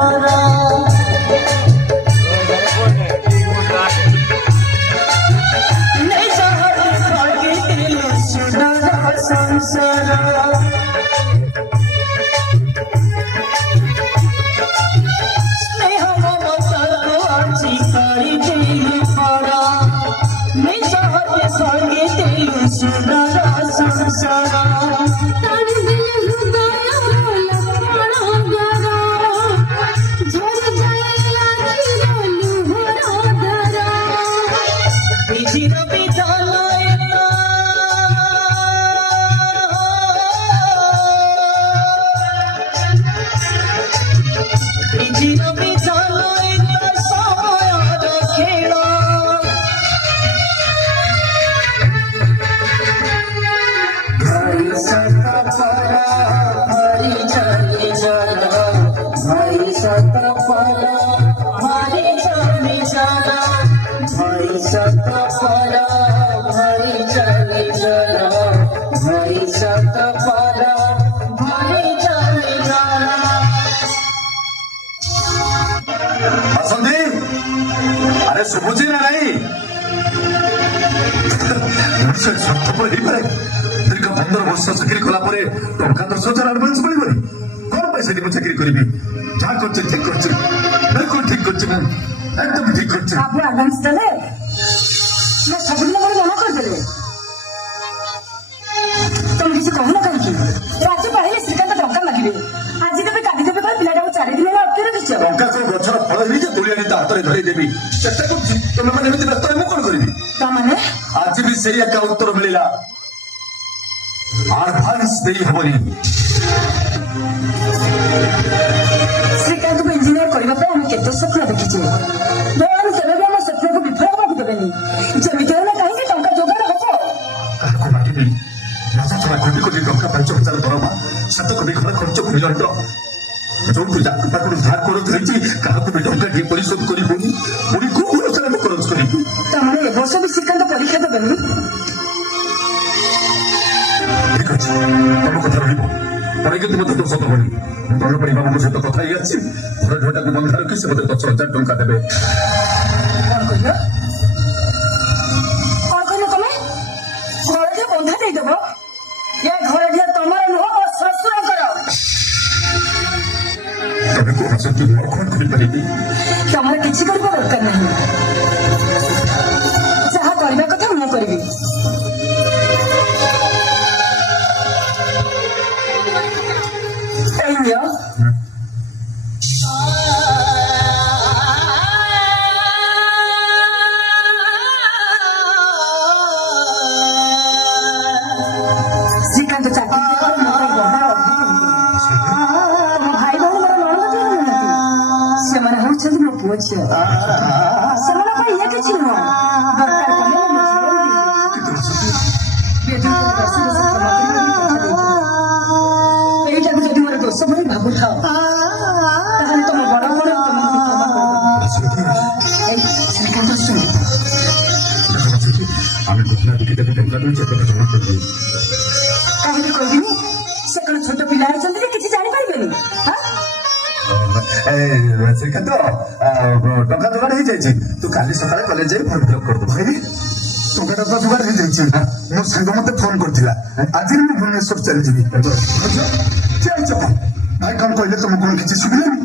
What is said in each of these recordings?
परा निज हाथे भागिलु सुंदर संसार स्नेह ममता को आजी पारी दिलु परा निज हाथे भागिलु सुंदर संसार अरे सुबुझी ना नहीं दीर्घ 15 वर्ष चाकरी कला टंका 10,000 आडभांस मिलबनी कौन पैसा दी चाकरी करी जहाँ कर ठीक कर बिल्कुल ठीक कर एकदम ठीक कर आप आडभांस देले मैं सब दिन मोर मना कर देले तुम किसी कहना कहीं राजू पहले श्रीकांत टंका मागिबे आज देबे काली देबे कह पिलाटा को 4 दिन होला अटके रखिछ टंका को गछर फल हिजे तुली आनी हाथ धरी देवी चेष्टा कर तुम मैंने एमती व्यस्त मु कौन करी तामाने आज भी से एका उत्तर मिलला आडभांस देई हबनी श्रीकांत को इंजीनियर करबा पे हम केते स्वप्न देखिछे भगवान केबे भी हम स्वप्न को विफल होबा देबेनी जेमिति होला काहे टंका जोगाड़ हबो काको मागिबी राजा छड़ा कोटी कोटी टंका 5,000 दरमा 7 कोटी खर्च खर्च मिलन तो जो जाक पाकड़ धार कर धरिछि काको भी टंका दी परिशोध करी बोनी पुरी को भरोसा में खर्च करी तामाने ए वर्ष भी श्रीकांत परीक्षा देबेनी ठीक अछि तम कथा रहिबो परे के तुम तो सत बनी तोर परी बाबू सहित कथा ही अछि घर ढोटा को बंधा रखि से मते 10,000 टंका देबे कौन कहियो तमे घर जे बंधा दे देबो ये घर जे तमर नुह ससुर करो तमे को हसती मोर कोन करि परिबी तमर किछि करबो दरकार नहीं जहा करबा कथा मु करबी एइयो श्रीकांत चाकरी भाई भौणी मोर नणंद से मैंने होउछन मो पुओ छिया ସେମାନେ ପାଇଁ ଇଏ କିଛି ନୁହଁ ଦରକାର ପଡ଼ିଲେ ମୋ ଜୀବନ ଦେଇଦେବି ଏଇଟାକୁ ଯଦି ମୋର ଦୋଷ ବୋଲି ଭାବୁଥାଅ ତାହେଲେ ତମ ବଡ଼ ବଡ଼ ଶ୍ରୀକାନ୍ତ ଶୁଣ ଆମେ ବୁଝିଲା ଟିକେ ତାକୁ ଟଙ୍କା ଦେଉଛେ କଥା ଜଣା ପଡ଼ିବ କାହିଁକି କହିବିନି ସେ କଣ ଛୋଟ ପିଲା ହେଇଛନ୍ତି ଯେ କିଛି ଜାଣିପାରିବେନି ଶ୍ରୀକାନ୍ତ ଟଙ୍କା ଯୋଗାଡ଼ ହେଇଯାଇଛି ତୁ କାଲି ସକାଳେ କଲେଜ ଯାଇ ଫର୍ମ ଫିଲ୍ଅପ୍ କରିଦେବୁ ଭାଇ ଟଙ୍କା ଯୋଗାଡ଼ ହେଇଯାଇଛି ମୋ ସାଙ୍ଗ ମତେ ଫୋନ କରିଥିଲା ଆଜି ମୁଁ ଭୁବନେଶ୍ୱର ଚାଲିଯିବି ଭାଇ କଣ କହିଲେ ତମକୁ କଣ କିଛି ଶୁଭିଲାନି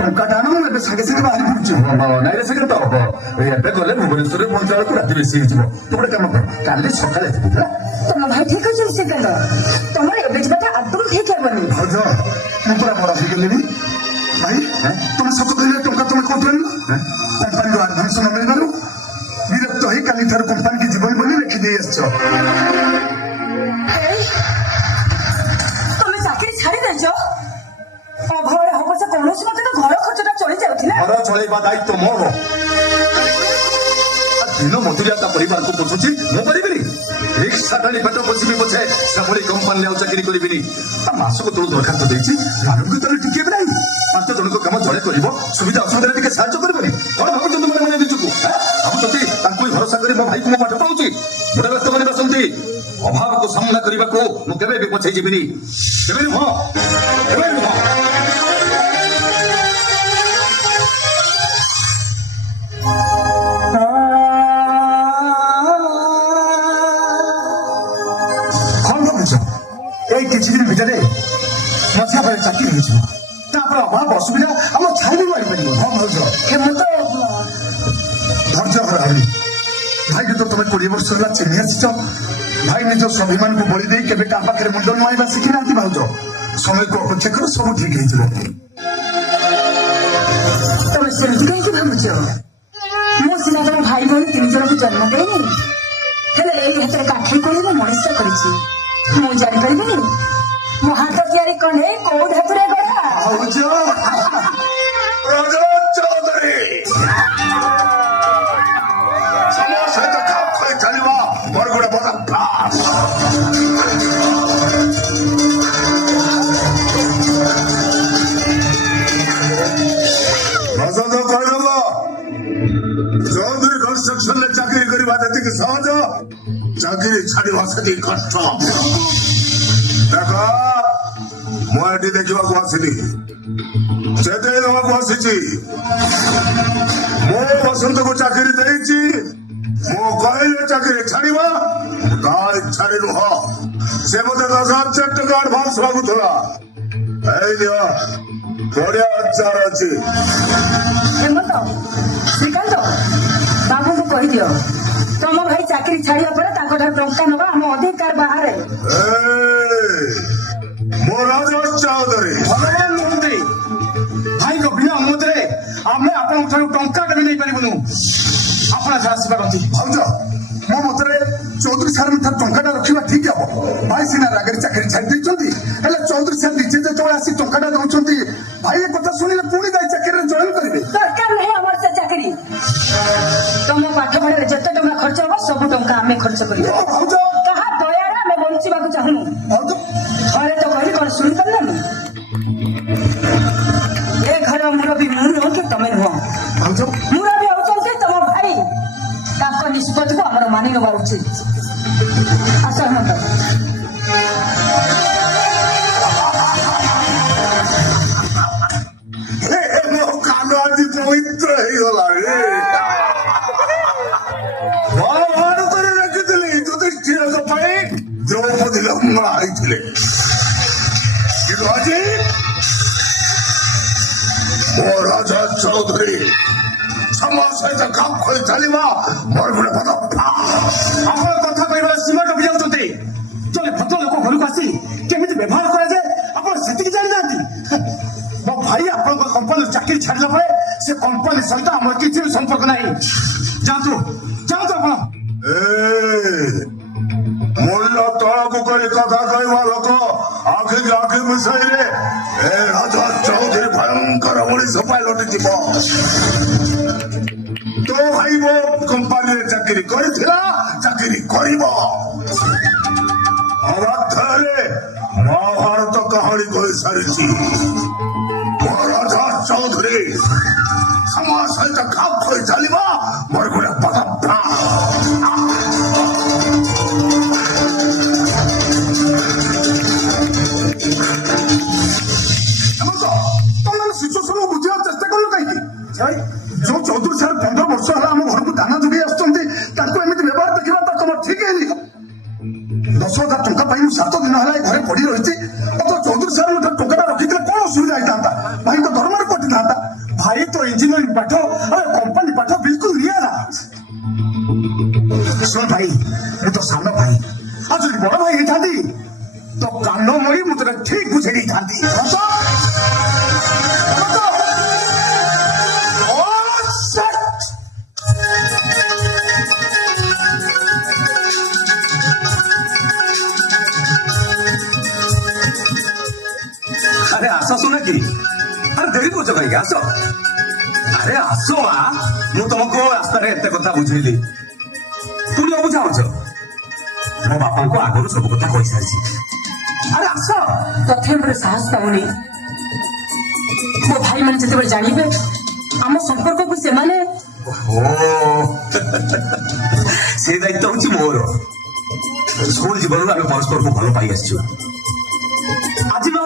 ଟଙ୍କାଟା ଆଣ ମୁଁ ଏବେ ସାଙ୍ଗେ ସାଙ୍ଗେ ବାହାରି ପଡୁଛି ନାଇଁ ରେ ସେକେଣ୍ଡ ଏବେ ଗଲେ ଭୁବନେଶ୍ୱରରେ ପହଞ୍ଚିଲା ବେଳକୁ ରାତି ବେଶୀ ହେଇଯିବ ତୁ ଗୋଟେ କାମ କର କାଲି ସକାଳେ ଯିବୁ ତମ ଭାଇ ଠିକ ଅଛନ୍ତି ଶ୍ରୀକାନ୍ତ ତମର ଏବେ ଯିବାଟା ଆଦୌ ଠିକ ହେବନି ଭାଉଜ ମୁଁ ପୁରା ବଡ ହେଇଗଲିଣି ଭାଇ ତମେ ସତ କହିଲେ ଟଙ୍କା ତମେ କୋଉଠୁ ଆଣିଲ କମ୍ପାନୀରୁ ଆଡଭାନ୍ସ ନ ମିଳିବାରୁ ବିରକ୍ତ ହେଇ କାଲି ଠାରୁ କମ୍ପାନୀକି ଯିବନି ବୋଲି ଲେଖିଦେଇ ଆସିଛ ତମେ ଚାକିରି ଛାଡି ଦେଇଛ ଅଘରେ ହବ ସେ କୌଣସି ମତେ ତ ଘର ଖର୍ଚ୍ଚଟା ଚଳି ଯାଉଥିଲା ଘର ଚଳେଇବା ଦାୟିତ୍ୱ ମୋର ଦିନ ମଜୁରିଆ ତା ପରିବାରକୁ ପୋଷୁଛି ମୁଁ କରିବିନି ରିକ୍ସା ଟାଣି ପେଟ ପୋଷିବି ପଛେ ସେଭଳି କମ୍ପାନୀରେ ଆଉ ଚାକିରି କରିବିନି ତା ମାସକୁ ତଳୁ ଦରଖାସ୍ତ ଦେଇଛି ମାନଙ୍କୁ ତାହେଲେ ଟିକେ ବି ନାହିଁ 5 ଜଣଙ୍କ କାମ ଜଣେ କରିବ ସୁବିଧା ଅସୁବିଧାରେ ଟିକେ ସାହାଯ୍ୟ କରିବନି କଣ ଭାବୁଛନ୍ତି ମନେ ମନେ ନିଜକୁ ଭାବୁଛନ୍ତି ତାଙ୍କୁ ଭରସା କରି ମୋ ଭାଇକୁ ମୁଁ ପାଠ ପଢାଉଛି ଗୋଟେ ବ୍ୟସ୍ତ କରି ବସନ୍ତି ଅଭାବକୁ ସାମ୍ନା କରିବାକୁ ମୁଁ କେବେ ବି ପଛେଇ ଯିବିନି କେବେ ନୁହଁ କେବେ ନୁହଁ ତାପରେ ଅଭାବ ଅସୁବିଧା ଆମ ଛାଇ ମାରିପାରିବ। ହଁ ଭାଉଜ ମୁଁ ତ ଧୈର୍ଯ୍ୟ ହରାଉନି। ଭାଇକୁ ତ ତମେ 20 ବର୍ଷ ହେଲା ଚିହ୍ନି ଆସିଛ। ଭାଇ ନିଜ ସ୍ୱାଭିମାନକୁ ବଳି ଦେଇ କେବେ କାହା ପାଖରେ ମୁଣ୍ଡ ନୁଆଇବା ଶିଖିନାହାନ୍ତି ଭାଉଜ। ସମୟକୁ ଅପେକ୍ଷା କର, ସବୁ ଠିକ ହେଇଯିବ। ତମେ ସେମିତି କାହିଁକି ଭାବୁଛ? ମୁଁ ସିନା ତମ ଭାଇ ଭଉଣୀ 3 ଜଣଙ୍କୁ ଜନ୍ମ ଦେଇନି, ହେଲେ ଏଇ ହାତରେ କାଠି କରି ମୁଁ ମଣିଷ କରିଛି। ମୁଁ ଜାଣିପାରିବିନି ମୋ ହାତ ତିଆରି କଣ୍ଢେଇ କୋଉ ଧାତୁରେ ଗଢା। ଭାଉଜ ରାଜା ଚୌଧୁରୀ ସମୟ ସହିତ ଖାପ ଖୁଆଇ ଚାଲିବା ମୋର ଗୋଟେ ବଡ ଅଭ୍ୟାସ। ପସନ୍ଦ କହିବ ଚୌଧୁରୀ କନଷ୍ଟ୍ରକ୍ସନରେ ଚାକିରି କରିବା ଯେତିକି ସହଜ, ଚାକିରି ଛାଡ଼ିବା ସେତିକି କଷ୍ଟ। ଦେଖ ମୁଁ ଏଠି ଦେଖିବାକୁ ଆସିନି, ଚେତେଇ ଦେବାକୁ ଆସିଛି। ମୁଁ ବସନ୍ତକୁ ଚାକିରି ଦେଇଛି। ମୁଁ କହିଲେ ଚାକିରି ଛାଡ଼ିବା ତା ଇଚ୍ଛାରେ ନୁହଁ। ସେ ମୋତେ 10,000 ଟଙ୍କା ଆଡଭାନ୍ସ ମାଗୁଥିଲା। ଏଇ ନିଅ 20,000 ଅଛି। ହେମନ୍ତ, ଶ୍ରୀକାନ୍ତ ବାବୁଙ୍କୁ କହିଦିଅ ତମ ଭାଇ ଚାକିରି ଛାଡିବା ପରେ ତାଙ୍କଠାରୁ ଟଙ୍କା ନେବା ଆମ ଅଧିକାର ବାହାରେ। ମୁଁ ରାଜା ଚୌଧୁରୀ। ଭଗବାନ ମନ୍ତ୍ରୀ, ଭାଇଙ୍କ ବିନା ଅନୁମତିରେ ଆମେ ଆପଣଙ୍କ ଠାରୁ ଟଙ୍କାଟେ ବି ନେଇପାରିବୁନୁ। ଆପଣ ଯାହା ଆସିପାରନ୍ତି। ଭାଉଜ ମୋ ମତରେ ଚୌଧୁରୀ ସାର୍ଙ୍କ ଠାରୁ ଟଙ୍କାଟା ରଖିବା ଠିକ ହବ। ଭାଇ ସିନା ରାଗରେ ଚାକିରି ଛାଡି ଦେଇଛନ୍ତି, ହେଲେ ଚୌଧୁରୀ ସାର୍ ନିଜେ ଯେତେବେଳେ ଆସି ଟଙ୍କାଟା ଦଉଛନ୍ତି, ଭାଇ ଏ କଥା ଶୁଣିଲେ ପୁଣି ଯାଇ ଚାକିରିରେ ଜଏନ୍ କରିବେ। ଦରକାର ନାହିଁ ଆମର ସେ ଚାକିରି। ତମ ପାଠ ପଢାରେ ଯେତେ ଟଙ୍କା ଖର୍ଚ୍ଚ ହବ ସବୁ ଟଙ୍କା ଆମେ ଖର୍ଚ୍ଚ କରିବୁ। ଭାଉଜ କାହା ଦୟାରେ ଆମେ ବଞ୍ଚିବାକୁ ଚାହୁଁନୁ। ଭାଉଜ ଘରେ ତ କହିଲି କଣ ଶୁଣିପାରିଲନି? ଏ ଘର ମୁରବୀ ମୁଁ ନୁହଁ କି ତମେ ନୁହଁ। ଭାଉଜ ମୁରବୀ ହଉଛନ୍ତି ତମ ଭାଇ। ତାଙ୍କ ନିଷ୍ପତ୍ତିକୁ ଆମର ମାନି ନେବା ଉଚିତ। ଆସ ହେମନ୍ତ। ମୋ କାନ ଆଜି ପବିତ୍ର ହେଇଗଲାଣି। ମହାଭାରତରେ ଲେଖିଥିଲି ଯୁଧିଷ୍ଠିରଙ୍କ ପାଇଁ ଦ୍ରୌପଦୀ ଲଙ୍ଗଳା ହେଇଥିଲେ, କିନ୍ତୁ ଆଜି ମୋ ରାଜା ଚୌଧୁରୀ ସମୟ ସହିତ ଖାପ ଖୁଆଇ ଚାଲିବା ମୋର ଗୋଟେ ବଡ ଅଭ୍ୟାସ। ଆପଣ କଥା କହିବାର ସୀମା ଟପି ଯାଉଛନ୍ତି। ଜଣେ ଭଦ୍ର ଲୋକ ଘରକୁ ଆସି କେମିତି ବ୍ୟବହାର କରାଯାଏ ଆପଣ ସେତିକି ଜାଣିନାହାନ୍ତି। ମୋ ଭାଇ ଆପଣଙ୍କ କମ୍ପାନୀର ଚାକିରି ଛାଡ଼ିଲା ପରେ ସେ କମ୍ପାନୀ ସହିତ ଆମର କିଛି ବି ସମ୍ପର୍କ ନାହିଁ। ଯାଆନ୍ତୁ ଯାଆନ୍ତୁ ଆପଣ। ମୁଣ୍ଡ ତଳକୁ କରି କଥା କହିବା ଲୋକ ଆଖିକି ଆଖି ମିଶାଇଲେ ଏ ରାଜା ଚୌଧୁରୀ ଭୟଙ୍କର ମଣିଷ ପାଇଲଟ ଯିବ। ତୋ ଭାଇ ମୋ କମ୍ପାନୀରେ ଚାକିରି କରିଥିଲା, ଚାକିରି କରିବ। ଅବାଧ୍ୟ ହେଲେ ମହାଭାରତ କାହାଣୀ କହିସାରିଛି। ମୋ ରାଜା ଚୌଧୁରୀ ସମାଜ ସହିତ ଖାପ ଖୁଆଇ ଚାଲିବା ମୋର ଗୋଟେ ବଡ ଅଭ୍ୟାସ। ସିଚୁଏସନ ବୁଝିବାକୁ ଚେଷ୍ଟା କଲୁ କାହିଁକି? ଯୋଉ ଚୌଧୁରୀ ସାର୍ 15 ବର୍ଷ ହେଲା ଆମ ଘରକୁ ଦାନା ଯୋଗେଇ ଆସୁଛନ୍ତି, ତାଙ୍କୁ ଏମିତି ବ୍ୟବହାର ଦେଖିବା ତ ତମର ଠିକ ହେଇନି। 10,000 ଟଙ୍କା ପାଇଁ ମୁଁ 7 ଦିନ ହେଲା ଏ ଘରେ ପଡି ରହିଛି। ଚୌଧୁରୀ ସାର୍ ଟଙ୍କାଟା ରଖିଥିଲେ କଣ ଅସୁବିଧା ହେଇଥାନ୍ତା? ଭାଇଙ୍କ ଦରମାରେ କଟିଥାନ୍ତା। ଭାଇ ତ ଇଞ୍ଜିନିୟରିଂ ପାଠ କମ୍ପାନୀ ପାଠ ବିଲକୁଲ ନିଆରା। ଶୁଣ ଭାଇ, ମୁଁ ତ ସାନ ଭାଇ, ଆଉ ଯଦି ବଡ ଭାଇ ହେଇଥାନ୍ତି ତ କାନ ମରି ମୁଁ ତୋତେ ଠିକ ବୁଝେଇ ଦେଇଥାନ୍ତି। अरे आस सुना कि अरे देरी कौच कहीं आस। अरे आस माँ मु तुमको रास्ता एत कथा बुझेली पुणी बुझाऊच मो बापा को आगु सब कथा कही सारी। अरे आस तथे मोर साहस पाऊनी। मो भाई मैंने जिते जानवे आम संपर्क को से माने से दायित्व हूँ मोर। स्कूल जीवन आम परस्पर को भल पाई आसचु। आज ना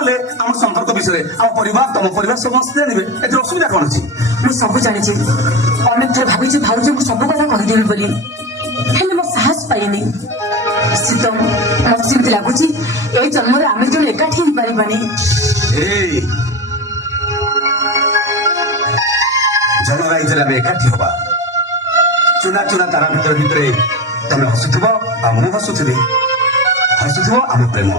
आम संपर्क विषय आम परिवार तुम परिवार समस्त जानवे ए असुविधा कौन अच्छी? मुझे सब जानी अनेक थर भावी भाज को सब कथा कहीदेवी बोली हेले मो साहस पाइनी। शीतम मत सेमती लगुच ए जन्म आम जन एकाठी हो पारिबानी। ଜନରାଇଜରେ ଆମେ ଏକାଠି ହବା ଚୁନା ଚୁନା ତାରା ଭିତରେ ତମେ ହସୁଥିବ ଆଉ ମୁଁ ହସୁଥିବି ହସୁଥିବ ଆମ ପ୍ରେମ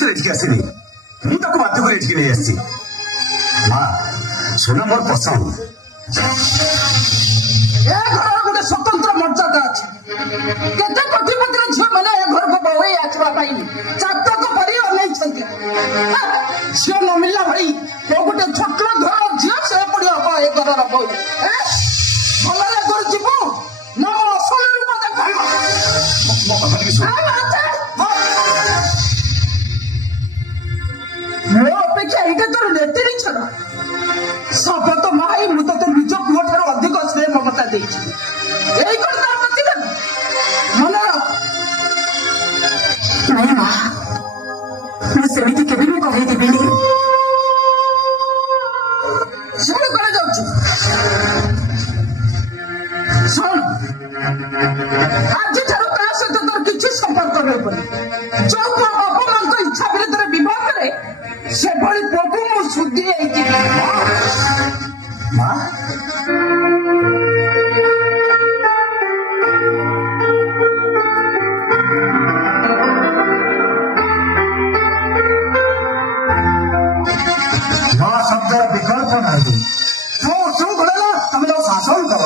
ଉଦ୍ଦେଶ୍ୟରେ ଏଠିକି ଆସିନି ମୁଁ ତାକୁ ବାଧ୍ୟ କରି ଏଠିକି ନେଇ ଆସିଛି ମା ସୁନା ମୋର ପସନ୍ଦ ଏ ଘରର ଗୋଟେ ସ୍ୱତନ୍ତ୍ର ମର୍ଯ୍ୟାଦା ଅଛି କେତେ କୋଟିପତିର ଝିଅ ମାନେ ଏ ଘରକୁ ବୋହୂ ଆସିବା ପାଇଁ ଚାତକ ପରି ଅନେଇଛନ୍ତି ଝିଅ ନ ମିଳିଲା ଭଳି ଗୋଟେ ଛୋଟ ଘର ଝିଅ ସେ ପଡି ହବ ଏ ଘରର ବୋହୂ ଭଲରେ ଘର ଯିବୁ ନା ମୋ ଅସଲ ରୂପ ଦେଖାଇବ ମୋ କଥା ଟିକେ ଶୁଣ ମୋ ଅପେକ୍ଷା ଏଇଟା ତୋର ନେତିରି ଛଡ ଶପଥ ମାଇ ମୁଁ ତତେ ନିଜ ପୁଅ ଠାରୁ ଅଧିକ ସ୍ନେହ ମମତା ଦେଇଛି ଏଇ କଥା ପ୍ରତିକା ମନେ ରଖ ନାଇଁ ମା ମୁଁ ସେମିତି କେବେ ବି କହିଦେବିନି ଶୁଣ କୁଆଡେ ଯାଉଛୁ ଶୁଣ ଆଜିଠାରୁ ତା ସହିତ ତୋର କିଛି ସମ୍ପର୍କ ରହିବନି ଯୋଉ ପୁଅ ବାପା ମାଙ୍କ ଇଚ୍ଛା ବିରୁଦ୍ଧରେ ବିବାହ କରେ ସେଭଳି ପୁଅକୁ ମୁଁ ସୁଧି ହେଇଛି ମା ମା ଶବ୍ଦର ବିକଳ୍ପ ନାହିଁ ଯୋଉ ସବୁ ଘଟଣା ତମେ ଯୋଉ ଶାସନ କର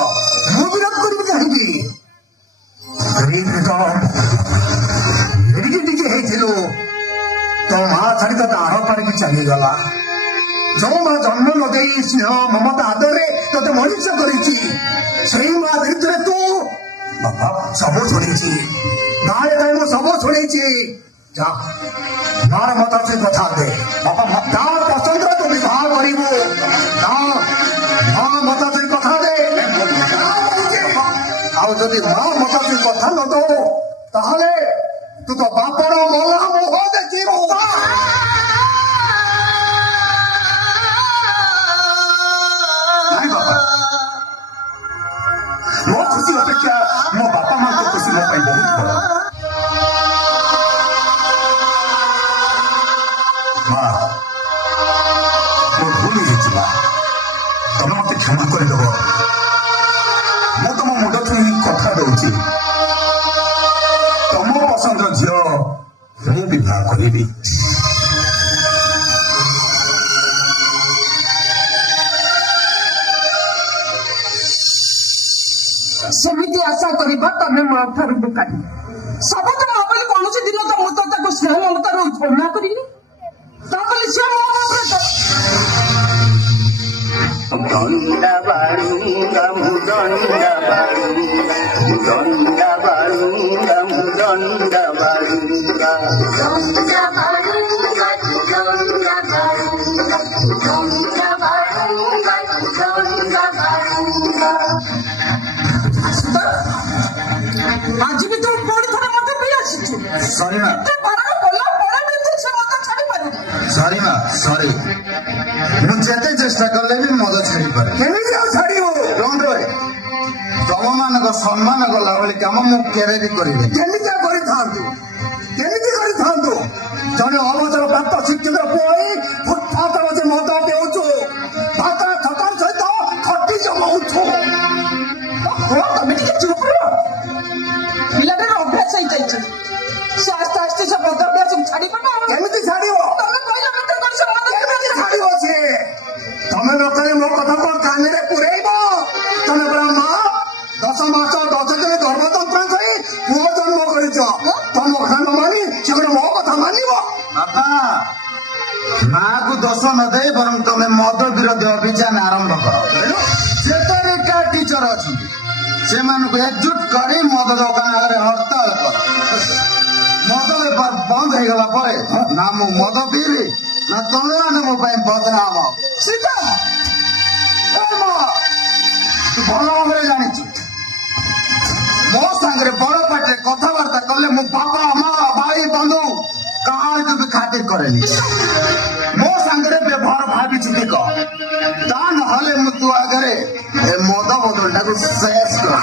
ମୁଁ ବିରୋଧ କରିବି କାହିଁକି ଏଡ଼ିକି ଟିକେ ହେଇଥିଲୁ ତୋ ମା ଛାଡ଼ି ତୋତେ ଆହ ପାରିକି ଚାଲିଗଲା ଯୋଉ ମା ଜନ୍ମ ନ ଦେଇ ସ୍ନେହ ମମତା ଆଦରରେ ତୋତେ ମଣିଷ କରିଛି ସେଇ ମା ବିରୁଦ୍ଧରେ ତୁ ବାପା ସବୁ ଶୁଣିଛି ଗାଁରେ ଗାଈ ମୁଁ ସବୁ ଶୁଣିଛି ଯା ମାର ମତ ସେ କଥା ଦେ ବାପା ତା ପସନ୍ଦର ତୁ ବିବାହ କରିବୁ ମା ମତ ସେ କଥା ଦେ ଆଉ ଯଦି ମା ମତ ସେ କଥା ନ ଦଉ ତାହେଲେ ତୁ ତ ବାପର ମଲା ମୁହ ଦେଖିବୁ ନାଇଁ ବାପା ମୋ ଖୁସି ଅପେକ୍ଷା ମୋ ବାପା ମାଙ୍କ ଖୁସି ମୋ ପାଇଁ ବହୁତ ବଡ଼ ମା ମୋ ଭୁଲ ହେଇଯାଇଛି ମା ତମେ ମତେ କ୍ଷମା କରିଦେବ ମୁଁ ତମ ମୁଣ୍ଡ ଛୁଇଁ କଥା ଦଉଛି ତମ ପସନ୍ଦର ଝିଅ ମୁଁ ବିବାହ କରିବି ସେମିତି ଆଶା କରିବା ତମେ ମୋ ଠାରୁ ବୋକାରୀ ସବୁ ତ ମୋ ବୋଲି କୌଣସି ଦିନ ତ ମୁଁ ତ ତାକୁ ସ୍ନେହ ମମତାରୁ ଉତ୍ପନ୍ନ କରିନି ତା ବୋଲି ସେ ମୋ দণ্ডা বাড়ুঙ্গা মুদণ্ডা বাড়ুঙ্গা দণ্ডা বাড়ুঙ্গা মুদণ্ডা বাড়ুঙ্গা দণ্ডা বাড়ুঙ্গা দণ্ডা বাড়ুঙ্গা দণ্ডা বাড়ুঙ্গা দণ্ডা বাড়ুঙ্গা ଆଜି ବି ତୁ ପୁଣି ଥରେ ମତେ ପିଇ ଆସିଛୁ ସରି ମା ଏତେ ବଡ଼ ବୋଲା ବଡ଼ ବି ସେ ମତେ ଛାଡ଼ି ପାରିବୁ ସରି ମା ସରି ମୁଁ ଯେତେ ଚେଷ୍ଟା କଲେ ବି ମଦ ଛାଡ଼ିପାରେ କେମିତି ଆଉ ଛାଡ଼ିବୁ ତମମାନଙ୍କ ସମ୍ମାନ ଗଲା ଭଳି କାମ ମୁଁ କେବେ ବି କରିବି କେମିତି କରିଥାନ୍ତୁ ଜଣେ ଅବସର ପ୍ରାପ୍ତ ଶିକ୍ଷିତ ପୁଅ ହେଇ ଫୁଟପାଥ ବସି ମଦ ପିଉଛୁ ଭାତ ଥକାନ ସହିତ ଖଟି ଜମାଉଛୁ ତମେ ଟିକେ ଚୁପ ରୁହ ପିଲାଟାର ଅଭ୍ୟାସ ହେଇଯାଇଛି ସେ ଆସ୍ତେ ଆସ୍ତେ ସେ ମଦ ଅଭ୍ୟାସକୁ ଛାଡ଼ିବ ନା କେମିତି ଛାଡ଼ିବ ତମେ କହିଲା ମାତ୍ରେ କଣ ସେ ମଦ କେମିତି ଛାଡ଼ିବ ସିଏ ତମେ ନ କହି ମୋ କଥା କଣ କାନରେ ପୁରେଇବ ତମେ ପରା ମା 10 ମାସ 10 ଦିନ ଗର୍ଭତନ୍ତ୍ର କରି ପୁଅ ଜନ୍ମ କରିଛ ତମ କଥା ନ ମାନି ସେ ଗୋଟେ ମୋ କଥା ମାନିବ ବାପା ମାକୁ ଦୋଷ ନ ଦେଇ ବରଂ ତମେ ମଦ ବିରୋଧୀ ଅଭିଯାନ ଆରମ୍ଭ କର ଯେତେବେଳେ କାହା ଟିଚର ଅଛନ୍ତି ସେମାନଙ୍କୁ ଏକଜୁଟ କରି ମଦ ଦୋକାନ ଆଗରେ ହରତାଳ କର ମଦ ବେପାର ବନ୍ଦ ହେଇଗଲା ପରେ ନା ମୁଁ ମଦ ପିଇବି ନା ତମେ ମାନେ ମୋ ପାଇଁ ବଦନାମ ସୀତା ତୁ ଭଲ ଭାବରେ ଜାଣିଛୁ ମୋ ସାଙ୍ଗରେ ବଡ ପାଟିରେ କଥାବାର୍ତ୍ତା କଲେ ମୁଁ ବାପା ମା ଭାଇ ବନ୍ଧୁ କାହାକୁ ବି ଖାତିର କରେନି ମୋ ସାଙ୍ଗରେ ବ୍ୟବହାର ଭାବିଛୁ କି କହ ତା ନହେଲେ ମୁଁ ତୁ ଆଗରେ ଏ ମଦ ବଦଳଟାକୁ ଶେଷ କର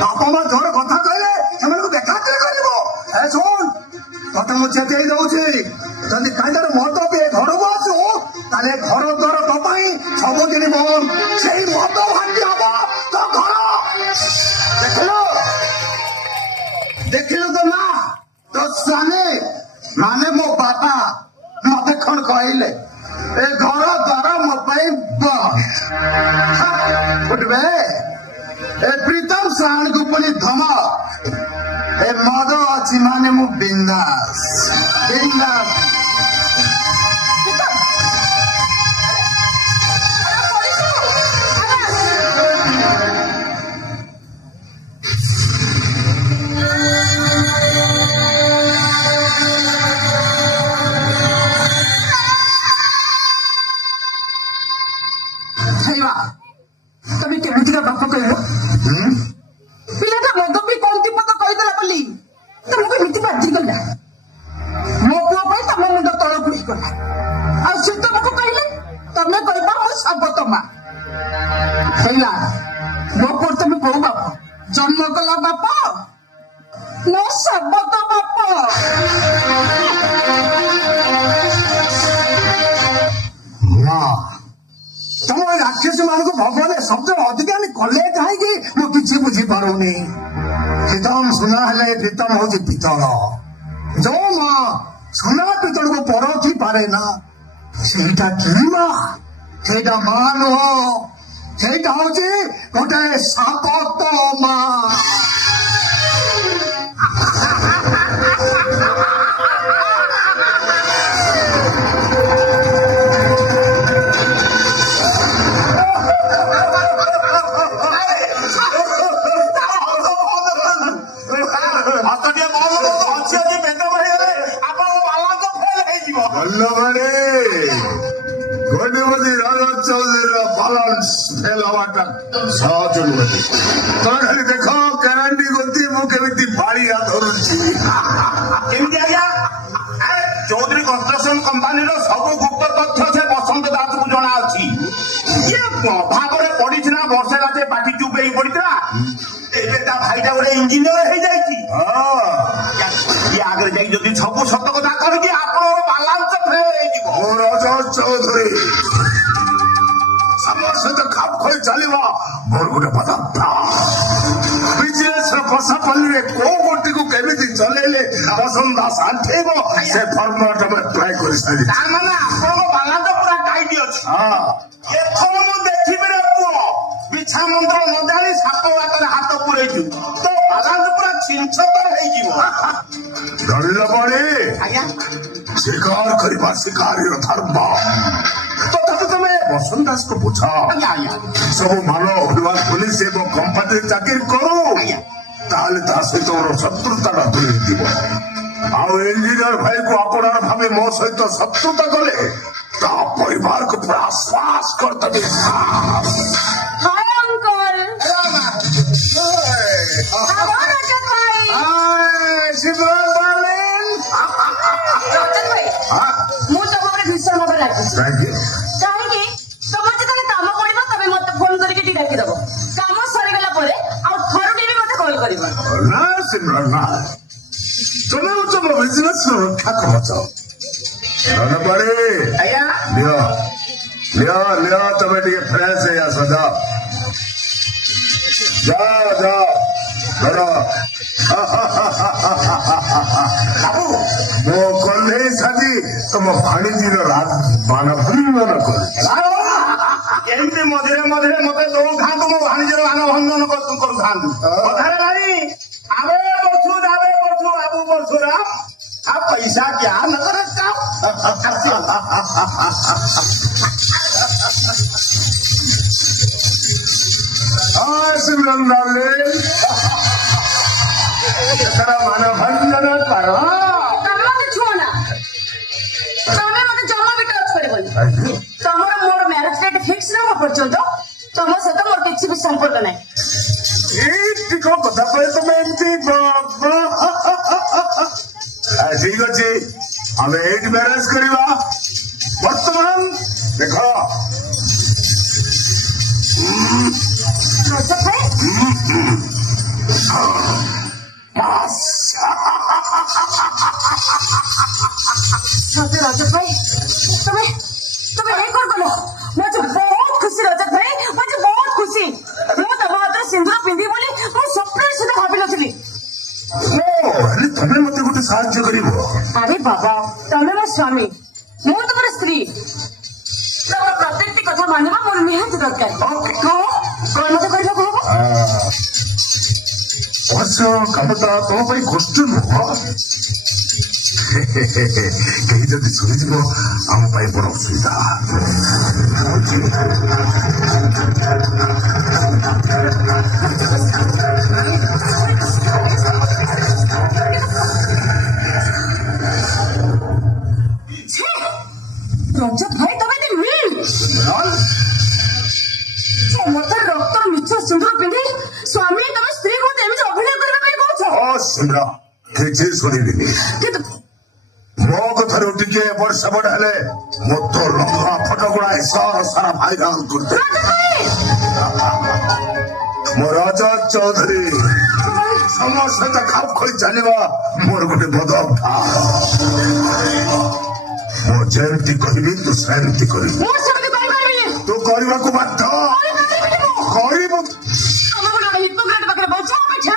ବାପା ମା ଜୋର କଥା କହିଲେ ସେମାନଙ୍କୁ ବେଖାତିର କରିବ ଏ ଶୁଣ ତତେ ମୁଁ ଚେତେଇ ଦଉଛି ଯଦି କାହିଁକି ମଦ ପିଏ ଘରକୁ ଆସୁ ତାହେଲେ ଘର ଦ୍ୱାର ତୋ ପାଇଁ ସବୁଦିନ ବନ୍ଦ ସେଇ ମଦ ଭାଙ୍ଗି ହବ ତୋ ଘର ଦେଖିଲ उठबे ए प्रीतम साण को पुली धमक ए मद अछि माने मु बिंदास बिंदास ଖାଇବା ତମେ କେମିତିକା ବାପ କହିବ ପିଲାଟା ମଦ ବି କୌଣସି ପଦ କହିଦେଲା ବୋଲି ତମକୁ ଏମିତି ବାଧ୍ୟ କଲା ମୋ ପୁଅ ପାଇଁ ତମ ମୁଣ୍ଡ ତଳକୁ ହେଇଗଲା ଆଉ ସେ ତମକୁ କହିଲେ ତମେ କହିବା ମୋ ସାବତ ମା ହେଲା ମୋ ପୁଅ ତମେ କୋଉ ବାପ ଜନ୍ମ କଲା ବାପ ମୋ ସାବତ ବାପ मां तुम राक्षस मान को भगवान शब्द अधिकार कले कहीं मु किसी बुझी पारुनी प्रीतम सुना है प्रीतम हूँ पितल जो माँ सुना पितल को परखी पारे ना सेटा कि माँ सेटा माँ नुह सेटा हूँ गोटे सापत माँ देखो कैरांडी गोती मुझे बाड़ी धरुची चौधरी कंस्ट्रक्शन कंपानी सब गुप्त तथ्य से बसंत दास को जना अच्छी ये भागरे पड़ी वर्षे राते पार्टी चुप हो पड़ा भाईटा गोटे इंजीनियर हो जाए आगे जाई सब सत कथा करी आप बालांस फेल हो रजा चौधरी सहित खाप खोई चलो मोर गोटे पदप्रा बिजनेस बसा पल्ली को गोटी को केमी चलेले बसंत दास आंठेब से फर्मट ट्राए कर सारी माने आपन बालांस पूरा टाइट अछि एथम मु देखिबे रे पुओ बिछा मंत्र न जानी साप बाटर हाथ पुरै छु तो बालांस पूरा छिनछतर होई जीवो डरल पड़े आज्ञा शिकार करवा शिकारी धर्म तो तुम्हें बसंत दास को पूछा सब मान अभिमान पुलिस एवं कंपानी चाकरी करू ताले ता सहित शत्रुता दूर आउ इंजीनियर भाई को अपना भावे मो सहित शत्रुता कले ता परिवार को पूरा आश्वास कर तबे हाय अंकल हाय रजत भाई हाय शिवराम डार्लिंग रजत भाई ମୁଁ ତମ ଉପରେ ଭୀଷଣ ଭାବରେ ରାଗୁଛି କାହିଁକି ତମର ଯେତେବେଳେ କାମ ପଡିବ ତମେ ମତେ ଫୋନ କରିକି ଟିକେ ଡାକିଦବ କାମ ସରିଗଲା ପରେ ଆଉ ଥରୁଟେ ବି ମତେ କଲ୍ କରିବ ना सिमरन ना तुम्हें उच्च बिजनेस रखा कमच बड़े आज्ञा लियो लियो लियो तुम्हें टे फ्रेश है सजा जाओ जाओ धरो बाबू मो कल्हे साजी तुम भाणीजी रात मान भंजन कर एमती मझे मझे मत दौड़ था मो भाणीजर मान भंजन करू था कथारे भाई आवे बसु बाबू परशुराम आ पैसा क्या न करे सिमरन डार्लिंग तेरा मान भंजन करो ତମେ ମତେ ଛୁଅ ନା ତମେ ମତେ ଜମା ବି ଟଚ୍ କରିବନି ତମର ମୋର ମ୍ୟାରେଜ ଡେଟ୍ ଫିକ୍ସ ନ ହବା ପର୍ଯ୍ୟନ୍ତ ତମ ସହିତ ମୋର କିଛି ବି ସମ୍ପର୍କ ନାହିଁ ठीक कथा पे तुम एमती ठीक अच्छे आम ये मैरेज करवा बर्तमान देख ରଜତ ଭାଇ ସତେ ରଜତ ଭାଇ ତମେ ତମେ ଏ କଣ କଲ ମୁଁ ଆଜି ବହୁତ ଖୁସି ରଜତ ଭାଇ ମୁଁ ଆଜି ବହୁତ ଖୁସି ମୁଁ ତମ ହାତରେ ସିନ୍ଦୁର ପିନ୍ଧିବି ବୋଲି ମୁଁ ସ୍ୱପ୍ନରେ ସୁଦ୍ଧା ଭାବିନଥିଲି तुम्हें मत गोटे साहाଯ୍ୟ କରିବ ଆରେ ବାବା ତମେ ମୋ ସ୍ୱାମୀ ମୁଁ ତମର ସ୍ତ୍ରୀ ତମର ପ୍ରତ୍ୟେକଟି କଥା ମାନିବା ମୋର ନିହାତି ଦରକାର ହଁ କଣ ମତେ କରିବାକୁ ହବ ଅବଶ୍ୟ କାମଟା ତମ ପାଇଁ କଷ୍ଟ ନୁହଁ କେହି ଯଦି ଶୁଣିଯିବ ଆମ ପାଇଁ ବଡ ଅସୁବିଧା ରଞ୍ଜତ ଭାଇ ତମେ ମତେ ରକ୍ତ ମିଛ ସିନ୍ଦୁର ପିନ୍ଧି ସ୍ୱାମୀ ତମ ସ୍ତ୍ରୀ ମତେ ଏମିତି ଅଭିନୟ କରିବା ପାଇଁ କହୁଛ ସିମ୍ରା କିଛି ଶୁଣିବିନି କିନ୍ତୁ ମୋ କଥାରୁ ଟିକେ ଏପଟ ସେପଟ ହେଲେ ମୋ ତ ଲମ୍ବା ଫଟୋଗୁଡା ସହର ସାରା ଭାଇରାଲ କରିଦେ ମୋ ରଜତ ଚୌଧୁରୀ ସମସ୍ତ ସହିତ ଖାପ ଖୋଳି ଚାଲିବା ମୋର ଗୋଟେ ବଦ ଅଭ୍ୟାସ ମୁଁ ଯେମିତି କହିବି ତୁ ସେମିତି କରିବୁ ମୁଁ ସେମିତି କରିପାରିବିନି ତୁ କରିବାକୁ ବାଧ୍ୟ କରିବୁ ତମେ ଗୋଟେ ହିପୋକ୍ରେଟ ପାଖରେ ବଞ୍ଚ ଅପେକ୍ଷା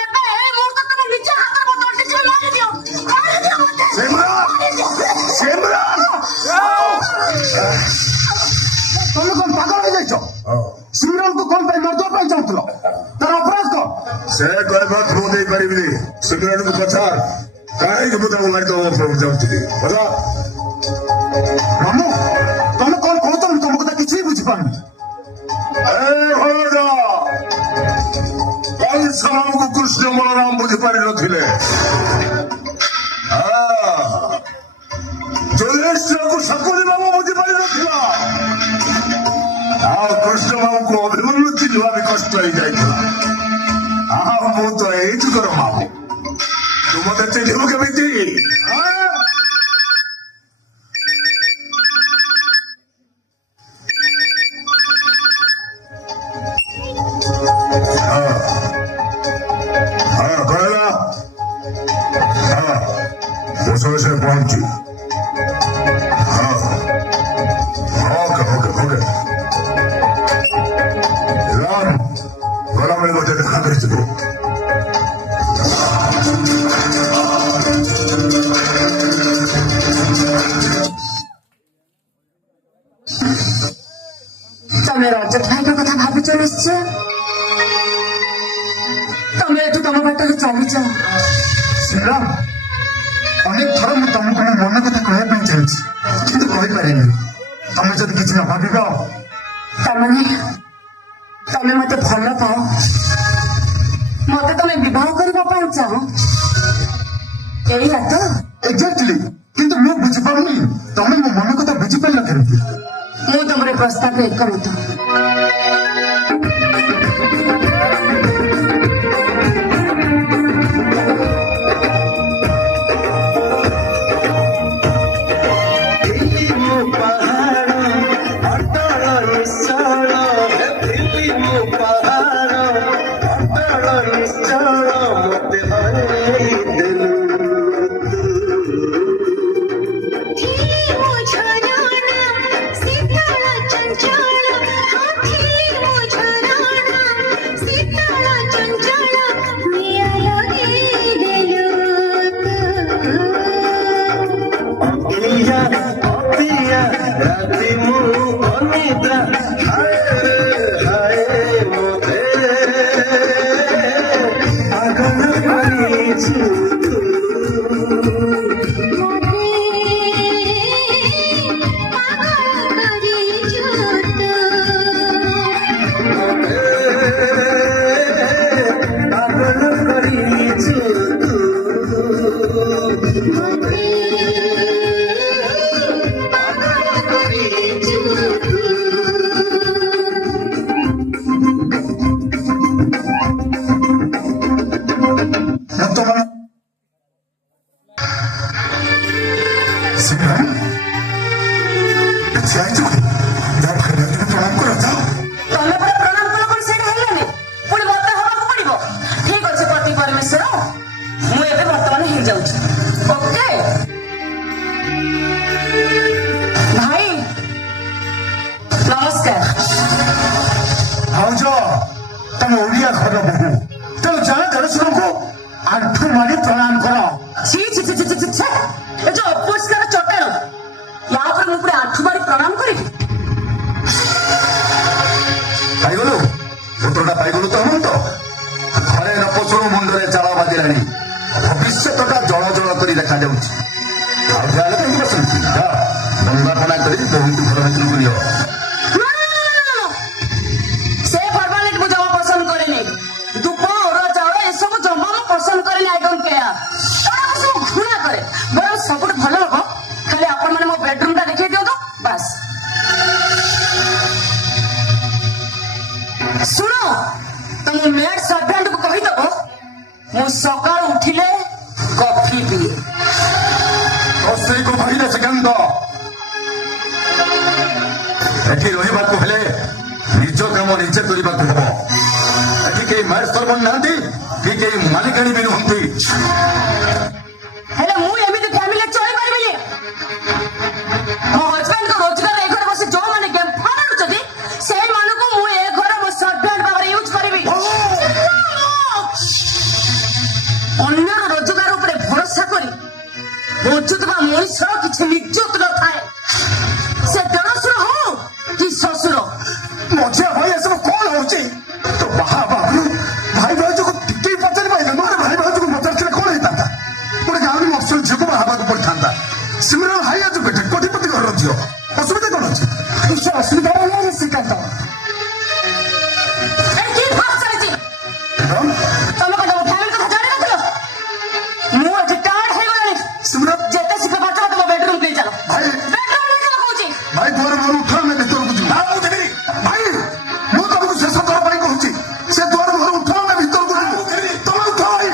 ଏବେ ଏଇ ମୁହୂର୍ତ୍ତ ତମେ ନିଜ ହାତରେ ମତେ ଅଟିଯିବ ମାରିଦିଅ ମତେ ସିମ୍ରାନ୍ ସିମ୍ରାନ୍ ତମେ କଣ ପାଗଳ ହେଇଯାଇଛ ସିମରନକୁ କଣ ପାଇଁ ମରିଦେବା ପାଇଁ ଚାହୁଁଥିଲ ତାର ଅପରାଧ କଣ ସେ କହିବା ମୁଁ ଦେଇପାରିବିନି ସିମ୍ରାନ୍କୁ ପଚାର କାହିଁକି ମୁଁ ତାକୁ ମାରିଦେବା ଚାହୁଁଥିଲି ପଚା ମାମୁ ତମେ କଣ କହୁଛ ମୁଁ ତମ କଥା କିଛି ବୁଝିପାରୁନି କଂସକୁ କୃଷ୍ଣ ବଳରାମ ବୁଝିପାରିନଥିଲେ ଯୁଧିଷ୍ଠିରକୁ ଶକୁନି ବାବୁ ବୁଝିପାରିନଥିଲା ଆଉ କୃଷ୍ଣ ବାବୁଙ୍କୁ ଅଭିମନ୍ୟୁ ଚିହ୍ନିବା ବି କଷ୍ଟ ହେଇଯାଇଥିଲା ଆଉ ମୁଁ ତ ଏଇଠିକର ମାମୁ ତୁ ମତେ ଚିହ୍ନିବୁ କେମିତି पहुंची हाँ ओके ओके ओके राम गला में मुझे देखा कर चुको ତମେ ରଜତ ଭାଇଙ୍କ କଥା ଭାବୁଛ ନିଶ୍ଚୟ ତମେ ଏଠୁ ତମ ବାଟରେ ଚାଲିଛ ଶ୍ରୀରାମ ଅନେକ ଥର ମୁଁ ତମକୁ ମୋ ମନ କଥା କହିବା ପାଇଁ ଚାହୁଁଛି କିନ୍ତୁ କହିପାରିନି ତମେ ଯଦି କିଛି ନ ଭାବିବ ତାମାନେ ତମେ ମତେ ଭଲ ପାଅ ମତେ ତମେ ବିବାହ କରିବା ପାଇଁ ଚାହ ଏଇଆ ତ ଏକ୍ଜାକ୍ଟଲି କିନ୍ତୁ ମୁଁ ବୁଝିପାରୁନି ତମେ ମୋ ମନ କଥା ବୁଝିପାରିଲ କେମିତି ମୁଁ ତମର ପ୍ରସ୍ତାବରେ ଏକମତ ଶୁଣ ତମ ମେଡ୍ ସର୍ଭେଣ୍ଟକୁ କହିଦବ ମୁଁ ସକାଳୁ ଉଠିଲେ କଫି ପିଏ। ରୋଷେଇ କୁ କହିଲେ ସେକାନ୍ତ ଏଠି ରହିବାକୁ ହେଲେ ନିଜ କାମ ନିଜେ କରିବାକୁ ହେବ। ଏଠି କେହି ମାର୍ସ ସର୍ଭେଣ୍ଟ ନାହାନ୍ତି କି କେହି ମାଲିକାଣୀ ବି ନୁହନ୍ତି। ହେଲେ ମୁଁ ଏମିତି ଫ୍ୟାମିଲି ଚଳିପାରିବିନି। ମୋ ହଜବେଣ୍ଡଙ୍କ ରୋଜଗାର ଏ ଘରେ ବସି ଯୋଉମାନେ ଗେମ୍ ଫାଡୁଛନ୍ତି ସେଇମାନଙ୍କୁ ମୁଁ ଏ ଘର ମୋ ସର୍ଭେଣ୍ଟ ଭାବରେ ୟୁଜ୍ କରିବି। ଅନ୍ୟର ରୋଜଗାର ଉପରେ ଭରସା କରି ବଞ୍ଚୁଥିବା ମଣିଷର କିଛି ନିଯୁକ୍ତ ନଥାଏ। ସେ ଦେଢ଼ଶୁର ହଉ କି ଶ୍ୱଶୁର। ମଝିଆ ଭାଇ ଏସବୁ କଣ ହଉଛି? ତ ବାହା ବାବୁ ଭାଇ ଭାଉଜକୁ ଟିକେ ପଚାରି ପାଇଲେ ନହେଲେ ଭାଇ ଭାଉଜକୁ ପଚାରିଥିଲେ କଣ ହେଇଥାନ୍ତା? ଗୋଟେ ଗାଁରେ ମଫସଲ ଝିଅକୁ ବାହା ହେବାକୁ ପଡିଥାନ୍ତା। ସେମାନେ ହାଇ ଏଜୁକେଟେଡ୍ କୋଟିପତି ଘରର ଝିଅ, ଅସୁବିଧା କଣ ଅଛି? କିଛି ଅସୁବିଧା ନାହିଁ ଶ୍ରୀକାନ୍ତ। ଏ କି ଭାବ ଚାଲିଛି? ଏବଂ ତମେ କଣ ତମ ଫ୍ୟାମିଲି କଥା ଜାଣିନଥିଲ? ମୁଁ ଆଜି ଟାୟାର୍ଡ ହେଇଗଲାଣି। ସୁବ୍ରତ ଯେତେ ଶୀଘ୍ର ପାଠ ତମ ବେଡରୁମ୍ ନେଇ ଚାଲ। ଭାଇ ବେଡରୁମ୍ ନେଇ ଚାଲ କହୁଛି। ଭାଇ ଦୁଆର ଘରୁ ଉଠ, ଆମେ ଭିତରକୁ ଯିବୁ। ନା ମୁଁ ଦେବିନି। ଭାଇ ମୁଁ ତମକୁ ଶେଷ ଥର ପାଇଁ କହୁଛି, ସେ ଦୁଆର ଘରୁ ଉଠ, ଆମେ ଭିତରକୁ ଯିବୁ। ତମେ ଉଠ ଭାଇ।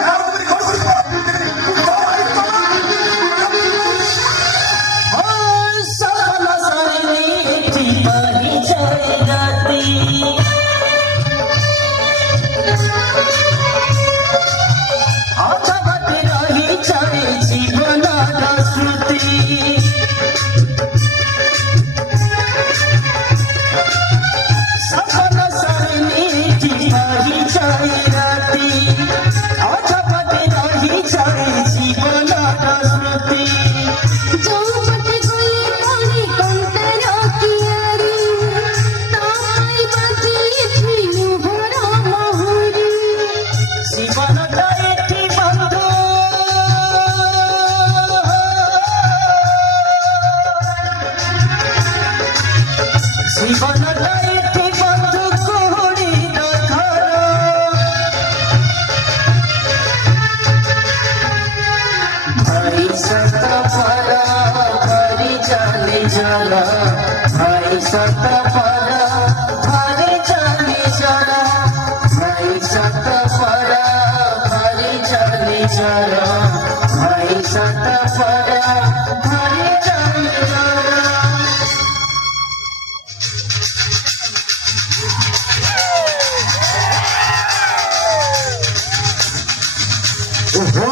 ଓହୋ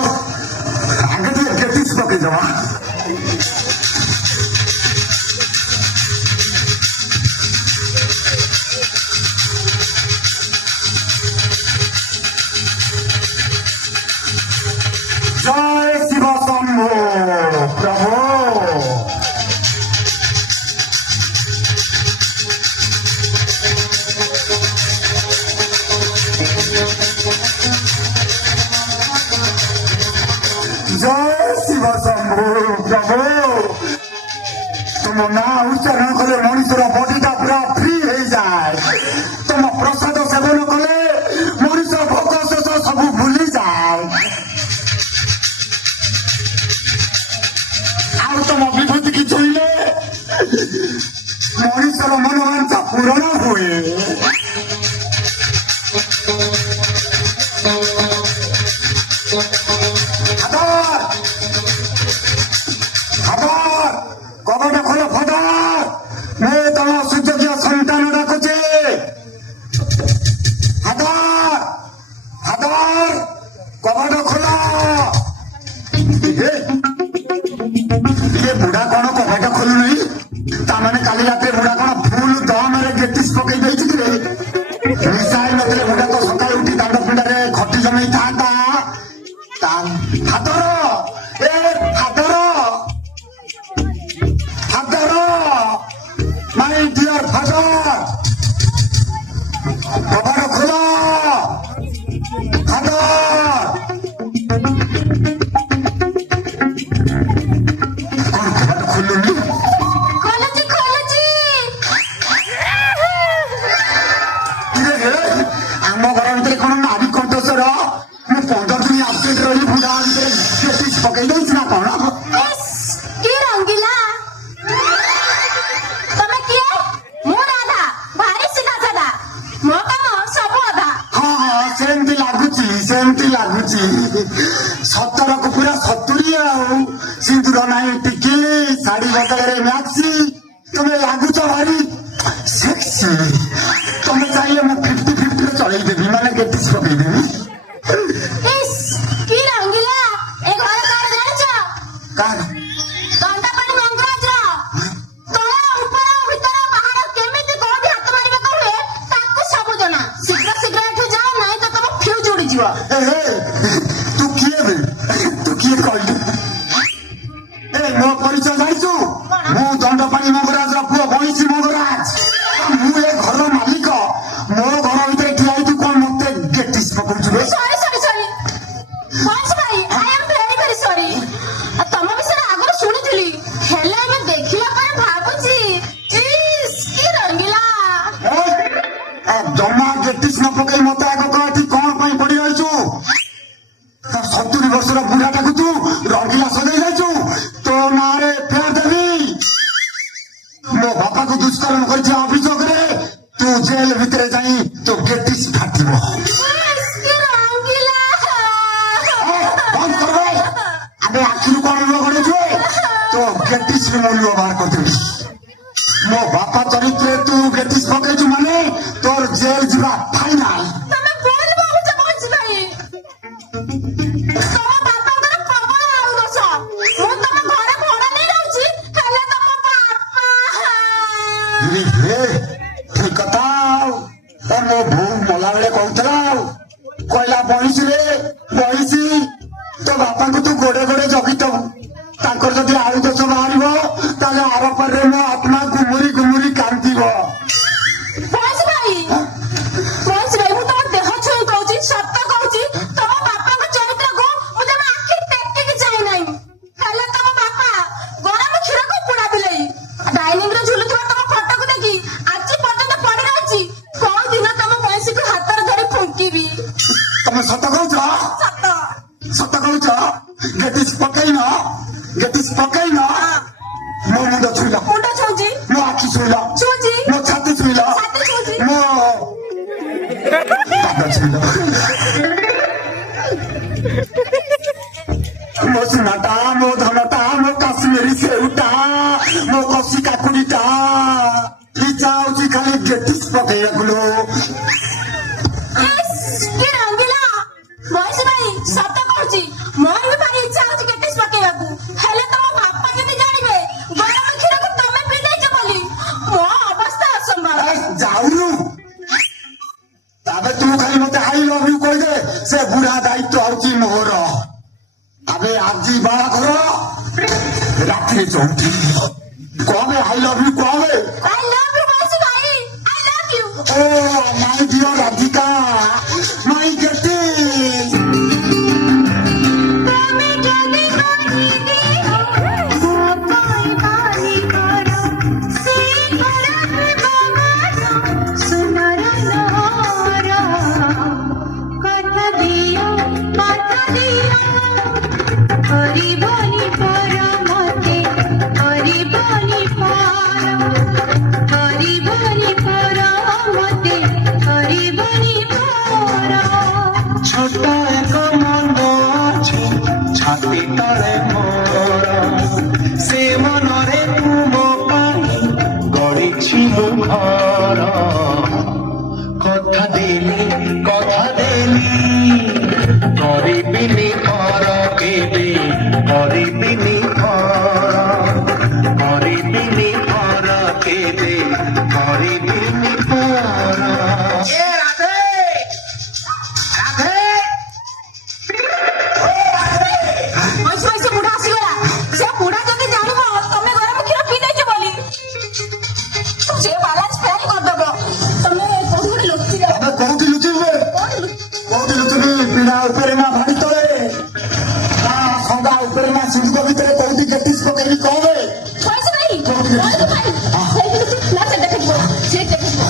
ଆଗେ ଟିକେ ଗେଟିସ୍ ପକେଇଦବା। ଜୟ ଶିବ ଶମ୍ଭୁ ପ୍ରଭୁ। ଜୟ ଶିବ ଶମ୍ଭୁ ପ୍ରଭୁ। ତୁମ ନାଁ ଉଚ୍ଚାରଣ କଲେ ମଣିଷର ବଡିଟା ପୁରା ଫ୍ରି ହେଇଯାଏ। ତୁମ ପ୍ରସାଦ ସେବନ କଲେ ମଣିଷ ଭୋକ ଶୋଷ ସବୁ ଭୁଲିଯାଏ। ଆଉ ତମ ବିଭୂତି କି ଛୁଇଁଲେ ମଣିଷର ମନୋବାଞ୍ଛା ପୂରଣ ହୁଏ। କବାଟ ଖୋଲ ଫାଦର, ମୁଁ ତମ ସୁଯୋଗ୍ୟ ସନ୍ତାନ ଡାକୁଛି। ଫାଦର କବାଟ ଖୋଲ। ଇଏ ବୁଢା କଣ କବାଟ ଖୋଲୁନାହିଁ? ତାମାନେ କାଲି ରାତିରେ ବୁଢା କଣ ଫୁଲ ଦମରେ ଗେଟିସ୍ ପକେଇ ଦେଇଛି କି? ଲାଗୁଛି ସତରକୁ ପୁରା ସତୁରି ଆଉ ସିନ୍ଦୁର ନାହିଁ ଟିକେ ଶାଢୀ ବଦଳରେ ମ୍ୟାକ୍ସି ତମେ ଲାଗୁଛ ଭାରି ସେକ୍ସି ତମେ ଚାହିଁଲେ ମୁଁ 50-50 ଚଳେଇଦେବି ମାନେ ଗେଟିସ୍ ପକେଇଦେବି ଇସ୍, କି ରଙ୍ଗିଲା ଏ ଘର କାହାର ଜାଣିଛ? କାହାର ଦଣ୍ଡପାଣି ମଙ୍ଗରାଜର। ତଳ ଉପର ଭିତର ବାହାର କେମିତି କୋଉଠି ହାତ ମାରିବାକୁ ହୁଏ ତାକୁ ସବୁ ଜଣା। ଶୀଘ୍ର ଶୀଘ୍ର ଏଠୁ ଯାଅ, ନାହିଁ ତ ତମ ଫ୍ୟୁଜ୍ ଉଡିଯିବ। ତୁ କିଏ ବେ ତୁ କିଏ କହିଲୁ ମୋ ପରିଚୟ ଜାଣିଛୁ ମୁଁ ଦଣ୍ଡପାଣି ମଙ୍ଗରାଜର ପୁଅ ବଇଁଶୀ ମଙ୍ଗରାଜ ମୁଁ ଏ ଘରର ମାଲିକ ମୋ ଘର ଭିତରେ ଠିଆ ହେଇଛୁ କଣ ମତେ ଗେଟିସ୍ ପକଉଛୁ ବେ ସରି ସରି ସରି ବୟସ ଭାଇ, ଆଇ ଏମ୍ ଭେରି ଭେରି ସରି। ତମ ବିଷୟରେ ଆଗରୁ ଶୁଣିଥିଲି, ହେଲେ ଏବେ ଦେଖିଲା ପରେ ଭାବୁଛି ଇସ୍, କି ରଙ୍ଗିଲା। ଜମା ଗେଟିସ୍ ନ ପକେଇ ମତେ ଆଗ କହ ଏଠି କଣ ପାଇଁ ପଡି ରହିଛୁ 70 ବର୍ଷର ବୁଢାଟାକୁ ତୁ ରଙ୍ଗିଲା ସଜେଇ ଯାଇଛୁ ତୋ ନାଁରେ ଫେର ଦେବି ମୋ ବାପାକୁ ଦୁଷ୍କର୍ମ କରିଛି ଅଭିଯୋଗରେ ତୁ ଜେଲ ଭିତରେ ଯାଇ ତୋ ଗେଟିସ୍ ଫାଟିବ ଇସ୍, କି ରଙ୍ଗିଲା। ବନ୍ଦ କରିବେ ଆବେ ଆଖିରୁ କଣ ଲୁହ ଗଡୁଛୁ ତୋ ଗେଟିସ୍ ରୁ ମୁଁ ଲୁହ ବାହାର କରିଦେବି ମୋ ବାପା ଚରିତ୍ରରେ ତୁ ଗେଟିସ୍ ପକେଇଛୁ ମାନେ ତୋର ଜେଲ ଯିବା ଫାଇନାଲ ତମେ ଭୁଲ ଭାବୁଛ ବୟସ ଭାଇ। ତମ ବାପାଙ୍କର ପ୍ରବଳ ଆଳୁ ଦୋଷ। ମୁଁ ତମ ଘରେ ଭଡା ନେଇ ରହୁଛି, ହେଲେ ତମ ବାପା ଠିକ କଥା ଆଉ ମୋ ବୋଉ ମଲା ବେଳେ କହୁଥିଲା ଆଉ କହିଲା ବଇଁଶୀରେ ବଇଁଶୀ ତୋ ବାପାଙ୍କୁ ତୁ ଗୋଡେ ଗୋଡେ ଜଗିଥବୁ ତାଙ୍କର ଯଦି ଆଳୁ ଦୋଷ ବାହାରିବ ତାହେଲେ ଆର ପାରେ ମୋ ଆତ୍ମା ଗୁମୁରି ଗୁମୁରି କାନ୍ଦିବ ବୟସ ଭାଇ, ବୟସ ଭାଇ, ମୁଁ ତମ ଦେହ ଛୁଇଁ କହୁଛି, ସତ କହୁଛି, ତମ ବାପାଙ୍କ ଚରିତ୍ରକୁ ମୁଁ ଜମା ଆଖି ଟେକିକି ଚାହିଁ ନାହିଁ। ହେଲେ ତମ ବାପା ଗରମ କ୍ଷୀରକୁ ପୋଡା ବିଲେଇ। ଡାଇନିଂରେ ଝୁଲୁଥିବା ତମ ଫଟୋକୁ ଦେଖି ଆଜି ପର୍ଯ୍ୟନ୍ତ ପଡି ରହିଛି। କୋଉ ଦିନ ତମ ବୟସକୁ ହାତରେ ଧରି ଫୁଙ୍କିବି। ତମେ ସତ କହୁଛ ସତ। ସତ କହୁଛ ଗେଟିସ୍ ପକେଇନ ମୋ ମୁଣ୍ଡ ଛୁଇଁଲ ମୁଣ୍ଡ ଛୁଉଁଛି, ମୋ ଆଖି ଛୁଇଁଲ ଛୁଉଁଛି, ମୋ ଛାତି ଛୁଇଁଲ ଛାତି ଛୁଉଁଛି। ମୋ ପାଦ ଛୁଇଁଲ ମୋ ସୁନାଟା ମୋ ଧନଟା ମୋ କାଶ୍ମୀରୀ ସେଉଟା ମୋ କଷି କାକୁଡିଟା ଇଚ୍ଛା ହଉଛି ଖାଲି ଗେଟିସ୍ ପକେଇବାକୁ ଲୋ ଇସ୍, କି ରଙ୍ଗିଲା। ବୟସ ଭାଇ, ସତ କହୁଛି, ମୋର ବି ଭାରି ଇଚ୍ଛା ହଉଛି ଗେଟିସ୍ ପକେଇବାକୁ। ହେଲେ ତମ ବାପା ଯଦି ଜାଣିବେ ଗରମ କ୍ଷୀରକୁ ତମେ ପିଇ ଦେଇଛ ବୋଲି, ମୋ ଅବସ୍ଥା ଅସମ୍ଭାଳ। ଯାଉନୁ ତାପରେ ତୁ ଖାଲି ମତେ ଆଇ ଲଭ୍ ୟୁ କହିଦେ ସେ ବୁଢା ଦାୟିତ୍ୱ ହଉଛି ମୋର ଆବେ ଆଜି ବାହାଘର ରାତିରେ ଚଉଠି କହବେ ଆଇ ଲଭ୍ ୟୁ କହବେ I love you, ବୟସ ଭାଇ, I love you. ଓ ମାଇ ଡିଅର ରାଧିକା ମାଇ ଗେଟିସ୍ ତମେ ଯଦି କହିଦିଅ, ମୋ ପାଇଁ ପାଳି କର, ସେ ଖରାପ ବାବାର ସୁନ୍ଦର ନହର। କଥା ଦିଅ, କରିବନି ପର ମତେ, କରିବନି ପର ମତେ, କରିବନି ପର। ছোট এক মন আছে ছাতি তলে মোর সে মনরে তু মো পাই গড়িছি মু ঘর কথা দেলি করিবিনি পর কেবে করিবিনি পর কেবে করিবিনি পর ବୟସ ଭାଇ, ସେ ବୁଢା ଆସିଗଲା। ସେ ବୁଢା ଯଦି ଜାଣିବ ତମେ ଗରମ କ୍ଷୀର ପିଇ ଦେଇଛ ବୋଲି, ସେ ବାଲାନ୍ସ ଫେଲ୍ କରିଦବ। ତମେ କୋଉଠି ଗୋଟେ ଲୁଚି ଯାଅ। ତମେ କୋଉଠି ଲୁଚିବେ କୋଉଠି ଲୁଚିବି ପିଢା ଉପରେ ନା ଭାଡି ତଳେ ନା ସଙ୍ଗା ଉପରେ ନା ସିନ୍ଦୁକ ଭିତରେ କୋଉଠି ଗେଟିସ୍ ପକେଇବି କହବେ ବୟସ ଭାଇ, ସେଇଠି ଲୁଚି, ନା ସେ ଦେଖିଯିବ, ସେ ଦେଖିଯିବ।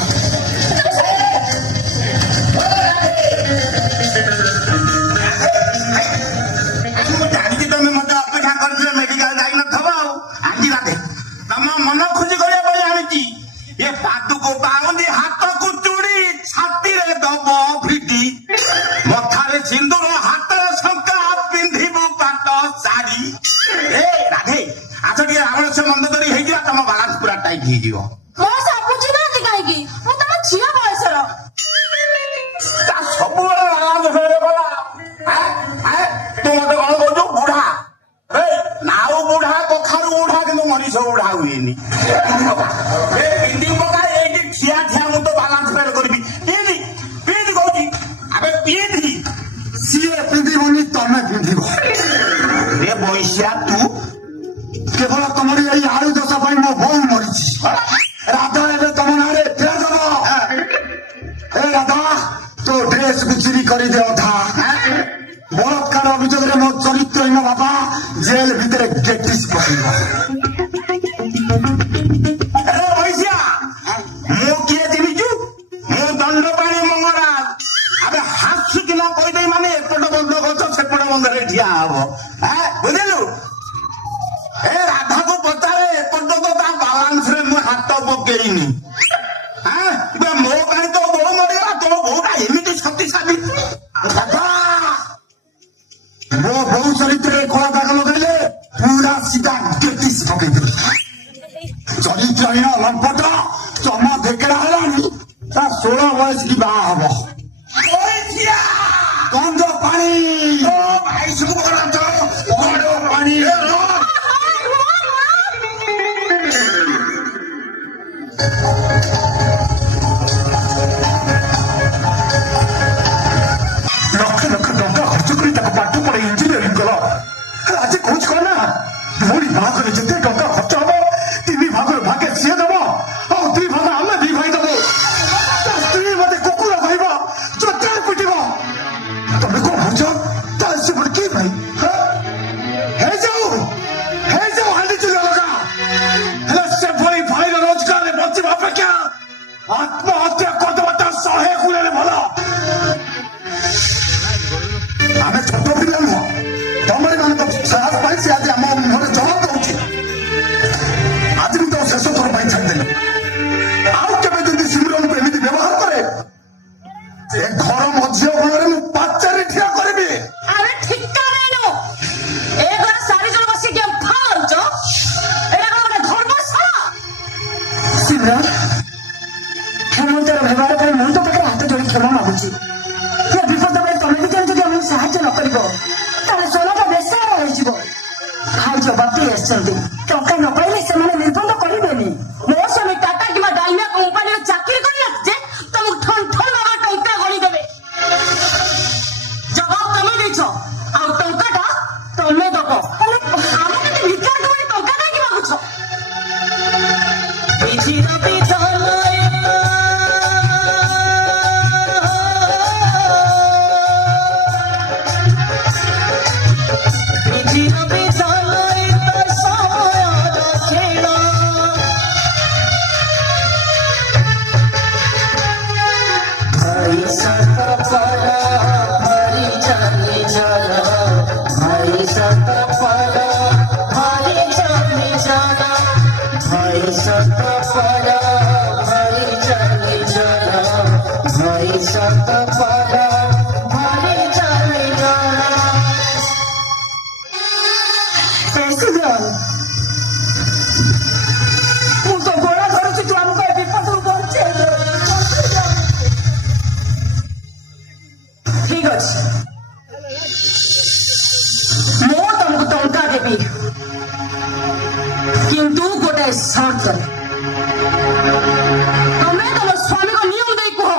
ମୁଁ ଜାଣିଛି ତମେ ମତେ ଅପେକ୍ଷା କରିଥିଲେ ମେଡିକାଲ ଯାଇନଥିବ ଆଉ ଆଜି ରାତି ତମ ମନ ଖୁସି କରିବା ପାଇଁ ଆଣିଛି ଏ ପାଦକୁ ବାଉଁଦି ହାତକୁ ଚୁଡ଼ି ଛାତିରେ ଦବ ଭିଟି ମଥାରେ ସିନ୍ଦୁର ହାତ वैश्या तू केवल तुमरी यही आयु दशा पाई मो बहु मरी राधा एवं तुम ना फेर दब ए राधा तो ड्रेस गुचरी कर दे अधा बलात्कार अभियोग मो चरित्रहीन बापा जेल भितर गेटिस पकड़ वैश्या मो किए जीविचु मो दंड पाणी मंगराज अबे हासुकिना कहीदे माने एपट बंध गच सेपट बंधरे ठिया हब बुझिलु ए राधा को पचारे एपट तो ता बालांस रे मु हाथ पकेइनी मो पाई तो बो मरिगला तो बोटा एमिति शक्तिशाली राधा मो बहु चरित्र कला दाग लगाइले पूरा सीधा गेटिस पकई दे चरित्रहीन लंपट चमा देखा हेलानी ता 16 वर्ष की बाहा हब गंध पानी ओ भाई सब करा तो गंध पानी लक्ष लक्ष टंका खर्च कर पाठ पढ़े इंजीनियरिंग कल आज कौच कह ना मोरी बाघर जिते टंका खर्च हम 3 भागर भागे सी दब और 2 भाग आम 2 भाई दब स्त्री मत कुकुर कह चोटार पिट तुम कौन बुझ से पुणी कि भाई जाऊ हांडी चुल लगा से भाई भाई रोजगार बचा अपेक्षा आत्महत्या करदेवा 100 गुण भल आम छोट पिला नुह तमरी मान साहस पाई से आज आम मुहर जवाब दौर आज भी तो शेष थर पर छाड़देली आउ केवे जदि सिमरन को एमती व्यवहार करे ए घर मझिया कोणरे मु पाचारे ठिया करबी अरे ठिक्का नहीं नो ए घर सारी जन बसी गेम खालच एरा कोन धर्मशाला सिमरन हेमंतर व्यवहार पर मन तो पकड़ हाथ जोड़ी क्षमा मागुची ये विपद में तमे भी जन जदि हम साहाय्य न करिवो ताले सोनाटा बेसार होइजिवो भाई जवाब दे आछंती टका न पाइले से माने निर्बंध करिवेनी मो स्वामी टाटा किमा डाइना कंपनी रे चाकरी करिया जे तुम ठन ठन बाबा टंका गणी देबे जवाब तमे देछो आ टंकाटा तमे दबो हम के भिकार कोनी टंका काई कि मागुछो बिजी रबी धलय बिजी रबी धलय त समय रखेला भाई सत पर हरि चले जरा भाई सत पर हरि चले जरा भाई सत पर हरि चले जरा भाई सत पर हरि चले जरा कैसे जान ମୁଁ ତ ଗୋଳା ଧରୁଛି ତୁ ଆମକୁ ଏ ବିପଦରୁ ବଞ୍ଚେଇ ଦେ ଠିକ ଅଛି ମୁଁ ତମକୁ ଟଙ୍କା ଦେବି କିନ୍ତୁ ଗୋଟେ ସର୍ତ୍ତରେ ତମେ ତମ ସ୍ୱାମୀଙ୍କ ନିୟମ ଦେଇ କୁହ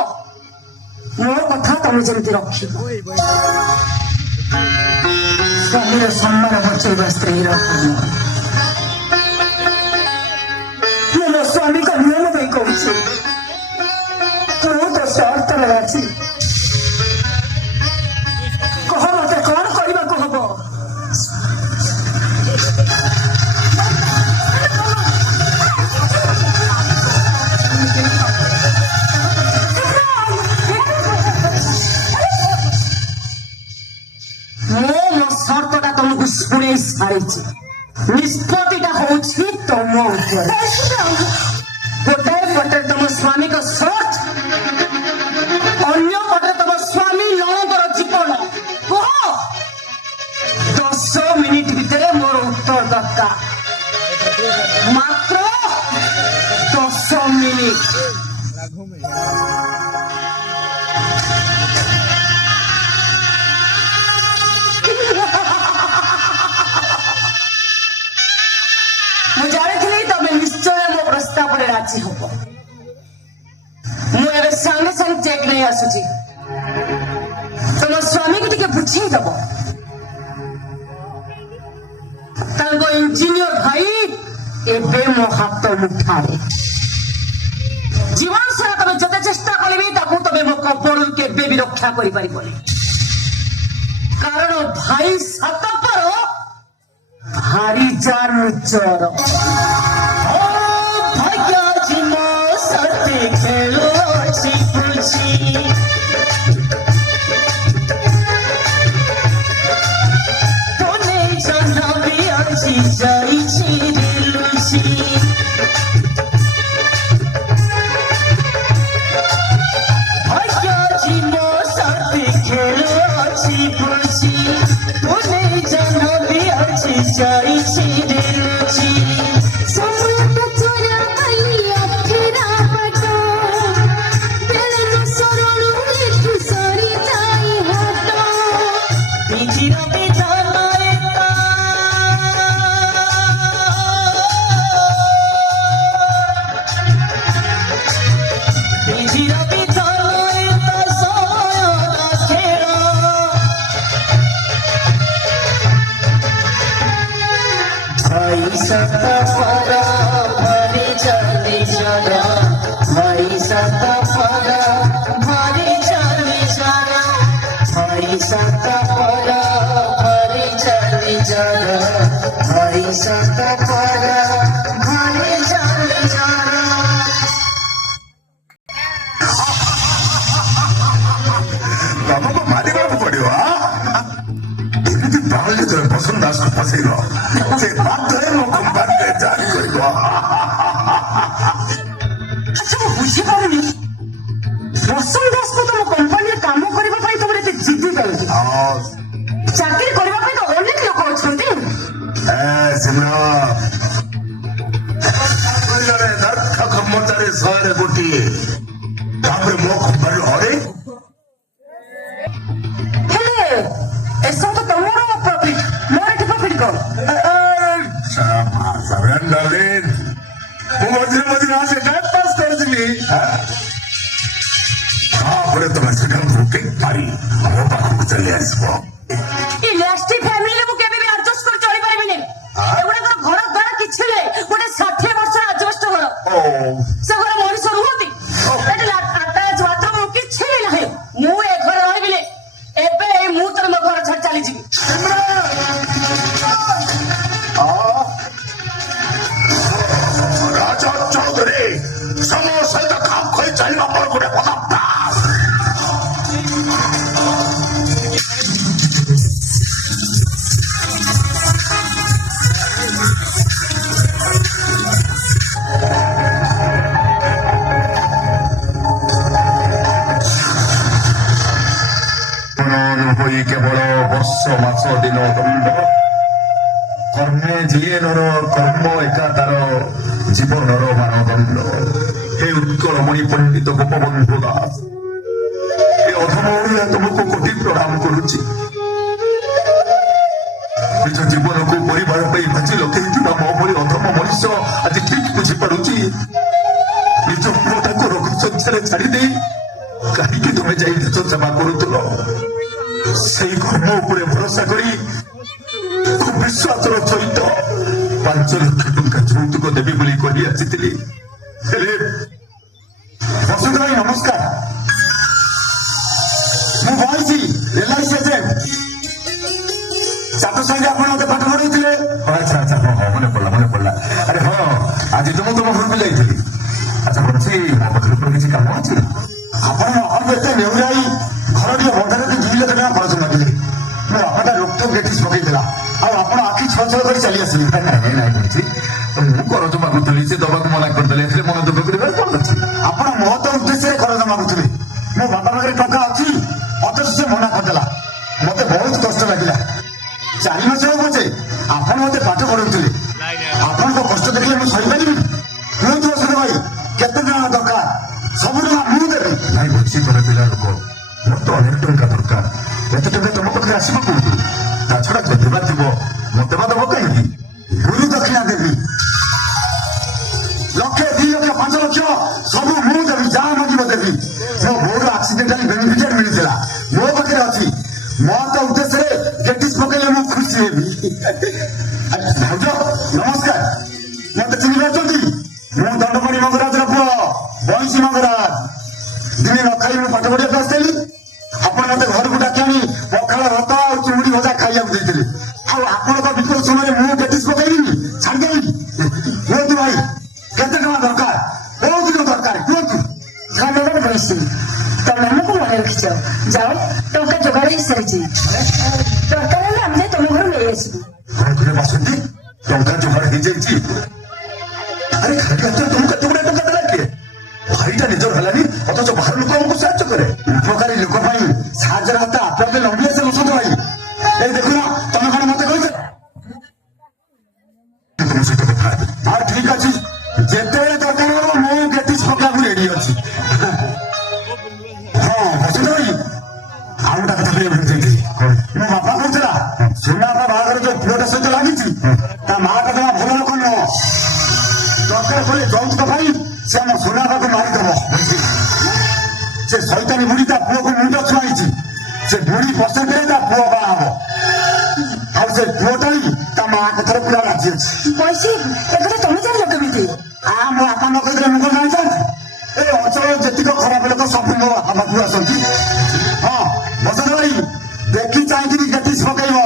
ମୋ କଥା ତମେ ଯେମିତି ରଖିବ ସ୍ୱାମୀର ସମ୍ମାନ ବଞ୍ଚେଇବା ସ୍ତ୍ରୀର ଧର୍ମ ମୁଁ ମୋ ସ୍ୱାମୀଙ୍କ ନିୟମ ଦେଇ କହୁଛି ତୁ ତ ସର୍ତ୍ତରେ ଅଛି କହ ମତେ କଣ କରିବାକୁ ହବ ମୁଁ ମୋ ସର୍ତ୍ତଟା ତମକୁ ଶୁଣେଇ ସାରିଛି ନିଷ୍ପତ୍ତିଟା ହଉଛି ତମ ଉପରେ ଗୋଟାଏ ପଟେ ତମ ସ୍ୱାମୀଙ୍କ ସର୍ତ୍ତ ଅନ୍ୟ ପଟେ ତମ ସ୍ୱାମୀ ନଣନ୍ଦର ଜୀବନ କୁହ 10 ମିନିଟ ଭିତରେ ମୋର ଉତ୍ତର ଦରକାର ମାତ୍ର 10 ମିନିଟ ମୁଁ ଜାଣିଥିଲି ତମେ ନିଶ୍ଚୟ ମୋ ପ୍ରସ୍ତାବରେ ରାଜି ହବ ମୁଁ ଏବେ ସାଙ୍ଗେ ସାଙ୍ଗେ ଚେକ୍ ନେଇ ଆସୁଛି ତମ ସ୍ୱାମୀକୁ ଟିକେ ବୁଝେଇ ଦବ ତାଙ୍କ ଇଞ୍ଜିନିୟର ଭାଇ ଏବେ ମୋ ହାତ ମୁଠାରେ। ଜୀବନ ସାରା ତମେ ଯେତେ ଚେଷ୍ଟା କରିବି ତାକୁ ତମେ ମୋ କବଳରୁ କେବେ ବି ରକ୍ଷା କରିପାରିବନି। କାରଣ ଭାଇ ସାତପର ଭାରି ଚାରୁଚର। ଭାଗ୍ୟ ଆଜି ମୋ ସତେ ଖେଳୁଅଛି ଖୁସି। ଯାଇଛି ଦିଲୁସି। ଭାଗ୍ୟ ଆଜି ମୋ ସାଥେ ଖେଳୁଅଛି ଖୁସି। ତୁନେ ଜାନବି ଆଜି ଯାଇଛି ଦିଲୁସି। ତମକୁ ମାରିବାକୁ ପଡିବ। ଏମିତି ବାହାରିଲେ ତମେ ବସନ୍ତ ଦାସକୁ ଫସେଇବ। ସେ ବାଧ୍ୟରେ ମୋ କମ୍ପାନୀରେ ଜାରି କରିବ। ଆଚ୍ଛା ମୁଁ ବୁଝିପାରୁନି ବସନ୍ତ ଦାସକୁ ତମ କମ୍ପାନୀରେ କାମ କରିବା ପାଇଁ ତମର ଏତେ ଜିଦି କାହିଁକି? ଚାକିରି କରିବା ପାଇଁ ତ ଅନେକ ଲୋକ ଅଛନ୍ତି। ଜଣେ ଦକ୍ଷ କର୍ମଚାରୀ 100ରେ ଗୋଟିଏ, ତାପରେ ମୋ କମ୍ପାନୀ ହରେ। ହେଲେ ଏସବୁ ତ ତମର ପ୍ରଫିଟ, ମୋର ଏଠି ପ୍ରଫିଟ କଣ? ମୁଁ ମଝିରେ ମଝିରେ ଆସି ଟାଇମ୍ ପାସ୍ କରିଥିଲି। ତାପରେ ତମେ ସେଠାକୁ ପାରି ମୋ ପାଖକୁ ଚାଲି ଆସିବ। ଇଲାଷ୍ଟି ଫ୍ୟାମିଲିରେ ମୁଁ କେବେ ବି ଆଡଜଷ୍ଟ କରି ଚଳିପାରିବିନି। ଏଗୁଡାକର ଘର ଦ୍ୱାର କିଛି ନାହିଁ। ଗୋଟେ 60 ବର୍ଷର ଆଜବେଷ୍ଟ ଘର। ସେ ଘରେ ମଣିଷ ରୁହନ୍ତି। ଏଠି ଆଟାଚ ବାଥରୁମ କିଛି ବି ନାହିଁ। ମୁଁ ଏ ଘରେ ରହିବିନି। ଏବେ ଏଇ ମୁହୂର୍ତ୍ତରେ ମୋ ଘର ଛାଡି ଚାଲିଯିବି। ରାଜା ଚୌଧୁରୀ ସମୟ ସହିତ ଖାପ ଖୋଇ ଚାଲିବା ମୋର ଗୋଟେ ପଦାଭ୍ୟାସ। ହୋଇ କେବଳ ବର୍ଷ ମାସ ଦିନ ଦଣ୍ଡ କର୍ମେ ଯିଏ ନର କର୍ମ ଏକା ତାର ଜୀବନର ମାନଦଣ୍ଡ। ହେ ଉତ୍କଳ ମଣି ପଣ୍ଡିତ ଗୋପବନ୍ଧୁ ଦାସ, ଏ ଅଧମ ଓଡ଼ିଆ ତୁମକୁ କୋଟି ପ୍ରଣାମ କରୁଛି। ନିଜ ଜୀବନକୁ ପରିବାର ପାଇଁ ବାଜି ଲଗେଇଥିବା ମୋ ଭଳି ଅଧମ ମଣିଷ ଆଜି ଠିକ ବୁଝିପାରୁଛି ନିଜ ପୁଅଟାକୁ ରୋଗ ସଂସାରେ ଛାଡ଼ି ଦେଇ କାହିଁକି ତୁମେ ଯାଇ ନିଜ ସେବା କରୁଥିଲ। ସେଇ କର୍ମ ଉପରେ ଭରସା କରି ବିଶ୍ୱାସର ସହିତ 5 ଲକ୍ଷ ଟଙ୍କା ଯୌତୁକ ଦେବି ବୋଲି କହି ଆସିଥିଲି। ହେଲେ ବସୁଧ ଭାଇ ନମସ୍କାର। ମୁଁ ବଇଛି LIC ଏଜେଣ୍ଟ। ଚାଟୁ ସାଙ୍ଗେ ଆପଣ ମତେ ପାଠ ପଢଉଥିଲେ। ଆଚ୍ଛା ଆଚ୍ଛା, ହଁ ହଁ ମନେ ପଡିଲା। ଆରେ ହଁ, ଆଜି ତ ମୁଁ ତମ ଘରକୁ ଯାଇଥିଲି। ଆଚ୍ଛା ବଞ୍ଚି ମୋ ପାଖରେ ପୁଣି କିଛି କାମ ଅଛି। ଆପଣ ଏତେ ନେଉରାଇ ଘର ଟିକେ ବନ୍ଧାରେ 2 ଲକ୍ଷ ଟଙ୍କା ଖର୍ଚ୍ଚ ମାରିଲେ। ମୋ ବାପାଟା ରୋକଠୋକ ଗେଟିସ୍ ପକେଇଥିଲା। ଆଉ ଆପଣ ଆଖି ଛଅ କରି ଚାଲି ଆସିଲେ। ନାଇଁ ବଞ୍ଚି, ମୁଁ କରଜ ମାଗୁଥିଲି, ସେ ଦବାକୁ ମନା କରିଦେଲେ। ଏଥିରେ ମନ ଦୁଃଖ କରିବାର କଣ ଅଛି? ଆପଣ ମହତ ଉଦ୍ଦେଶ୍ୟରେ କରଜ ମାଗୁଥିଲେ। ମୋ ବାପା ପାଖରେ ଟଙ୍କା ଅଛି, ଅଥଚ ସେ ମନା କରିଦେଲା। ମତେ ବହୁତ କଷ୍ଟ ଲାଗିଲା। 4 ମାସ ହବ ଯେ ଆପଣ ମତେ ପାଠ ପଢଉଥିଲେ। ଆପଣଙ୍କ କଷ୍ଟ ଦେଖିଲେ ମୁଁ ସହିପାରିବିନି। କୁହନ୍ତୁ ବସୁଧ ଭାଇ, କେତେ ଟଙ୍କା ଦରକାର? ସବୁ ଟଙ୍କା ମୁଁ ଦେବି। ନାଇଁ ବଞ୍ଚି, ତମେ ପିଲା ଲୋକ, ମୋର ତ ଅନେକ ଟଙ୍କା ଦରକାର। ଏତେ ଟଙ୍କା ତମ ପାଖରେ ଆସିବ କୋଉଠୁ? ତା ଛଡା ଯଦି ବା ଥିବ ମତେ ବା ଦବ କାହିଁକି? ଗୁରୁ ଦକ୍ଷିଣା ଦେବି। 1 ଲକ୍ଷ 2 ଲକ୍ଷ 5 ଲକ୍ଷ ସବୁ ମୁଁ ଦେବି। ଯାହା ମାଗିବ ଦେବି। ମୋ ବୋଉର ଆକ୍ସିଡେଣ୍ଟାଲ ବେନିଫିଟ ମିଳିଥିଲା, ମୋ ପାଖରେ ଅଛି। ମହତ ଉଦ୍ଦେଶ୍ୟରେ ଗେଟିସ୍ ପକେଇଲେ ମୁଁ ଖୁସି ହେବି। ଭାଉଜ ମନେ ରଖିଛ ଯାଅ ଟଙ୍କା ଯୋଗାଡ଼ ହେଇସାରିଛି ଦରକାର ହେଲେ ଆମେ ଯାଇ ତମ ଘରୁ ନେଇ ଆସିବୁ କଣ କହିଲେ ବାସନ୍ତୀ ଟଙ୍କା ଯୋଗାଡ଼ ହେଇଯାଇଛି ଆରେ ଖାଲି ହାତରେ ତମକୁ ଏତେ ଗୁଡା ଟଙ୍କା ଦେଲା କିଏ ଭାଇଟା ନିଜର ହେଲାନି ଅଥଚ ବାହାର ଲୋକ ଆମକୁ ସାହାଯ୍ୟ କରେ ଉପକାରୀ ଲୋକ ପାଇଁ ସାହାଯ୍ୟର ହାତ ଆପେ ଆପେ ଲମ୍ବି ଆସେ ବସନ୍ତ ଭାଇ ଏଇ ଦେଖୁନ ତମେ କଣ ମତେ କହିଛ ତମ ସହିତ କଥା ହେବି ହଁ ଠିକ ଅଛି ଯେତେବେଳେ ଦରକାର ହବ ମୁଁ ଗେଟିସ୍ ପକାକୁ ରେଡି ଅଛି ହଁ ବସନ୍ତ ଭାଇ ଆଉ ଗୋଟେ କଥା କହିବାକୁ ଭୁଲିଯାଇଥିଲି ମୋ ବାପା କହୁଥିଲା ସୁନାପା ବାହାଘର ଯୋଉ ପୁଅଟା ସହିତ ଲାଗିଛି ତା ମାଆଟା ଜମା ଭଲ ଲୋକ ନୁହଁ ଦରକାର ପଡେ ଯୌତୁକ ପାଇଁ ସେ ଆମ ସୁନାପାକୁ ମାରିଦବ ସେ ଶୈତାନୀ ବୁଢୀ ତା ପୁଅକୁ ମୁଣ୍ଡ ଛୁଆଇଛି ସେ ବୁଢୀ ପସନ୍ଦରେ ତା ପୁଅ ବାହା ହବ ଆଉ ସେ ପୁଅଟା ବି ତା ମା କଥାରେ ପୁରା ରାଜି ଅଛି ପଇସି ଏକଥା ତମେ ଜାଣିଲ କେମିତି ମୋ ବାପା ନ କହିଥିଲେ ମୁଁ କଣ ଜାଣିଥାନ୍ତି ଏ ଅଞ୍ଚଳର ଯେତିକ ଖରାପ ଲୋକ ସବୁ ମୋ ବାପା ପାଖକୁ ଆସନ୍ତି ହଁ ବସନ୍ତ ଭାଇ ଦେଖି ଚାହିଁକିରି ଗେଟିସ୍ ପକେଇବ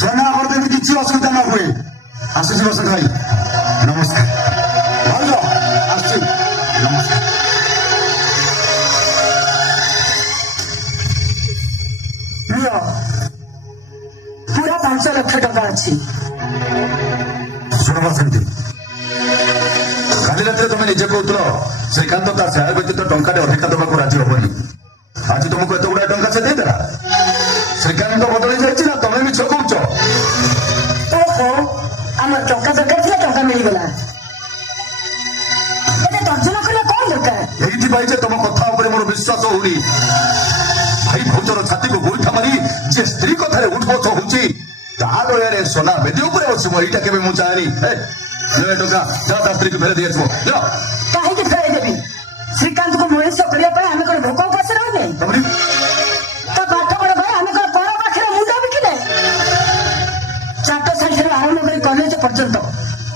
ସୁନା ଘର କିଛି ଅସୁବିଧା ନ ହୁଏ ଆସୁଛି ବସନ୍ତ ଭାଇ ନମସ୍କାର ଭାଉଜ ଆସୁଛି ନମସ୍କାର ନିଅ ପୁରା 5 ଲକ୍ଷ ଟଙ୍କା ଅଛି ଶୁଣ ବସନ୍ତି କାଲି ରାତିରେ ତମେ ନିଜେ କହୁଥିଲ ଶ୍ରୀକାନ୍ତ ତା ସେହାର ବ୍ୟତୀତ ଟଙ୍କାଟେ ଅଧିକା ଦେବାକୁ ରାଜି ହବନି ଆଜି ତମକୁ ଏତେ ଗୁଡାଏ ଟଙ୍କା ସେ ଦେଇଦେଲା ଶ୍ରୀକାନ୍ତ ବଦଳି ଯାଇଛି ନା ତମେ ମିଛ କହୁଛ ଓହୋ ଆମର ଟଙ୍କା ଦରକାର ଥିଲା ଟଙ୍କା ମିଳିଗଲା ଏତେ ତର୍ଜମା କରିବା କଣ ଦରକାର ଏଇଥିପାଇଁ ଯେ ତମ କଥା ଉପରେ ମୋର ବିଶ୍ୱାସ ହଉନି ଭାଇ ଭଉଜର ଛାତିକୁ ଗୋଇଠା ମାରି ଯେ ସ୍ତ୍ରୀ କଥାରେ ଉଠବସ ହଉଛି ତା ଦୟାରେ সোনা ବେଦି ଉପରେ ବସିବ ଏଇଟା କେବେ ମୁଁ ଚାହେଁନି ଟଙ୍କା ଯା ତା ସ୍ତ୍ରୀକୁ ଫେରେ ଦେଇଆସିବ କାହିଁକି ଫେରାଇ ଦେବି ଶ୍ରୀକାନ୍ତକୁ ମଣିଷ କରିବା ପାଇଁ ଆମେ କଣ ଭୋକ ଉପାସ ରହିଲେ ତା ପାଠ ପଢ ଭାଇ ଆମେ କଣ ପର ପାଖରେ ମୁଣ୍ଡ ବିକିଲେ ଚାଟଶାଳୀରୁ ଆରମ୍ଭ କରି କଲେଜ ପର୍ଯ୍ୟନ୍ତ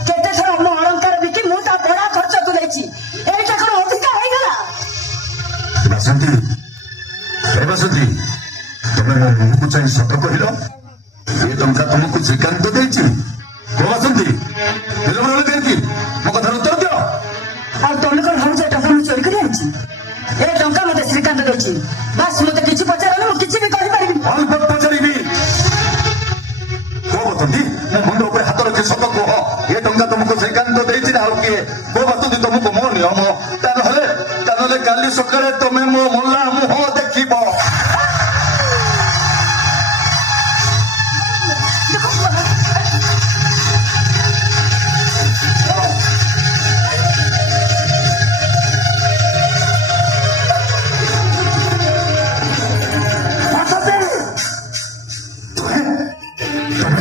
କେତେ ଥର ମୋ ଅଳଙ୍କାର ବିକି ମୁଁ ତା ପଢା ଖର୍ଚ୍ଚ ତୁଲେଇଛି ଏଇଟା କଣ ଅଧିକା ହେଇଗଲା ବାସନ୍ତୀ ବାସନ୍ତୀ ତମେ ମୋ ମୁହଁକୁ ଚାହିଁ ସତ କହିଲ ଏ ଟଙ୍କା ତମକୁ ଶ୍ରୀକାନ୍ତ ଦେଇଛି ବାସନ୍ତୀ କାହିଁକି ମୋ କଥାର ଉତ୍ତର ଦିଅ ଆଉ ତମେ କଣ ଭାବୁଛ ଟଙ୍କା ମୁଁ ଚୋରି କରି ଆଣିଛି ଏ ଟଙ୍କା ମତେ ଶ୍ରୀକାନ୍ତ ଦେଇଛି ବାସ୍ ମତେ କିଛି ପଚାରିଲେ ମୁଁ କିଛି ବି କହିପାରିବି ଅଳ୍ପ ପଚାରିବି କୋ ବାସନ୍ତୀ ମୋ ମୁଣ୍ଡ ଉପରେ ହାତ ରଖି ସତ କୁହ ଏ ଟଙ୍କା ତମକୁ ଶ୍ରୀକାନ୍ତ ଦେଇଛି ନା ଆଉ କିଏ କୋ ବାସନ୍ତୀ ତମକୁ ମୋ ନିୟମ ତାହେଲେ କାଲି ସକାଳେ ତମେ ମୋ ମଲା ମୁହଁ ଦେଖିବ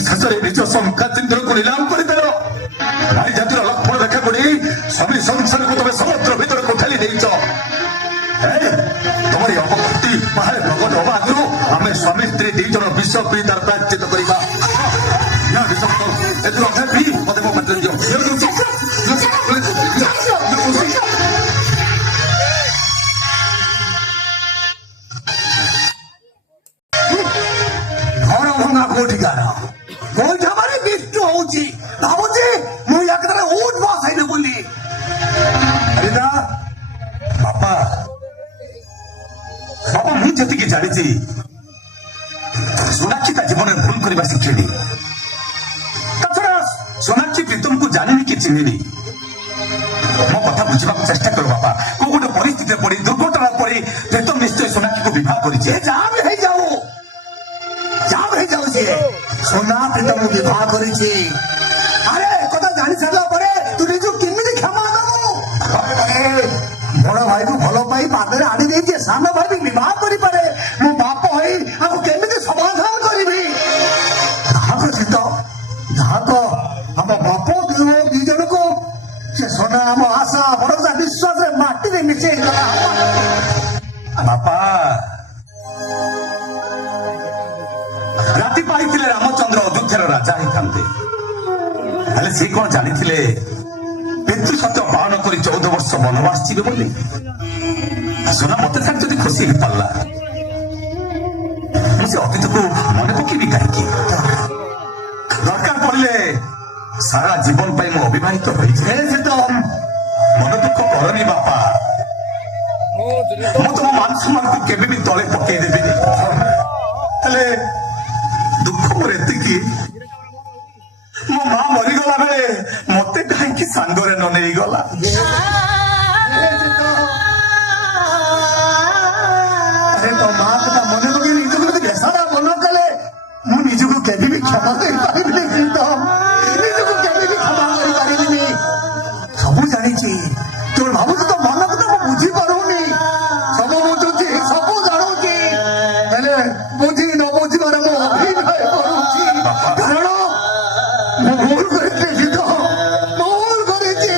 ଶେଷରେ ନିଜ ଶଙ୍ଖା ଚିହ୍ନକୁ ନିଲାମ କରିଦେଲ ନାରୀ ଜାତିର ଲକ୍ଷ୍ମଣ ରେଖା ପଡି ସ୍ୱାମୀ ସଂସାରକୁ ତମେ ସମୁଦ୍ର ଭିତରକୁ ଠେଲି ଦେଇଛ ତମର ଏ ଅପକୃତି ବାହାରେ ପ୍ରକଟ ହବା ଆଗରୁ ଆମେ ସ୍ୱାମୀ ସ୍ତ୍ରୀ 2 ଜଣ ବିଷ ପିଇ ତାର ପ୍ରାୟଶ୍ଚିତ କରିବା ଏଥିରୁ ଅଧା ପିଇ ମତେ ମୋ ପାଟିରେ ଦିଅ ଘର ଭଙ୍ଗା କୋଉଠିକାର କୋଉଠା ମାନେ ବିଷ୍ଣୁ ହଉଛି ଭାବୁଛି ମୁଁ ଏକଦାରେ ଉଠ ବସ ହେଇନି ବୋଲି ବାପା ମୁଁ ଯେତିକି ଜାଣିଛି ସୋନାକ୍ଷୀ ତା ଜୀବନରେ ଭୁଲ କରିବା ଶିଖିନି ତାଛଡା ସୋନାକ୍ଷୀ ପ୍ରୀତମକୁ ଜାଣିନି କି ଚିହ୍ନିନି ମୋ କଥା ବୁଝିବାକୁ ଚେଷ୍ଟା କର ବାପା କୋଉ ଗୋଟେ ପରିସ୍ଥିତିରେ ପଡି ଦୁର୍ଘଟଣା ପଡି ପ୍ରୀତମ ନିଶ୍ଚୟ ସୋନାକ୍ଷୀକୁ ବିବାହ କରିଛି ଯାହା ବି ହେଇଯାଉ ସିଏ সোনা ପ୍ରୀତମକୁ ବିବାହ କରିଛି ଆରେ କଥା ଜାଣି ସାରିଲା ପରେ ତୁ ନିଜକୁ କେମିତି କ୍ଷମା ଦବୁ ବଡ ଭାଇକୁ ଭଲ ପାଇ ପାଦରେ ଆଣି ଦେଇଛି ସାନ ଭାଇ ବି ବିବାହ କରିପାରେ ମୁଁ ବାପ ହୋଇ ଆକୁ କେମିତି ସମାଧାନ କରିବି ଯାହାକୁ ଚିତ ଯାହାକୁ ଆମ ବାପ ଦି ଜଣକୁ ସେ সোনা ଆମ ଆଶା ଭରସା ବିଶ୍ୱାସରେ ମାଟିରେ ମିଶେଇ ଦେଲା ବାପା ରାତି ପାଇଥିଲେ ରାମଚନ୍ଦ୍ର ଅଯୋଧ୍ୟାର ରାଜା ହେଇଥାନ୍ତେ ହେଲେ ସେ କଣ ଜାଣିଥିଲେ ପିତୃ ସତ୍ୟ ପାଳନ କରି 14 ବର୍ଷ ବନବାସ ଯିବେ ବୋଲି সোনা ମତେ ସାର୍ ଯଦି ଖୁସି ହେଇପାରିଲା ମୁଁ ସେ ଅତୀତକୁ ମନେ ପକେଇବି କାହିଁକି ଦରକାର ପଡିଲେ ସାରା ଜୀବନ ପାଇଁ ମୁଁ ଅବିବାହିତ ହୋଇଛି ମନ ଦୁଃଖ କରନି ବାପା ମୁଁ ତମ ମାନ ସମ୍ମାନକୁ କେବେ ବି ତଳେ ପକେଇ ଦେବିନି। ହେଲେ ଦୁଃଖ ମୋର ଏତିକି, ମୋ ମା ମରିଗଲା ବେଳେ ମତେ କାହିଁକି ସାଙ୍ଗରେ ନ ନେଇଗଲା? अरे तो माँ का मने तो निजुक बेसारा मनो कले मु निजुक केबी भी क्षमा करि पारिबिनी प्रीतम निजुक केबी भी क्षमा करि पारिबिनी सब जानि छी तोर भाबु तो मन को तो बुझी पारुनी सब बुझुची सब जानो छी हेले बुझी न बुझी मारे मो अभिनय करूची कारण मु भूल करिछि तो भूल करिछि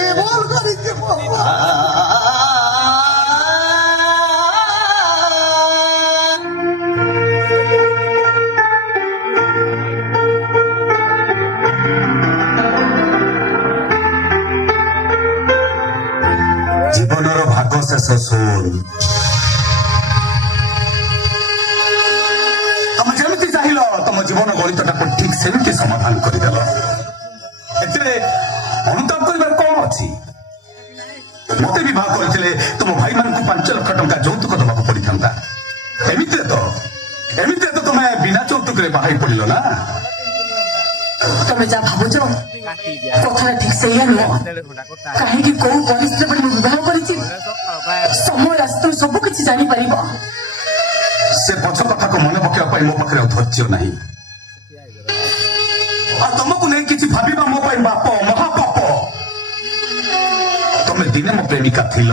ଜୀବନର ଭାଗ ଶେଷ ଶୁଣ। ତମେ ଯେମିତି ଚାହିଁଲ ତମ ଜୀବନ ଗଣିତଟାକୁ ଠିକ ସେମିତି ସମାଧାନ କରିଦେଲ। ଏଥିରେ ଅନୁତାପ କରିବାର କଣ ଅଛି? ମତେ ବିବାହ କରିଥିଲେ ତମ ଭାଇମାନଙ୍କୁ 5 ଲକ୍ଷ ଟଙ୍କା ଯୌତୁକ ଦେବାକୁ ପଡିଥାନ୍ତା। ଏମିତିରେ ତ ତମେ ବିନା ଯୌତୁକରେ ବାହାଇ ପଡିଲ ନା। ତମେ ଯାହା ଭାବୁଛ କଥାଟା ଠିକ ସେଇଆ ନୁହଁ। କାହିଁକି କୋଉ ପରିସ୍ଥିତି ପରି ମୁଁ ବିବାହ କରିଛି ସମୟ ଆସି ତମେ ସବୁ କିଛି ଜାଣିପାରିବ। ସେ ପଛ କଥାକୁ ମନେ ପକେଇବା ପାଇଁ ମୋ ପାଖରେ ଆଉ ଧୈର୍ଯ୍ୟ ନାହିଁ। ଆଉ ତମକୁ ନେଇ କିଛି ଭାବିବା ମୋ ପାଇଁ ବାପ ମହାପାପ। ତମେ ଦିନେ ମୋ ପ୍ରେମିକା ଥିଲ,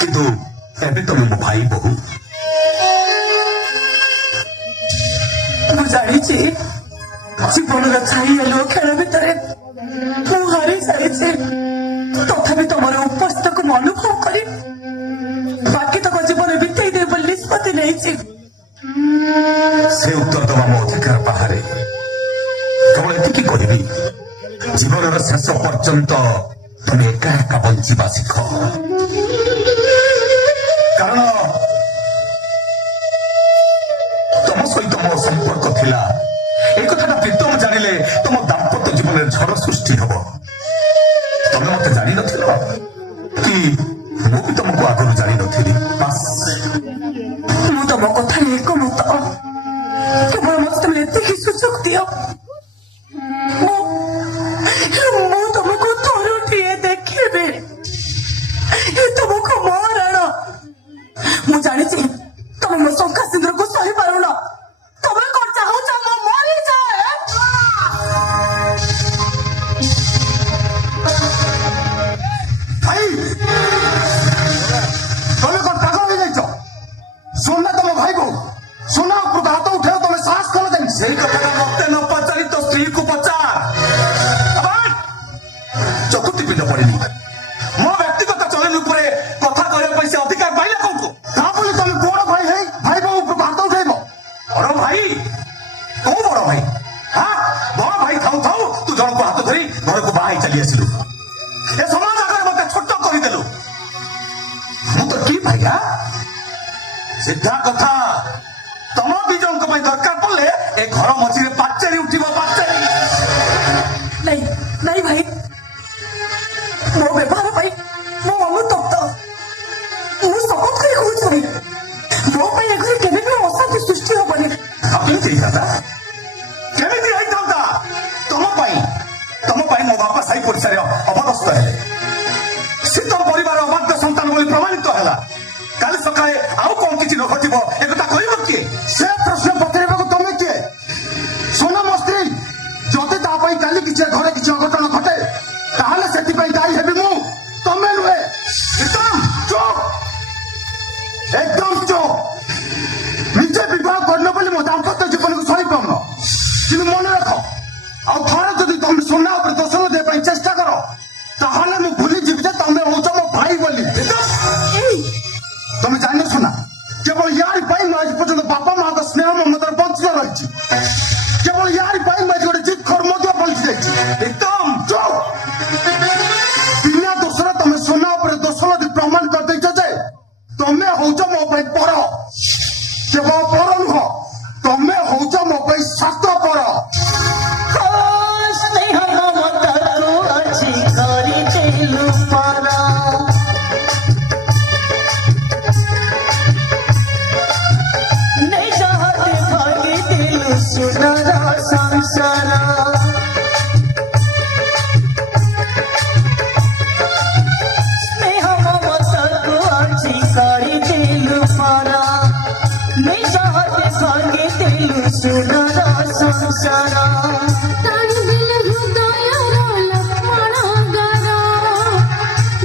କିନ୍ତୁ ଏବେ ତମେ ମୋ ଭାଇ ବୋହୂ। ମୁଁ ଜାଣିଛି ଜୀବନର ଛାଇ ଆଲୁଅ ଖେଳ ଭିତରେ ମୁଁ ହାରି ସାରିଛି। ତଥାପି ତମର ଉପସ୍ଥିତକୁ ମୁଁ ଅନୁଭବ କରି ବାକି ତମ ଜୀବନ ବିତେଇ ଦେବି ବୋଲି ନିଷ୍ପତ୍ତି ନେଇଛି। ସେ ଉତ୍ତର ଦେବା ମୋ ଅଧିକାର ବାହାରେ। କେବଳ ଏତିକି କହିବି, ଜୀବନର ଶେଷ ପର୍ଯ୍ୟନ୍ତ ତମେ ଏକା ଏକା ବଞ୍ଚିବା ଶିଖ। କାରଣ ତମ ସହିତ ମୋ ସମ୍ପର୍କ ଥିଲା। এই কথাটা প্রীতম জানিলে তোমার দাম্পত্য জীবনের ঝড় সৃষ্টি হব। তবে মতে জানি নথিল কি ମୁଁ ବି ତମକୁ ଆଗରୁ ଜାଣିନଥିଲି। ବାସ୍ ମୁଁ ତମ କଥାରେ ଏକମତ। କେବଳ ମତେ ତମେ ଏତିକି ସୁଯୋଗ ଦିଅ, ମୁଁ ତମକୁ ଥରୁଟିଏ ଦେଖିବି। ତମକୁ ମରଣ ମୁଁ ଜାଣିଛି ତମେ ମୋ ଶଙ୍ଖା ସିନ୍ଦୁରକୁ ସହିପାରୁନ। ତମେ କଣ ଚାହୁଁଛ ମୁଁ ମରିଯାଏ? भाई तुम्हें कौन पागल हो जाइछ? सोना तुम भाई को सोना ऊपर हाथ उठाओ तुम्हें साहस कल देन ସେଇ କଥାଟା ମତେ ନ ପଚାରି ତୋ ସ୍ତ୍ରୀକୁ ପଚାର। ଚତୁର୍ଥୀ ପିଣ୍ଡ ପଡିନି। ମୋ ବ୍ୟକ୍ତିଗତ ଚଳନି ଉପରେ କଥା କହିବା ପାଇଁ ସେ ଅଧିକାର ପାଇଲା କୋଉଠୁ? ତା ବୋଲି ତମେ ବଡ ଭାଇ ହେଇ ଭାଇ ବୋଉ ऊपर हाथ उठाइबो? ବଡ ଭାଇ? କୋଉ ବଡ ଭାଇ? ବଡ ଭାଇ ଥାଉ ଥାଉ ତୁ ଜଣକୁ ହାତ ଧରି ଘରକୁ ବାହା ହେଇ ଚାଲି ଆସିଲୁ। ଏ ସମାଜ ଆଗରେ ମତେ ଛୋଟ କରିଦେଲୁ। ମୁଁ ତ କି ଭାଇ? ସିଧା କଥା, ତମ ଦି ଜଣଙ୍କ ପାଇଁ ଦରକାର ପଡିଲେ ଏ ଘର ମଝିରେ ପାଚେରୀ ଉଠିବ, ପାଚେରୀ। ନାଇଁ ନାଇଁ ଭାଇ, ମୋ ବ୍ୟବହାର ପାଇଁ ମୁଁ ଅନୁତପ୍ତ। ମୁଁ ଶପଥ କରି କହୁଛି ମୋ ପାଇଁ ଏ ଘରେ କେବେ ବି ଅଶାନ୍ତି ସୃଷ୍ଟି ହବନି। ଆଉ କେମିତି ହେଇଥାନ୍ତା? କେମିତି ହେଇଥାନ୍ତା? ତମ ପାଇଁ ମୋ ବାପା ସାହି ପଡିଶାରେ ଅପଦସ୍ତ ହେଲେ। ସେ ତମ ପରିବାର ଅବାଧ୍ୟ ସନ୍ତାନ ବୋଲି ପ୍ରମାଣିତ ହେଲା। କାଲି ସକାଳେ ଆଉ କଣ କିଛି ନ ଘଟିବ ଏକଥା କହିବ କିଏ? से प्रश्न पचारिବାକୁ ତମେ କିଏ? सोना ମୋ ସ୍ତ୍ରୀ। ଯଦି ତା ପାଇଁ କାଲି କିଛି ଘରେ କିଛି ଅଘଟଣ ଘଟେ ତାହେଲେ ସେଥିପାଇଁ ଦାୟୀ ହେବି ମୁଁ, ତମେ ନୁହେଁ। ଚୁପ୍, ଏକଦମ ଚୁପ୍। ନିଜେ ବିବାହ କରିନ ବୋଲି ମୋ ଦାମ୍ପତ୍ୟ ଜୀବନକୁ ସହିପାରୁନ। କିନ୍ତୁ ମନେ ରଖ, ଆଉ ଥରେ ଯଦି ତମେ सोना ଉପରେ ଦୋଷ ଦେବା ପାଇଁ ଚେଷ୍ଟା କର ତାହେଲେ ମୁଁ ଭୁଲିଯିବି ଯେ ତମେ ହଉଛ ମୋ ଭାଇ ବୋଲି। ତମେ ଜାଣିନ सोना, केवल यार पाई मैं आज पर्यंत बापा माँ का स्नेह ममतार बंचित रही। केवल यार पाई मैं गोटे जिद खर मध्य बंची जाइए। एकदम चुप। बिना दोषर तुम सोना पर दोष नदी प्रमाण कर देछ जे तुमे होउछ मो पर पर। केवल पर नुह, तुमे होउछ मो पर सत पर। स्नेह ममताକୁ ଅଛି କରିଦେଲୁ ପର। ଚର ଟାଣି ଦେଲେ ହୃଦୟର ଲକ୍ଷ୍ମଣ ଗାର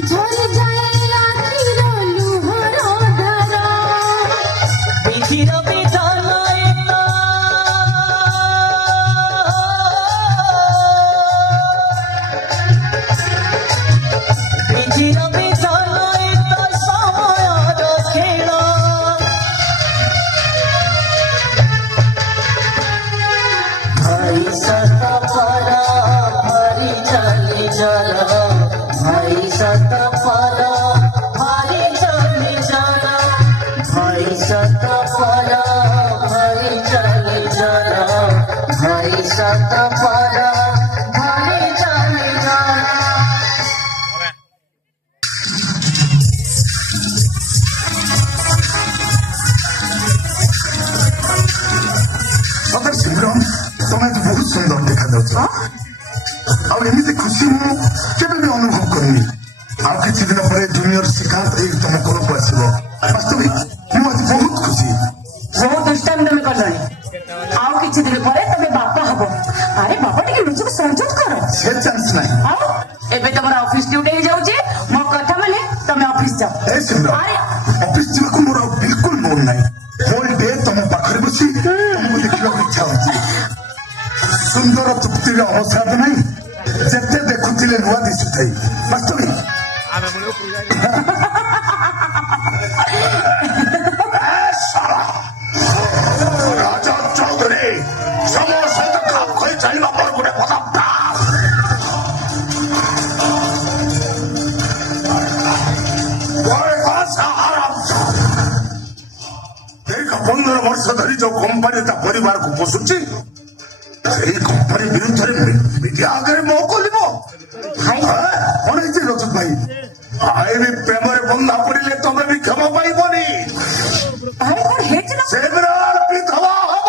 ଝରି ଯାଏ ଆଖିର ଲୁହର ଧାର ବିଧିର ବିଧାନ ଏକ ବିଧିର ବିଧାନ ଏକ ସମୟର ଖେଳ ଭାଇ ସତ ପର ଭରି ଚାଲି ଜଳ ଭାଇ ସତ ପର ଭରି ଚାଲି ଜଳ ଭାଇ ସତ ପର ଭରି ଚାଲି ଜଳ ଭାଇ ସତ ପର ଭରି ଚାଲି ଜଳ ସତରେ ଶିବରାମ ତମେ ଆଜି ବହୁତ ସୁନ୍ଦର ଦେଖାଯାଉଛ ଆଉ ଏମିତି ଖୁସି ମୁଁ କେବେ ବି ଅନୁଭବ କରିନି ଆଉ କିଛି ଦିନ ପରେ ଜୁନିୟର ଶ୍ରୀକାନ୍ତ ଏଇ ତମ ଘରକୁ ଆସିବ ବାସ୍ତବିକ ମୁଁ ଆଜି ବହୁତ ଖୁସି ବହୁତ ଦୁଷ୍ଟାମି ତମେ କଲଣି ଆଉ କିଛି ଦିନ ପରେ ତମେ ବାପା ହବ ଆରେ ବାପା ଟିକେ ନିଜକୁ ସଂଯୋଗ କର ସେ ଚାନ୍ସ ନାହିଁ ଆଉ ଏବେ ତମର ଅଫିସ ଡ୍ୟୁଟି ହେଇଯାଉଛି ମୋ କଥା ମାନେ ତମେ ଅଫିସ ଯାଅ ଏ ଶିବରାମ ଆରେ ଅଫିସ ଯିବାକୁ ମୋର ଆଉ ବିଲକୁଲ ମନ ନାହିଁ ହୋଲ ଡେ ତମ ପାଖରେ ବସି ତମକୁ ଦେଖିବାକୁ ଇଚ୍ଛା ହଉଛି ସୁନ୍ଦର ତୃପ୍ତିର ଅବସାଦ ନାହିଁ ଯେତେ ଦେଖୁଥିଲେ ନୂଆ ଦିଶୁଥାଏ ବାସ୍ତବିକ ରାଜା ଚୌଧୁରୀ ସମୟ ସହିତ ଖାପ ଖୋଇ ଚାଲିବା ମୋର ଗୋଟେ ପଦାର୍ଥ ଦୀର୍ଘ 15 ବର୍ଷ ଧରି ଯୋଉ କମ୍ପାନୀ ତା ପରିବାରକୁ ପୋଷୁଛି ସେଇ କମ୍ପାନୀ ବିରୁଦ୍ଧରେ ମିଡିଆ ଆଗରେ ମୋ ଖୋଲିବ କଣ ହେଇଛି ରଜତ ଭାଇ ଆଇ ବି ପ୍ରେମରେ ବନ୍ଧା ପଡ଼ିଲେ ତମେ ବି କ୍ଷମା ପାଇବନି ଆରେ କଣ ହେଇଛି ନା ସେ ବିରାଟ ବିଧବା ହବ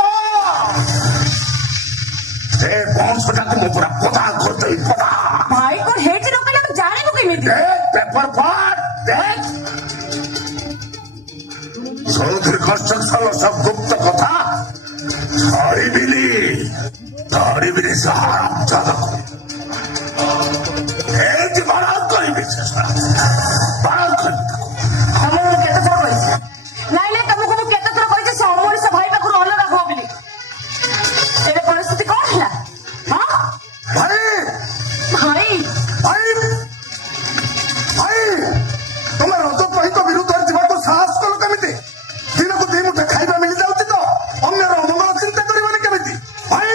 ସେ ବଂଶଟାକୁ ମୁଁ ପୁରା ପଦା କରିଦେଇ ପଦା ଭାଇ କଣ ହେଇଛି ନା କହିଲେ ଆମେ ଜାଣିବୁ କେମିତି পেপার ফাট দেখ চৌধুরী কনস্ট্রাকশন সব গুপ্ত কথা ধরিবিনি সে হারাম চালক এই যে বাড়াল করিবি বাড়াল করবি ତମକୁ ମୁଁ କେତେ ଥର କହିଛି ନାଇଁ ନାଇଁ ତମକୁ ମୁଁ କେତେ ଥର କହିଛି ସେ ଅମଣିଷ ଭାଇ ପାଖରୁ ଅଲଗା ହୁଅ ବୋଲି ଏବେ ପରିସ୍ଥିତି କଣ ହେଲା ହଁ ଭାଇ ଭାଇ ଭାଇ ଭାଇ ତମେ ରଜତ ଭାଇଙ୍କ ବିରୁଦ୍ଧରେ ଯିବାକୁ ସାହସ କଲ କେମିତି ଦିନକୁ 2 ମୁଠା ଖାଇବା ମିଳିଯାଉଛି ତ ଅନ୍ୟର ଅମଙ୍ଗଳ ଚିନ୍ତା କରିବନି କେମିତି ଭାଇ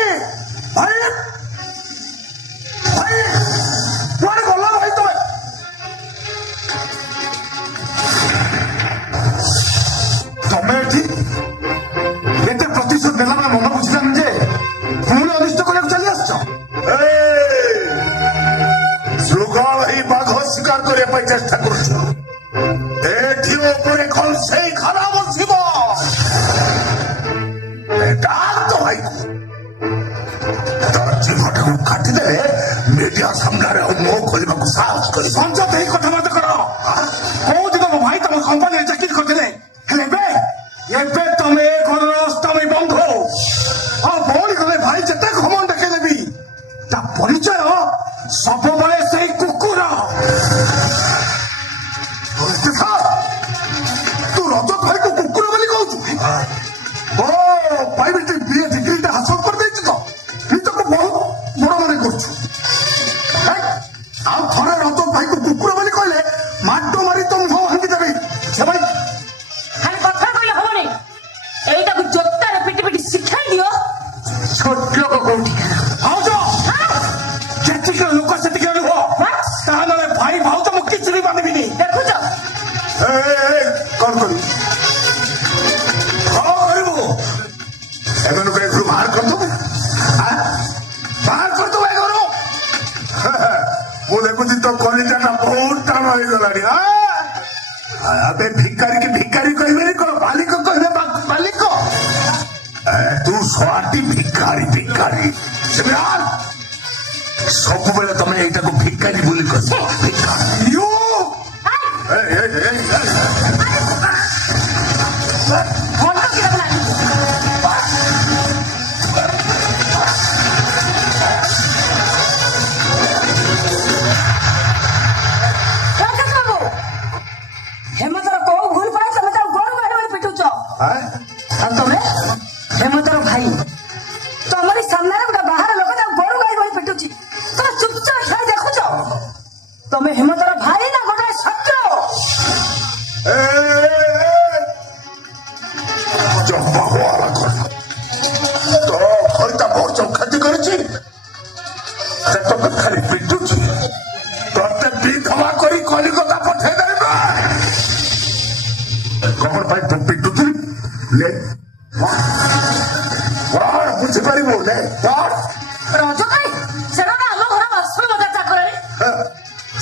ଭାଇ ଭାଇ କୁଆଡେ ଗଲ ଭାଇ ତମେ ତମେ ଏଠି ଏତେ ପ୍ରତିଶୋଧ ନେଲା ବେଳେ ମନ ବୁଝିଲାନି ଯେ ପୁଣି ଅନିଷ୍ଟ କରିବାକୁ ଚାଲି ଆସିଛ ଶୃଗାଳ ହିଁ ବାଘ ଶିକାର କରିବା ପାଇଁ ଚେଷ୍ଟା କରୁଛୁ ଏଠି ଉପରେ କଣ ସେଇ ଖାନା ବସିବ ଡାକ ତ ଭାଇକୁ ତାର ଜିଭଟାକୁ କାଟିଦେଲେ ମିଡିଆ ସାମ୍ନାରେ ଆଉ ମୁହଁ ଖୋଲିବାକୁ ସାହସ କରିବ ସଞ୍ଜ ଦେଇ କଥାବାର୍ତ୍ତା କର କୋଉ ଦିନ ମୋ ଭାଇ ତମ କମ୍ପାନୀରେ ଚାକିରି କରିଥିଲେ ହେଲେ ଏବେ ତମେ ଏ ଘରର ଅଷ୍ଟମୀ ବନ୍ଧୁ ଆଉ ଭଉଣୀ ଗଲେ ଭାଇ ଯେତେ ଘମଣ୍ଡ ଦେଖେଇଲେ ବି ତା ପରିଚୟ ସବୁବେଳେ ସେଇ କୁକୁର ତୁ ରଜତ ଭାଇକୁ କୁକୁର ବୋଲି କହୁଛୁ ଓ ପ୍ରାଇଭେଟ ବିଏ ଡିଗ୍ରୀଟା ହାସଲ କରିଦେଇଛୁ ତ ନିଜକୁ ବହୁତ ବଡ ମାନେ କରୁଛୁ ଆଉ ଥରେ ରଜତ ଭାଇକୁ କୁକୁର ବୋଲି କହିଲେ ମାଡ ମାରି ତ ମୁହଁ ଭାଙ୍ଗିଦେବେ ସେ ଭାଇ ଖାଲି କଥା କହିଲେ ହବନି ଏଇଟାକୁ ଜୋତାରେ ପିଟି ପିଟି ଶିଖାଇ ଦିଅ ଛୋଟ ଲୋକ କୋଉଠି ଭାଉଜ ଯେତିକି ଲୋକ ସେତିକି ରୁହ ତାହେଲେ ଭାଇ ଭାଉଜ ମୁଁ କିଛି ବି ମାନିବିନି ଦେଖୁଛ କଣ କରିବି କଣ କରିବୁ ଏମାନଙ୍କୁ ଏ ଘରୁ ବାହାର କରିଦବୁ ବାହାର କରିଦବୁ ଏ ଘରୁ ମୁଁ ଦେଖୁଛି ତ କଲିଜାଟା ବହୁତ ଟାଣ ହେଇଗଲାଣି ଆବେ ଭିକାରୀ କହିବେନି କଣ ମାଲିକ କହିବେ ମାଲିକ ତୁ ଶଳାଟି ଭିକାରୀ ଶିବରାମ ସବୁବେଳେ ତମେ ଏଇଟାକୁ ଭିକାରୀ ବୋଲି କହିବ ଭିକାରୀ ଘଣ୍ଟ କି ଆଉ ତମେ ହେମନ୍ତର ଭାଇ ତମରି ସାମ୍ନାରେ ଗୋଟେ ବାହାର ଲୋକ ତାକୁ ଗୋରୁ ଗାଈ ଭଳି ପିଟୁଛି ତମେ ଚୁପଚାପ ଛାଇ ଦେଖୁଛ ତମେ ହେମନ୍ତର ଭାଇ ନା ଗୋଟେ ଶତ୍ରୁ ଜମା ହওয়ার কথা তো হয়তো বহু চৌখাতি করেছি তোকে খালি পিটুছি তোতে বিধবা করে কলিকতা পঠাই দেবে কখন পাই তো পিটুছি লে বুঝিপারিবু লে পড় ରଜ କାଇଁ ସେଟା ନା ଆମ ଘର ବାସୁ ମଜା ଚାକରରେ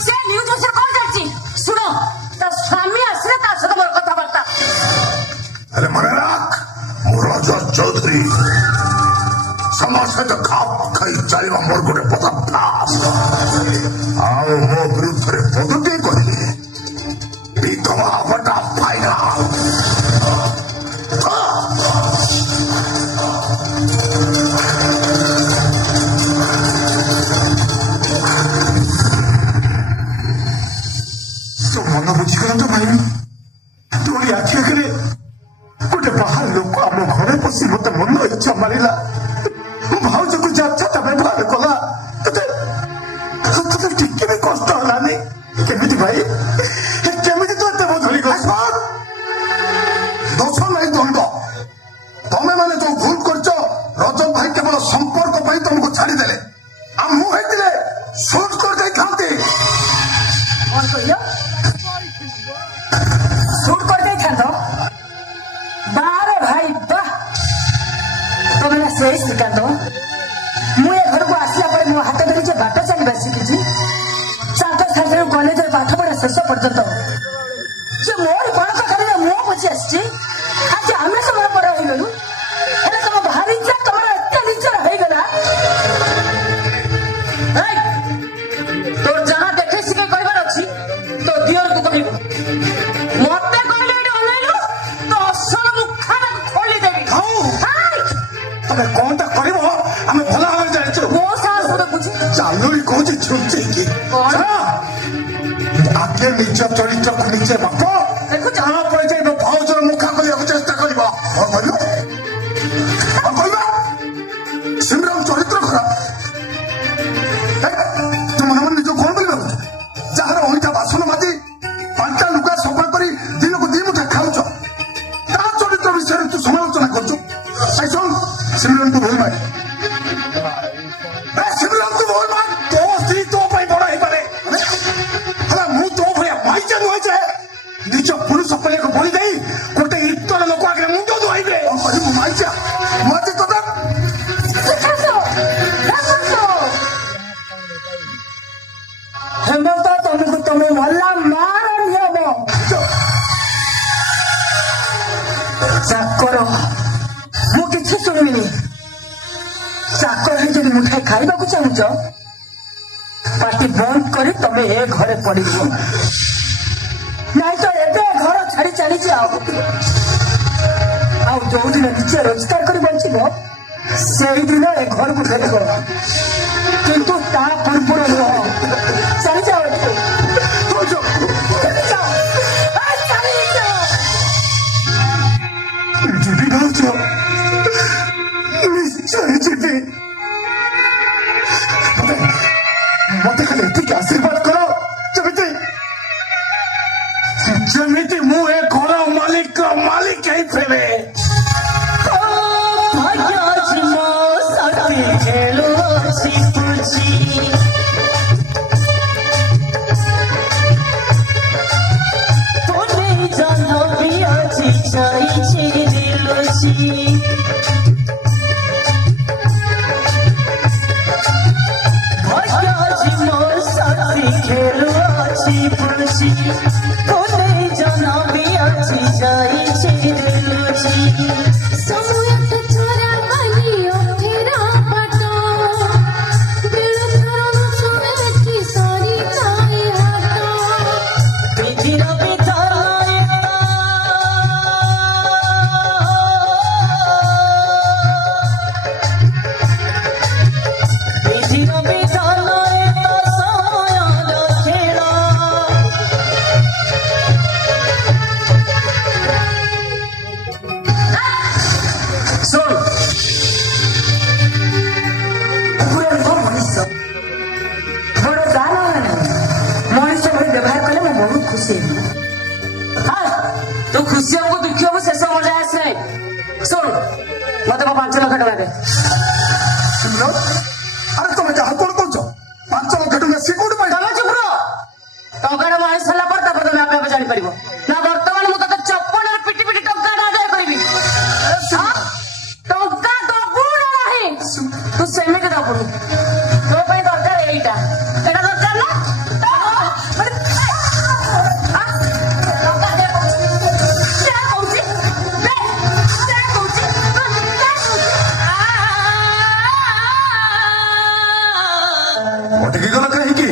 ସେ ନ୍ୟୁଜ ସେ କଣ ଜାଣିଛି ଶୁଣ ତା ସ୍ୱାମୀ ଆସିଲେ ତା ସହିତ ମୋର କଥାବାର୍ତ୍ତା अरे मने राख मुराज चौधरी समाज सहित खाप खाई चलवा मोर गोटे पदाभ्यास आओ मो विरुद्ध रे पदटी कहले विधवा हवाटा फाइनाल तो मन बुझीगला तो भाई तोरी आखि आगे गोटे बाहर लोक आम घरे पशि मत मन इच्छा मारिला भाज को जाता व्यवहार कला तो टिके भी कष्ट हलानी केमिति भाई केमिति तो एते बदली गस दोष नहीं दंड तमे माने जो भूल करछ रजब भाई केवल संपर्क भाई तुमको छाड़ी देले आ मु हेतिले शूट कर दे खाते କଣ କହିଲ ସୁଟ କରିଦେଇଥାନ୍ତ ବାରେ ଭାଇ ବାହ ତମେ ନା ସେଇ ଶ୍ରୀକାନ୍ତ ମୁଁ ଏ ଘରକୁ ଆସିଲା ପରେ ମୋ ହାତ ଧରି ଯେ ବାଟ ଚାଲିବା ଶିଖିଛି ଛାତ୍ରଛାତ୍ରୀ କଲେଜରେ ପାଠ ପଢା ଶେଷ ପର୍ଯ୍ୟନ୍ତ ଯେ ମୋରି ବଳ କଥାରେ ମୁଁ ବୁଝି ଆସିଛି ଆଜି ଆମେ ସମୟ ବଡ ହେଇଗଲୁ ହେଲେ ତମ ଭାରି ଇଚ୍ଛା ତମର ଏତେ ନିଜର ହେଇଗଲା ତୋର ଯାହା ଦେଖେ ଶିଖେ କହିବାର ଅଛି ତୋ ଦିଅରକୁ କହିବୁ ମତେ କହିଲେ ଏଠି ଅନେଇଲୁ ତ ଅସଲ ମୁଖାଟାକୁ ଖୋଲିଦେବି तमे कोनटा करिवो हमें भला भाबे जानिଛୁ ମୋ ସାହସ ଦେଖୁଛି ଚାଲୁଳି କହୁଛି ଛୁଞ୍ଚି କି କଣ? ଆଗେ ନିଜ ଚରିତ୍ରକୁ ନିଜେ ମାପ ଦେଖୁଛ ତାପରେ ଯାଇ ଭାଉଜର ମୁଖା କରିବାକୁ ଚେଷ୍ଟା କରିବ କଣ କହିଲ ସିମରନ ଚରିତ୍ର ଖରାପ ତୁମ ମନେ ନିଜ କଣ କରିବାକୁ ଯାହାର ଅଇଁଠା ବାସନ ମାଜି ପାଣ୍ଟା ଲୁଗା ସଫା କରି ଦିନକୁ ଦି ମୁଠା ଖାଉଛ ତା ଚରିତ୍ର ବିଷୟରେ ତୁ ସମାଲୋଚନା କରୁଛୁ सिमरन को भूल मार सिमरन को भूल मार तो स्त्री तो पाई बड़ा ही पारे हला मु तो भया माइचा नुहे छे निज पुरुष अपने को बोली देई कोटे इत्तर लोक आगे मुंडो दुआइबे अरे माइचा मते तो दा हेमंत तुमको तुम्हें भला मार नियम चाकर ମୁଁ କିଛି ଶୁଣିବିନି ଚାକର ହେଇ ଯଦି ମୁଠାଏ ଖାଇବାକୁ ଚାହୁଁଛ ପାଟି ବନ୍ଦ କରି ତମେ ଏ ଘରେ ପଡିଯିବ ନାଇଁ ତ ଏବେ ଘର ଛାଡି ଚାଲିଛି ଆଉ ଯୋଉଦିନ ନିଜେ ରୋଜଗାର କରି ବଞ୍ଚିବ ସେଇଦିନ ଏ ଘରକୁ ଫେରିବ କିନ୍ତୁ ତା ପୂର୍ବରୁ ନୁହଁ ଚାଲିଯାଅ ଏଠୁ ଯିବି ଭାଉଜ ନିଶ୍ଚୟ ଯିବି ମତେ ଖାଲି ଏତିକି ଆଶୀର୍ବାଦ କର ଯେମିତି ମୁଁ ଏ ଘର ମାଲିକ ହେଇ ଫେରେ ଟଙ୍କା ଦେ। ସିମରନ ଆରେ ତମେ ଯାହା କଣ କହୁଛ 5 ଲକ୍ଷ ଟଙ୍କା ସେ କୋଉଠି ପାଇଲା? ତମେ ଚୁପ ରୁହ। ଟଙ୍କାଟା ମୁଁ ଆଣି ସାରିଲା ପରେ ତାପରେ ତମେ ଆପେ ଆପେ ଜାଣିପାରିବ। ନା ବର୍ତ୍ତମାନ ମୁଁ ତତେ ଚପଳରେ ପିଟି ପିଟି ଟଙ୍କାଟା ଆଦାୟ କରିବି। ହଁ? ଟଙ୍କା ଦବୁ ନା ନାହିଁ? ତୁ ସେମିତି ଦବୁନି। ତୋ ପାଇଁ ଦରକାର ଏଇଟା। ଏଇଟା ଦରକାର ନା? ଟଙ୍କା ଦେ କହୁଛି। ଦେ କହୁଛି। ଦେ। ଦେ କହୁଛି। ଦେ କହୁଛି। ଅଟକି ଗଲ କାହିଁକି?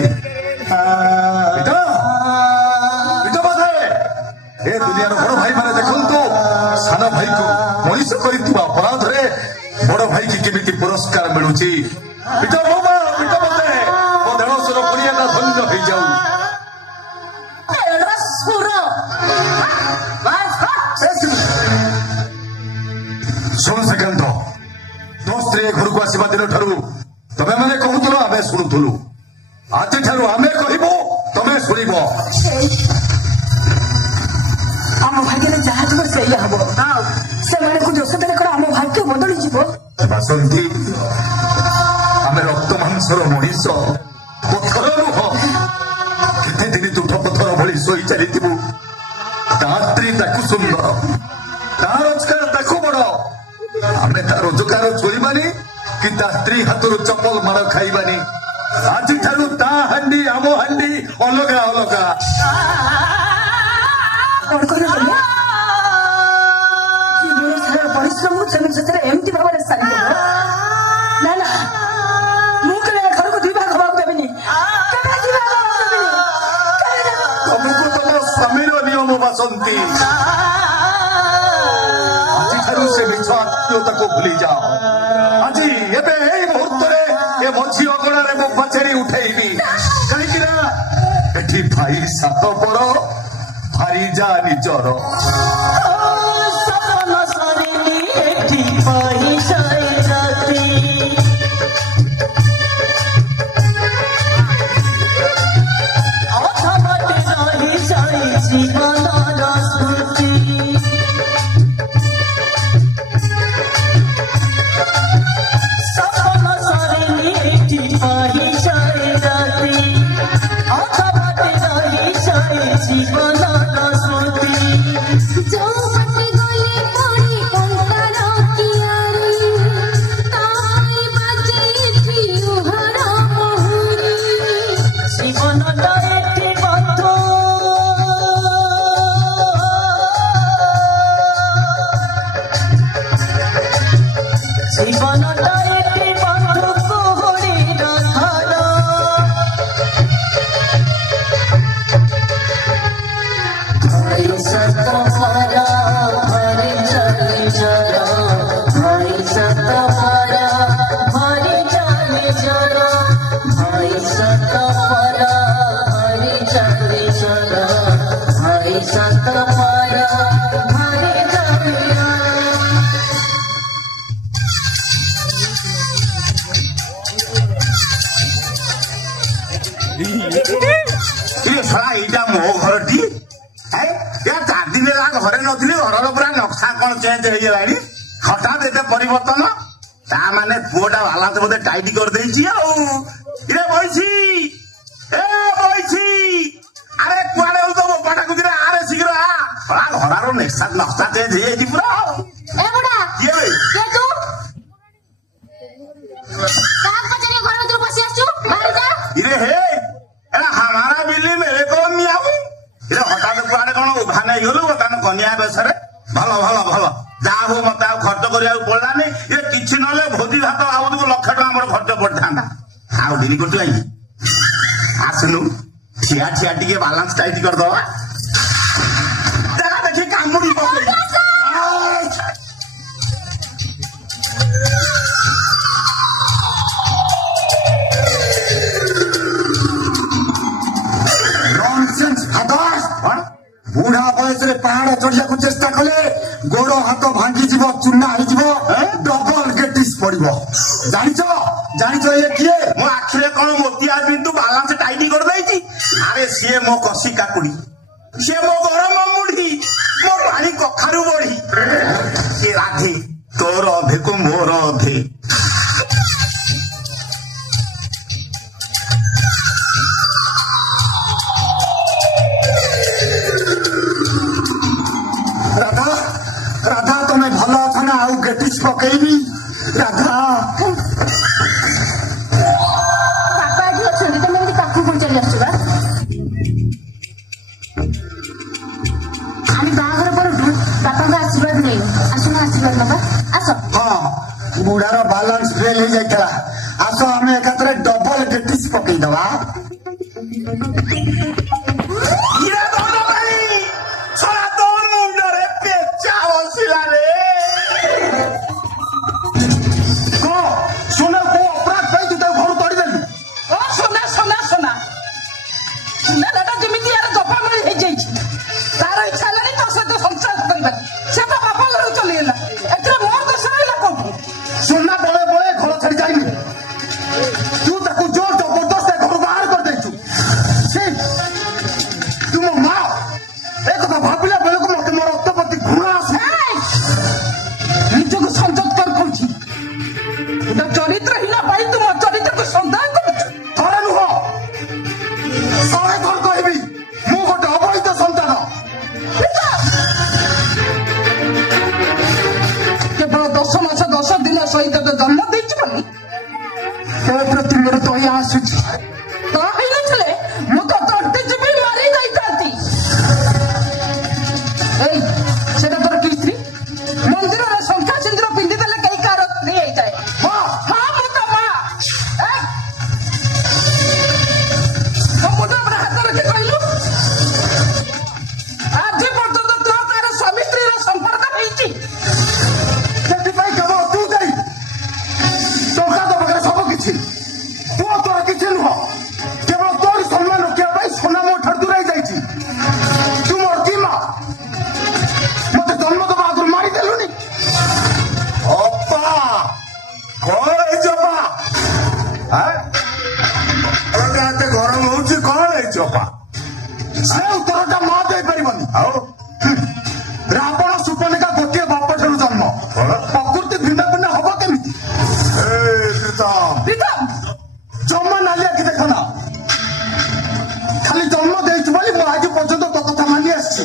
ଏଇଟା ବୋଧେ ଏ ଦୁନିଆର ବଡ ଭାଇ ମାନେ ଦେଖନ୍ତୁ ସାନ ଭାଇକୁ ମଣିଷ କରିଥିବା ଅପରାଧରେ ବଡ ଭାଇକି କେମିତି ପୁରସ୍କାର ମିଳୁଛି। ପିଟା ବୋଧେ ମୋ ଦେଢ଼ଶୁର କୁଣିଆଟା ଧନ୍ୟ ହେଇଯାଉ। ଏଇଟା ସୁର। ଶୁଣ ସେକାନ୍ତ, ତୋ ସ୍ତ୍ରୀ ଏ ଘରକୁ ଆସିବା ଦିନଠାରୁ ତମେ ମାନେ କହୁଥିଲ ଆମେ ଶୁଣୁଥିଲୁ। ଆଜିଠାରୁ ଆମେ କହିବୁ ତମେ ଶୁଣିବ। ଆମ ଭାଗ୍ୟରେ ଯାହା ଥିବ ସେଇଆ ହବ। ସେମାନଙ୍କୁ ଦୋଷ ଦେଲେ କଣ ଆମ ଭାଗ୍ୟ ବଦଳିଯିବ? ବାସନ୍ତୀ, ଆମେ ରକ୍ତ ମାଂସର ମଣିଷ, ପଥର ନୁହଁ। କେତେ ଦିନ ତୁଠ ପଥର ଭଳି ଶୋଇ ଚାଲିଥିବୁ। ତା ସ୍ତ୍ରୀ ତାକୁ ସୁନ୍ଦର, ତା ରୋଜଗାର ତାକୁ ବଡ। ଆମେ ତା ରୋଜଗାର ଚୋରିବାନି କି ତା ସ୍ତ୍ରୀ ହାତରୁ ଚପଲ ମାଡ଼ ଖାଇବାନି। ଆଜିଠାରୁ ତା ହାଣ୍ଡି ଆମ ହାଣ୍ଡି ଅଲଗା ଅଲଗା। କଣ କହିଲ ତମେ? ଜୀବନ ସାରା ପରିଶ୍ରମ ସେମିତି ସେଥିରେ ଏମିତି ଭାବରେ ସାରିଦେବ? ନା ନା, ମୁଁ କେବେ ଏ ଘରକୁ 2 ଭାଗ ହବାକୁ ଦେବିନି। କେବେ 2 ଭାଗ ହବାକୁ ଦେବିନି। ତମକୁ ତମ ସ୍ୱାମୀର ନିୟମ ବାସନ୍ତୀ। ଆଜିଠାରୁ ସେ ମିଛ ଆତ୍ମୀୟତାକୁ ଭୁଲି ଯାଅ। ଆଜି ଏବେ ଏଇ ମୁହୂର୍ତ୍ତରେ ଏ ମଝି ଅଗଣାରେ ମୁଁ ପଚାରି ଉଠେଇବି। କାହିଁକି ନା ଏଠି ଭାଇ 7 ପର, ଭାରି ଯା ନିଜର। ସପନ ସରିନି ଏଠି ପଇସା ରାତି ଅଧବାଟେ ରହି ଯାଇ ଜୀବନର ସ୍ମୃତି ସପନ ସରିନି ଏଠି ପଇସା ରାତି ଅଧବାଟେ ରହି ଯାଇ ଜୀବନର ସ୍ମୃତି ଯୋଉ ବାଟେ ଗଲେ ପଡେ କଙ୍କାର କିଆରୀ, ତାଇ ବାଜେ ଲୁହାର ମହୁରୀ। জীবনটা একটি বন্ধু জীবনটা একটি বন্ধু কুহুড়ির ধর ভাই সত ভরা ভরে চলে জরা ভাই সত ভরা ভরে চলে জরা ভাই সত ভরা ভরে চলে জরা ভাই সত ভরা ভরে চলে জরা ଇଏ ଶଳା ଏଇଟା ମୋ ଘରଟି। ଏ 4 ଦିନ ହେଲା ଘରେ ନଥିଲି, ଘରର ପୁରା ନକ୍ସା କଣ ଚେଞ୍ଜ ହେଇଗଲାଣି। ହଠାତ୍ ଏତେ ପରିବର୍ତ୍ତନ। ତା ମାନେ ପୁଅଟା ବାଲାନ୍ସ ବୋଧେ ଟାଇଟ୍ କରିଦେଇଛି ଆଉ। ଇରେ ବଇଛି, ଏ ବଇଛି, ଆରେ କୁଆଡେ ହଉ ତ ବୋପାଟାକୁ ଦିନେ ଆରେ ଶୀଘ୍ର ଆ। ଶଳା ଘରର ନକ୍ସା ଚେଞ୍ଜ ହେଇଯାଇଛି ପୁରା। ଏ ବୁଢା, କିଏ ବେ? କିଏ ତୁ? କାହାକୁ ପଚାରି ଘର ଭିତରୁ ପଶି ଆସିଛୁ? ବାହାରି ଯା। ଇରେ ହେ, ଏରା ହାମାରା ବିଲି ମେରେ କଣ ମିଆଉ। ଇରେ ହଠାତ୍ କୁଆଡେ କଣ ଉଭା ନେଇଗଲୁ ବର୍ତ୍ତମାନ କନ୍ୟା ବେଶରେ। ଭଲ ଭଲ ଭଲ, ଯାହା ହଉ ମତେ ଆଉ ଖର୍ଚ୍ଚ କରିବାକୁ ପଡିଲାନି। ଏ କିଛି ନହେଲେ ଭୋଜି ଭାତ ବାବଦକୁ 1 ଲକ୍ଷ ଟଙ୍କା ମୋର ଖର୍ଚ୍ଚ ପଡିଥାନ୍ତା। ଆଉ ଡେରି କରୁଛୁ ଆଇ ଆସୁନୁ, ଠିଆ ଠିଆ ଟିକେ ବାଲାନ୍ସ ଟାଇଟ୍ କରିଦବା। ଦେଖି କାମୁଡି ପକେଇ ବୁଢା ବୟସରେ ପାହାଡ ଚଢିବାକୁ ଚେଷ୍ଟା କଲେ ଗୋଡ ହାତ ଭାଙ୍ଗିଯିବ, ଚୂନା ହେଇଯିବ, ଡବଲ ଗେଟିସ୍ ପଡିବ। ଜାଣିଛ ଜାଣିଛ ଇଏ କିଏ? ମୋ ଆଖିରେ କଣ ମୋତିଆ ବିନ୍ଦୁ ବାଲାନ୍ସ ଟାଇଟ୍ କରିଦେଇଛି? ଆରେ ସିଏ ମୋ କଷି କାକୁଡି, ସିଏ ମୋ ଗରମ ମୁଢି, ମୋ ପାଣି କଖାରୁ ବଢି, ସିଏ ରାଧେ। ତୋର ଅଧେକୁ ମୋର ଅଧେ। ଗେଟିସ୍ ପକେଇବି ରାଧା। ବାପା ଏଠି ଅଛନ୍ତି ତମେ ଏମିତି ପାଖକୁ ପୁଣି ଚାଲି ଆସୁଛ ବା ଆମେ ବାହାଘର ପରଠୁ ବାପାଙ୍କ ଆଶୀର୍ବାଦ ନେଇନୁ ଆସୁନ ଆଶୀର୍ବାଦ ନବା ଆସ ହଁ ବୁଢାର ବାଲାନ୍ସ ଫେଲ ହେଇଯାଇଥିଲା। ଆସ ଆମେ ଏକାଥରେ ଡବଲ ଗେଟିସ୍ ପକେଇଦବା। ଓ সোনা সোনা সোনা ସୁନାଟା ଯେମିତି ଆର ଦଫା ମିଳି ହେଇଯାଇଛି ତାର ଇଚ୍ଛା ହେଲାନି ତୋ ସହିତ ସଂସାର କରିବାକୁ ସେ ତ ବାପା ଘରକୁ ଚଳିଗଲା ଏଥିରେ ମୋର ଦୋଷ ରହିଲା କୋଉଠି ସୁନା ବଳେ ବଳେ ଘର ଛାଡି ଯାଇନି। ତୁ ତାକୁ ଜୋର ଜବରଦସ୍ତ ଏ ଘରୁ ବାହାର କରିଦେଇଛୁ। ତୁ ମୋ ମା ଏ କଥା ଭାବିଲା ବେଳକୁ ମତେ ମୋର ରକ୍ତ ପ୍ରତି ଘୃଣା ଆସୁଛି। ନିଜକୁ ସଂଯୋଗ କରି କହୁଛି ଗୋଟେ ଚରିତ୍ରହୀନ ପାଇଁ ତୁ ମୋ ଚରିତ୍ରକୁ ସନ୍ଦେହ କରୁଛୁ ଥରେ ନୁହଁ 100 ଥର କହିବି ମୁଁ ଗୋଟେ ଅବୈଧ ସନ୍ତାନ। କେବଳ 10 ମାସ 10 ଦିନ ସହିତ ତ ଜନ୍ମ ଦେଇଛୁ ବୋଲି ତୋ ପ୍ରତି ମୋର ଦୟା ଆସୁଛି। ତ ହେଇନଥିଲେ ମୁଁ ତ ତଣ୍ଟି ଯିବି ମାରି ଯାଇଥାନ୍ତି। ଏଇ ସେଟା ତୋର କି ସ୍ତ୍ରୀ ମନ୍ଦିରରେ ଶଙ୍ଖା ସିନ୍ଦୁର ପିନ୍ଧିଦେଲେ କେହି କାହାର ସ୍ତ୍ରୀ ହେଇଥାଏ ହଁ ମୁଁ ତ ମା ମୋ ମୁଣ୍ଡ ଉପରେ ହାତ ରଖି କହିଲୁ ଆଜି ପର୍ଯ୍ୟନ୍ତ ତୋ ତାର ସ୍ୱାମୀ ସ୍ତ୍ରୀର ସମ୍ପର୍କ ହେଇଛି ସେଥିପାଇଁ କେବଳ ତୁ ଦେଇ ଟଙ୍କା ତୋ ପାଖରେ ସବୁ କିଛି ତୁ ତୋର କିଛି ନୁହଁ। କେବଳ ତୋର ସମ୍ମାନ ରଖିବା ପାଇଁ ସୁନା ମୋ ଠାରୁ ଦୂରେଇ ଯାଇଛି। ତୁ ମୋର କି ମା ମତେ ଜନ୍ମ ଦେବା ଆଗରୁ ମାରିଦେଲୁନି। ଅପା କଣ ହେଇଛ ଅପା? ଏତେ ଗରମ ହଉଛି କଣ ହେଇଛ ଅପା? ସେ ଉତ୍ତରଟା ମା ଦେଇପାରିବନି। ଆଉ ରାବଣ ସୁପର୍ଣ୍ଣିକା ଗୋଟିଏ ବାପ ଠାରୁ ଜନ୍ମ। କଣ? ପ୍ରକୃତି ଭିନ୍ନ ଭିନ୍ନ ହବ କେମିତି? ପ୍ରୀତମ ଜମା ନାଲି ଆଖି ଦେଖ ନା। ଖାଲି ଜନ୍ମ ଦେଇଛୁ ବୋଲି ମୁଁ ଆଜି ପର୍ଯ୍ୟନ୍ତ ତୋ କଥା ମାନି ଆସିଛି।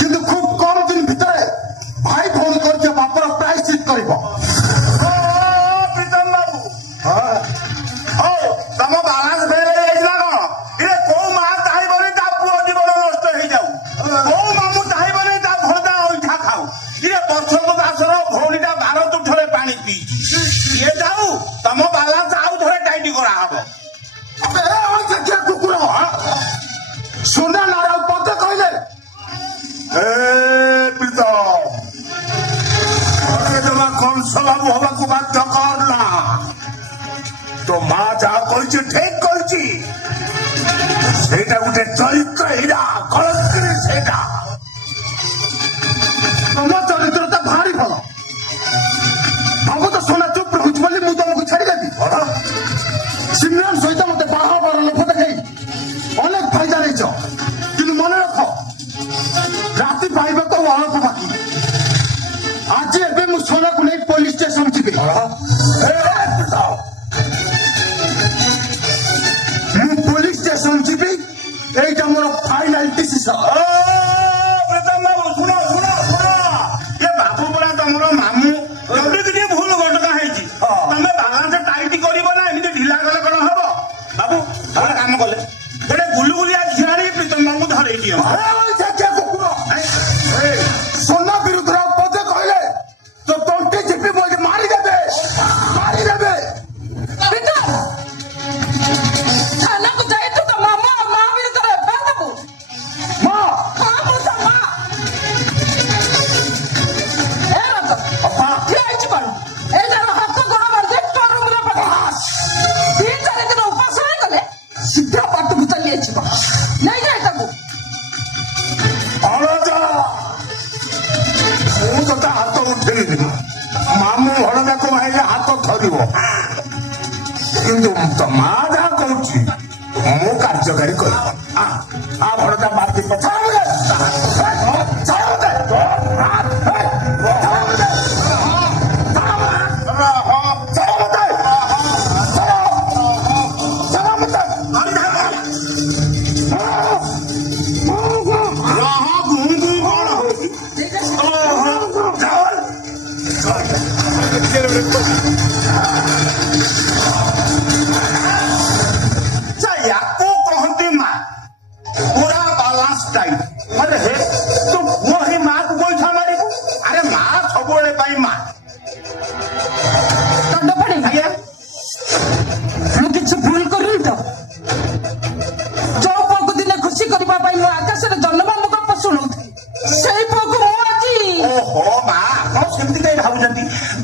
କିନ୍ତୁ ଖୁବ କମ ଦିନ ଭିତରେ ଭାଇ ଭଉଣୀ କରିଥିବା ବାପର ପ୍ରାୟଶ୍ଚିତ କରିବ। ପ୍ରୀତମ ବାବୁ ହଉ ତମ ବାଲାନ୍ସ ଫେଲ ହେଇଯାଇଥିଲା କଣ? ଇଏ କୋଉ ମା ଚାହିଁବନି ତା ପୁଅ ଜୀବନ ନଷ୍ଟ ହେଇଯାଉ। କୋଉ ମାମୁଁ ଚାହିଁବନି ତା ଭଣଜା ଅଇଠା ଖାଉ। ଇଏ ବର୍ଷକ ଦାସର ଭଉଣୀଟା 12 ତୁଠରେ ପାଣି ପିଇଛି। ଇଏ ଯାଉ ତମ ବାଲାନ୍ସ ଆଉ ଥରେ ଟାଇଟ୍ କରାହବ। କୁକୁର ସୁନା ନାରାୟଣ ପଦେ କହିଲେ ପ୍ରୀତମ ଜମା କଂସ ବାବୁ ହବାକୁ ବାଧ୍ୟ କର ନା। ତୋ ମା ଯାହା କହିଛି ଠିକ କହିଛି। ସେଇଟା ଗୋଟେ ଚରିତ୍ରହୀନା କଳଙ୍କିଣୀ ସେଇଟା। ତମ ଚରିତ୍ରଟା ଭାରି ଭଲ। ଭାବୁଛ ସୁନା ଚୁପ ରହୁଛି ବୋଲି ମୁଁ ତମକୁ ଛାଡିଦେବି? ସିମରନ ସହିତ ମତେ ବାହା ହବାର ଲୋଭ ଦେଖେଇ ଅନେକ ଫାଇଦା ନେଇଛ। କିନ୍ତୁ ମନେ ରଖ ରାତି ପାଇବା ତ ଅଳପ ବାକି। ଆଜି ଏବେ ମୁଁ সোনাକୁ ନେଇ ପୋଲିସ ଷ୍ଟେସନ ଯିବି। ମୁଁ ପୋଲିସ ଷ୍ଟେସନ ଯିବି। এইটা ମୋର ফাইনাল ডিসিশন। ପ୍ରୀତମ ବାବୁ ଶୁଣ ଶୁଣ ଶୁଣ ଏ ବାବୁ ପରା ତମର ମାମୁଁ। ଯଦି କିଛି ଭୁଲ ଘଟଣା ହେଇଛି ତମେ ବାଲାନ୍ସ ଟାଇଟ୍ କରିବ ନା ଏମିତି ଢିଲା କଲେ କଣ ହବ? ବାବୁ ଗୋଟେ କାମ କଲେ ଗୋଟେ ଗୁଲୁଗୁଲିଆ ଝିଅ ଆଣିକି ପ୍ରୀତମ ବାବୁଙ୍କୁ ଧରେଇ ଦିଅ। সোনা বিরুদ্ধে পদে কহিলে তো তন্টি চিপি বলে মারিদেবে মারিদেবে। ପ୍ରୀତମ ଥାନାକୁ ଯାଇ ତୁ ତ ମାମା ମା ବିରୁଦ୍ଧରେ ଏଫଆଇଆର ଦେବୁ। মা ହଁ ମୁଁ ତ ମା ଏ ରତ ଠିଆ ହେଇଛି କଣ ଏ ଯାର ହାତ ଗୋଡ ମାରିଦେ ତୋ ରୁମରେ ପକେଇ 3-4 ଦିନ ଉପାସ ହେଇଗଲେ ଶୀଘ୍ର ପାଟକୁ ଚାଲି ଆସିବ ନେଇଯାଏ ତାକୁ। ମୁଁ ତୋତେ ହାତ ଉଠେଇବି। ମାମୁଁ ହଳଦାକୁ ମାଇଲେ ହାତ ଥରିବ। କିନ୍ତୁ ତ ମା ଯାହା କହୁଛି ମୁଁ କାର୍ଯ୍ୟକାରୀ କରିବି। ହଳଦା ମାରି ପଛା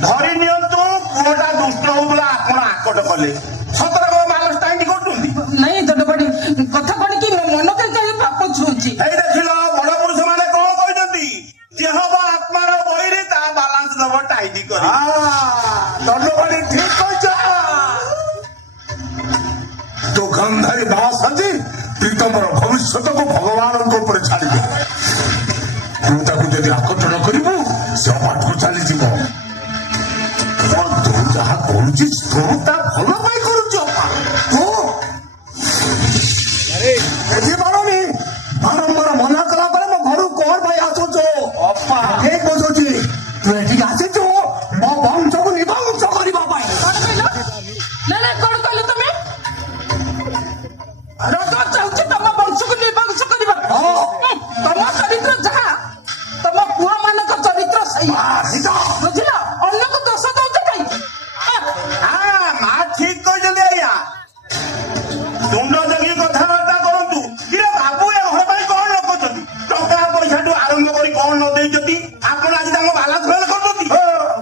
ଧରି ନିଅନ୍ତୁ ପୁଅଟା ଦୁଷ୍ଟ ହଉଥିଲା ଆପଣ ଆକଟ କଲେ ସତର ମାଲ ଷ୍ଟାଇଣ୍ଡ କରୁଛନ୍ତି ନାଇଁ ଦଣ୍ଡବାଡି କଥା କଣ କି ମୋ ମନ କେତେ ପାପ ଛୁଉଛି। ଏଇ ଦେଖିଲ ବଡ ପୁରୁଷ ମାନେ କଣ କହିଛନ୍ତି ଯେ ହବ ଆତ୍ମାର ବହିରେ ତା ବାଲାନ୍ସ ଦବ ଟାଇଟ୍ କରି ଦଣ୍ଡବାଡି ଠିକ କହିଛ। ତୋ ଗନ୍ଧାରୀ ବାସ ଅଛି ପ୍ରୀତମର ଭବିଷ୍ୟତକୁ ଭଗବାନଙ୍କ ଉପରେ ଛାଡ଼ିଦେ। ତୁ ତାକୁ ଯଦି ଆକର୍ଷଣ କରିବୁ ସେ ଅବାଟକୁ ଚାଲିଯିବ। ତୁ ଯାହା କରୁଛିସ୍ ତୁ ତା ଭଲ ପାଇଁ କରୁଛୁ ଅପା। ତୁ ବୁଝିପାରୁନି ବାରମ୍ବାର ମନା କଲା ପରେ ମୋ ଘରକୁ କଣ ପାଇଁ ଆସୁଛୁ? ଅପା ଠିକ ବୁଝୁଛି ତୁ ଏଠିକି ଆସିଛୁ ମୋ ବଂଶକୁ ନିବଂଶ କରିବା ପାଇଁ। କଣ କହିଲ? ନା ନା କଣ କହିଲ ତମେ? ରଜ ଚାହୁଁଛି ତମ ବଂଶକୁ ନିବଂଶ କରିବା। ତମ ଚରିତ୍ର ଯାହା ତମ ପୁଅ ମାନଙ୍କ ଚରିତ୍ର ସେଇଆ ବୁଝିଲ। ଅନ୍ୟକୁ ଦୋଷ ଦଉଛ କାହିଁକି? ମା ଠିକ କହିଛନ୍ତି ଆଜ୍ଞା ତୁଣ୍ଡ ଜଗି କଥାବାର୍ତ୍ତା କରନ୍ତୁ। କିରେ ବାବୁ ଏ ଘର ପାଇଁ କଣ ରଖୁଛନ୍ତି? ଟଙ୍କା ପଇସାଠୁ ଆରମ୍ଭ କରି କଣ ନ ଦେଇଛନ୍ତି ଆପଣ ଆଜି ତାଙ୍କ ବାଲାନ୍ସ ଫେଲ କରୁଛନ୍ତି।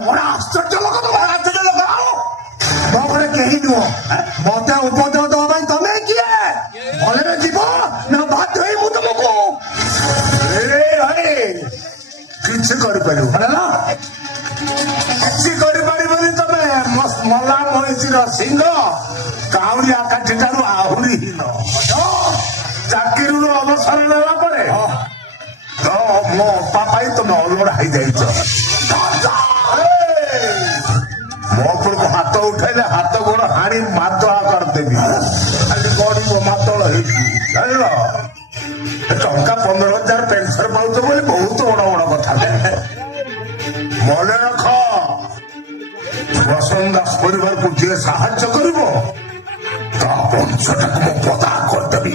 ବଡ ଆଶ୍ଚର୍ଯ୍ୟ ଲୋକ ତ ଆଶ୍ଚର୍ଯ୍ୟ ଲୋକ ଆଉ ମୋ ଘରେ କେହି ନୁହଁ। ମତେ ଉପଦେଶ ଦେବା ପାଇଁ ତମେ କିଏ? ଭଲରେ ଯିବ ନା ବାଧ୍ୟ ହେଇ ମୁଁ ତମକୁ କିଛି କରିପାରିବ ନା କିଛି କରିପାରିବନି। ତମେ ମଲା ମହିଷୀର ସିଂହ କାଉଡି ଆକାଠିଠାରୁ ଆହୁରି ହୀନ। ଚାକିରିରୁ ଅବସର ନେଲା ପରେ ତ ମୋ ଅପା ପାଇଁ ତମେ ଅଲୋଡା ହେଇଯାଇଛ। ମୋ ଉପରକୁ ହାତ ଉଠେଇଲେ ହାତ ଗୋଡ ହାଣି ମାତଳା କରିଦେବି। ଖାଲି ଗରିବ ମାତଳ ହେଇକି ଜାଣିଲ। ଟଙ୍କା 15,000 ପେନସନ ପାଉଛ ବୋଲି ବହୁତ ବଡ ବଡ କଥା। ମନେ ରଖ ବସନ୍ତ ଦାସ ପରିବାରକୁ ଯିଏ ସାହାଯ୍ୟ କରିବ ତା ବଂଶଟାକୁ ମୁଁ ପଦା କରିଦେବି।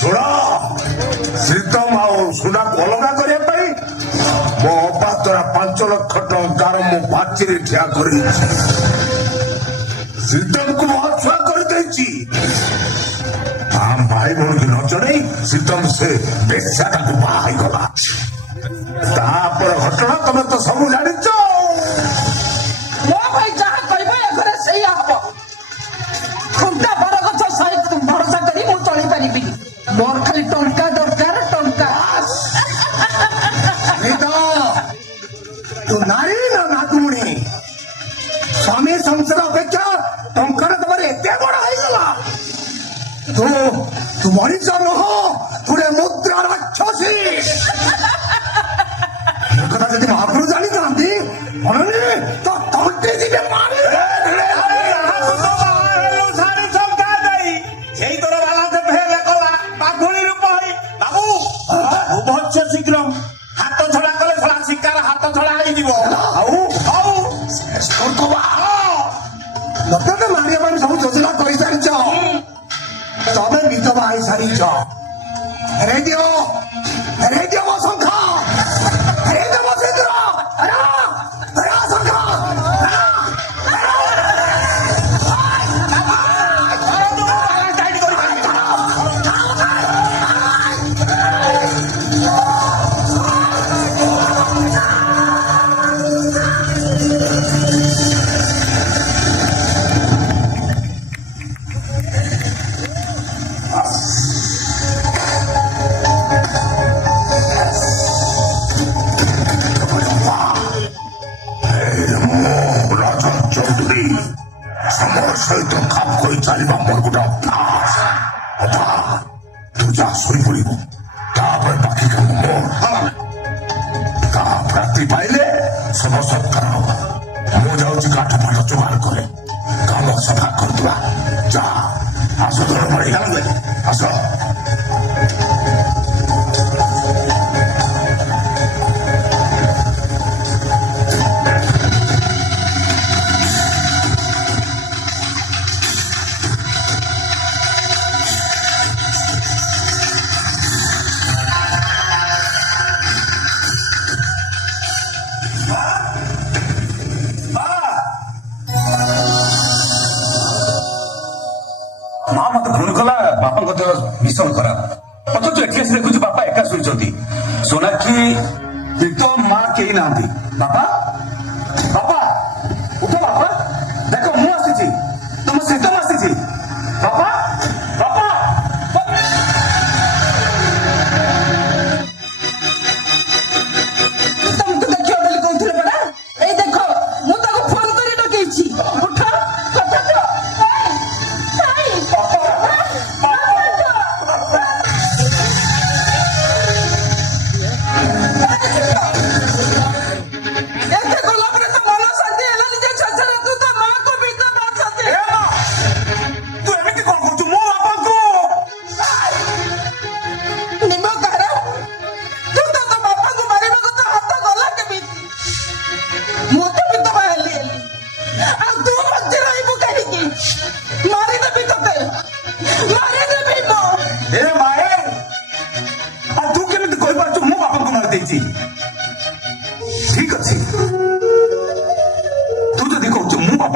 ଶୁଣ ଶ୍ରୀତମ ଆଉ ସୁନାକୁ ଅଲଗା କରିବା ପାଇଁ ମୋ ଅପା ଦ୍ୱାରା 5 ଲକ୍ଷ ଟଙ୍କାର ମୁଁ ପାଚିରେ ଠିଆ କରିଛି। ଶ୍ରୀତମକୁ ମୁଁ ଅଛୁଆ କରିଦେଇଛି। ଭାଇ ଭଉଣୀକି ନ ଜଣେଇ ଶ୍ରୀତମ ସେ ବେଶ୍ୟାଟାକୁ ବାହା ହେଇଗଲା। ତାପରେ ଘଟଣା ତମେ ତ ସବୁ ଜାଣିଛ। ମୋ ଭାଇ ଯାହା କହିବ ଏ ଘରେ ସେଇଆ ହବ। ଖୁଣ୍ଟା ବରଗଛ ସହି ଭରସା କରି ମୁଁ ଚଳିପାରିବିନି। ମୋର ଖାଲି ଟଙ୍କା ଦରକାର ଟଙ୍କା। ତୁ ନାରୀ ନା ନାତୁଣୀ? ସ୍ୱାମୀ ସଂସାର ଅପେକ୍ଷା ଟଙ୍କାର ତମର ଏତେ ବଡ ହେଇଗଲା। ତୁ ମଣିଷ ନୁହଁ ତୁରେ ମୁଦ୍ରା ରାକ୍ଷସୀ। କଥା ଯଦି ମହାପ୍ରଭୁ ଜାଣିଥାନ୍ତି ତ ତଣ୍ଟି ଯିବେ ମାରି। ସେଇ ତୋର ବାଲାନ୍ସ ଫେଲ କଲା ବାଘୁଳି ରୂପ ହେଇ ବାବୁ ଭତ୍ସ ଶୀଘ୍ର ହାତ ଛଡା କଲେ ଛଡା ଶିକାର ହାତ ଛଡା ହେଇଯିବ। ଆଉ ମତେ ତ ମାରିବା ପାଇଁ ସବୁ ଯୋଜନା କରିସାରିଛ। ତମେ ବିଧବା ହେଇସାରିଛ। ରେଡିଓ ମୋ ଶଙ୍ଖ ରେଡିଓ ମୋ ସିନ୍ଦୁର ଶଙ୍ଖ। ସହିତ ଖାପ କରି ଚାଲିବା ମୋର ଗୋଟେ ଅଭ୍ୟାସ। ତୁ ଯା ଶୋଇପଡ଼ିବୁ ତାପରେ ବାକି କାମ ମୋର। ତା ରାତି ପାଇଲେ ଶବ ସତ୍କାର ହବ। ମୁଁ ଯାଉଛି କାଠ ଫାଟ ଯୋଗାଡ଼ କରେ କାମ ସଫା କରିଦେବା। ଯା ଆସ ଧର ମାରି ଆସ। ମା ମତେ ଫୋନ କଲା ବାପାଙ୍କ ଦେହ ଭୀଷଣ ଖରାପ। ଅଥଚ ଏଠି ଆସି ଦେଖୁଛି ବାପା ଏକା ଶୋଇଛନ୍ତି। ସୋନାକ୍ଷୀ ପ୍ରୀତମ ମା କେହି ନାହାନ୍ତି। ବାପା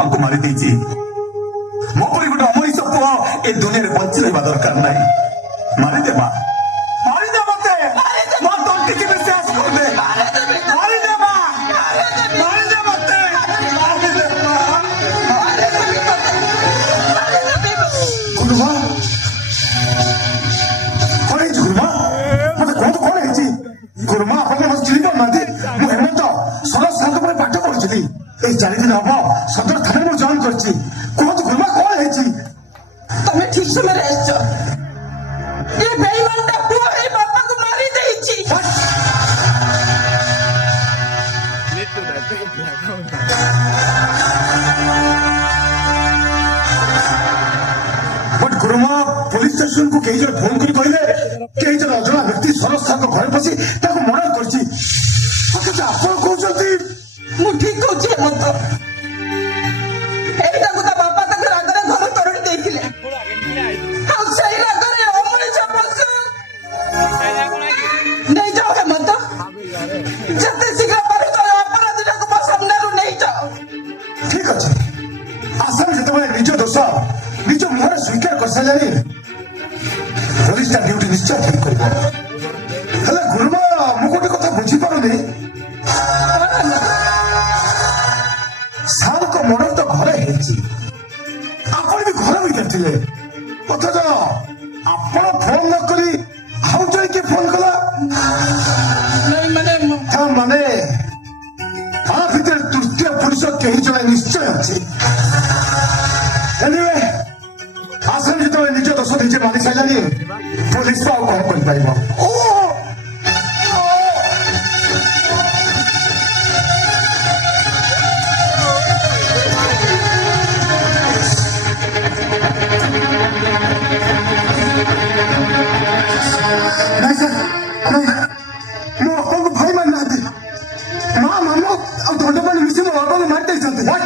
ବାପାଙ୍କୁ ମାରି ଦେଇଛି ମୋ ପରି ଗୋଟେ ଅମଣିଷ ପୁଅ ଏ ଦୁନିଆରେ ବଞ୍ଚି ରହିବା ଦରକାର ନାହିଁ ମାରିଦେ ମା ମାରିଦେ ମତେ ମୋ ତଣ୍ଟିକି ବିଶ୍ୱାସ କରିଦେ ମାରିଦେ ମା ମାରିଦେ ମତେ ମାରିଦେ ମା ଗୁରୁମା କଣ ହେଇଛି ଗୁରୁମା ମତେ କୁହନ୍ତୁ କଣ ହେଇଛି ଗୁରୁମା ଆପଣ ମତେ ଚିହ୍ନି ପାରୁନାହାନ୍ତି ମୁଁ ହେମନ୍ତ ସରସ ସାଙ୍ଗ ପରେ ପାଠ ପଢୁଥିଲି ଏଇ 4 ଦିନ ହବ ସଦର ଥାନାରେ ମୁଁ ଜଏନ୍ କରିଛି କୁହନ୍ତୁ ଗୁରୁମା କଣ ହେଇଛି ତମେ ଠିକ ସମୟରେ ଆସିଛ ଏ ବେଇମାନଟା ପୁଅ ଏଇ ବାପାକୁ ମାରି ଦେଇଛି बट गुरुमा पुलिस स्टेशन को कई जन फोन कर कहले कई जन अजଣା व्यक्ति सरस साहब घर पसी ताको मर्डर करछि अथच आपण कहउछथि ମୁଁ ଠିକ କହୁଛି ହେମନ୍ତ ଏଇଟାକୁ ତା ବାପା ତାଙ୍କ ରାଗରେ ଘର ତରଳି ଦେଇଥିଲେ ଆଉ ସେଇ ରାଗରେ ଅମଣିଷ ପଶୁ ନେଇଯାଅ ହେମନ୍ତ ଯେତେ ଶୀଘ୍ର ପାରୁଛ ଅପରାଧୀଟାକୁ ମୋ ସାମ୍ନାରୁ ନେଇଯାଅ ठीक अछि आसाम जेतबे निज दोष निज मुहरे स्वीकार करसालानी पुलिस ता ड्यूटी निश्चय ठीक करबो हेले गुरुमा मु कोटे कथा बुझी पारुनी साल को मर्डर तो घरे हेछि आपण भी घर भीतर थिले अथच आपण फोन न करी हाउ जई के फोन कला ନାଇଁ ମାନେ ता माने ता भीतर तृतीय पुरुष केही जने निश्चय अछि एनीवे आसन जेतबे निज दोष निजे मानि साइलानी पुलिस पाउ कौन कर पाइबो ओ नहीं सर नहीं मो अपन को भाई मान नाते मां मानो और दंडपानी मिसी मो अपन को मार दे छथि व्हाट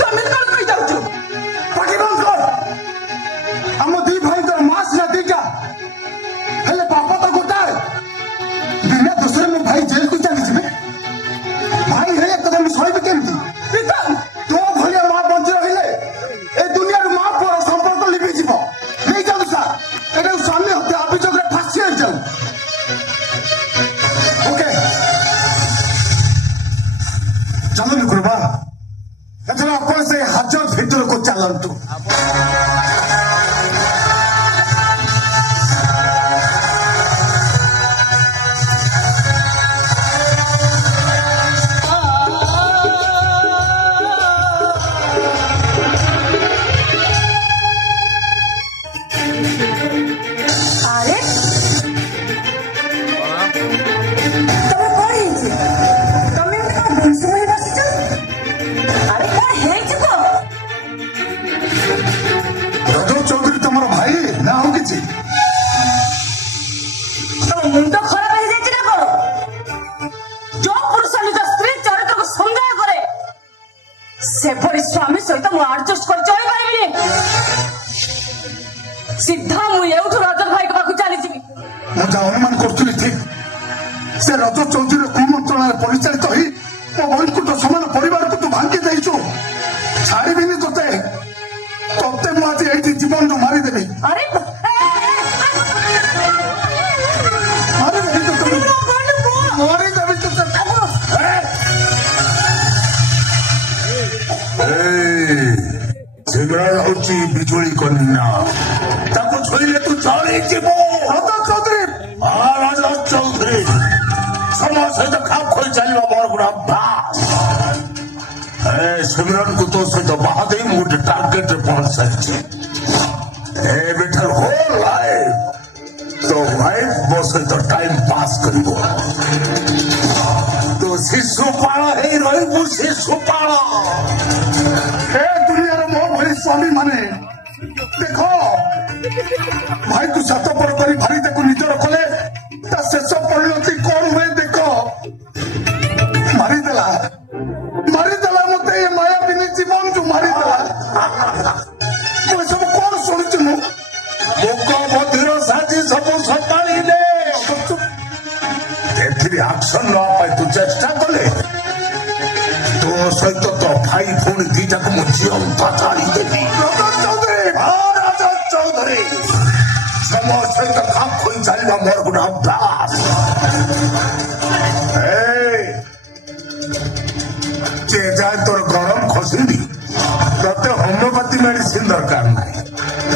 ତମେ କଣ କହିଯାଉଛୁ पार्टी बंद कर हम दी भाई तो मास ना दीका हेले पापा तो गोटाए बिना दूसरे में भाई जेल को चली जिबे भाई है एकदम सोई भी केमती ବିଧାନ तो भलिया मां बंच रहिले ए दुनिया रो मां पर संपर्क लिबि जिवो नहीं जाऊ सा एटा स्वामी हत्या अभियोग रे फांसी हो जाऊ ओके चलो नि गुरुबा एथरा अपन से हाजत भीतर को चलंतु अरे तमे कोन हेछि तमे का बंसी में बसछ अरे का हेछि तो रजो चौधरी तुम्हारा भाई ना हो किछि तम मुंड खराब हो जाइछि ना कोन जो पुरुष निज स्त्री चरित्र को संदेह करे से परि स्वामी सहित मु एडजस्ट कर चली पारिबिनी सीधा मु एउठु रजत भाई के पाखु चली जिबी ମୁଁ ଯାହା ଅନୁମାନ କରୁଥିଲି ଠିକ ସେ ରଜ ଚୌଧୁରୀର କୁମନ୍ତ୍ରଣାରେ ପରିଚାଳିତ ହୋଇ ମୋ ବୈକୁଣ୍ଠ ସମାନ ପରିବାରକୁ ତୁ ଭାଙ୍ଗି ଦେଇଛୁ ଛାଡ଼ିବିନି ତୋତେ ତୋତେ ମୁଁ ଆଜି ଏଇଠି ଜୀବନରୁ ମାରିଦେବି अरे ମାରିଦେବି ତୋତେ ମାରିଦେବି ତୋତେ ଶୀଘ୍ର ହଉଛି ବିଜୁଳି କନ୍ୟା ତାକୁ ଛୁଇଁଲେ ତୁ ଚଳିଯିବୁ ରଜ ଚୌଧୁରୀ ରାଜା ଚୌଧୁରୀ ସମୟ ସହିତ ଖାପ ଖୋଇ ଚାଲିବା ମୋର ଗୋଟେ ଅଭ୍ୟାସ ସିମରନକୁ ତୋ ସହିତ ବାହା ଦେଇ ମୁଁ ଗୋଟେ ଟାର୍ଗେଟରେ ପହଞ୍ଚି ସାରିଛି ଏବେଠାରୁ ହୋଲ୍ ଲାଇଫ୍ ତୋ ୱାଇଫ୍ ମୋ ସହିତ ଟାଇମ୍ ପାସ୍ କରିବ ତୁ ଶିଶୁପାଳ ହେଇ ରହିବୁ ଶିଶୁପାଳ ଏ ଦୁନିଆର ମୋ ଭଳି ସ୍ୱାମୀ ମାନେ ଦେଖ ଭାଇକୁ ସାତ ପର କରି ଭାରିତାକୁ ନିଜର କଲେ ତା ଶେଷ ପରିଣତି କଣ ହୁଏ ଦେଖ ମାରିଦେଲା ମାରିଦେଲା ମତେ ଏ ମାୟାବିନୀ ଜୀବନଠୁ ମାରିଦେଲା ମୁଁ ଏସବୁ କଣ ଶୁଣୁଛି ମୁଁ ମୁକ ମନ୍ଦିର ସାଜି ସବୁ ସମ୍ଭାଳିଲେ ଏଥିରେ ଆକ୍ସନ ନେବା ପାଇଁ ତୁ ଚେଷ୍ଟା କଲେ ତୋ ସହିତ ତ भाई भौणी दीटा को मु जीवंता जाली देवी रजत चौधरी रजत चौधरी समाज सहित खाप खोई चलवा मोर गुण अभ्यास जे जाए तोर गरम खसिंदी तते होम्योपैथी मेडिसिन दरकार नहीं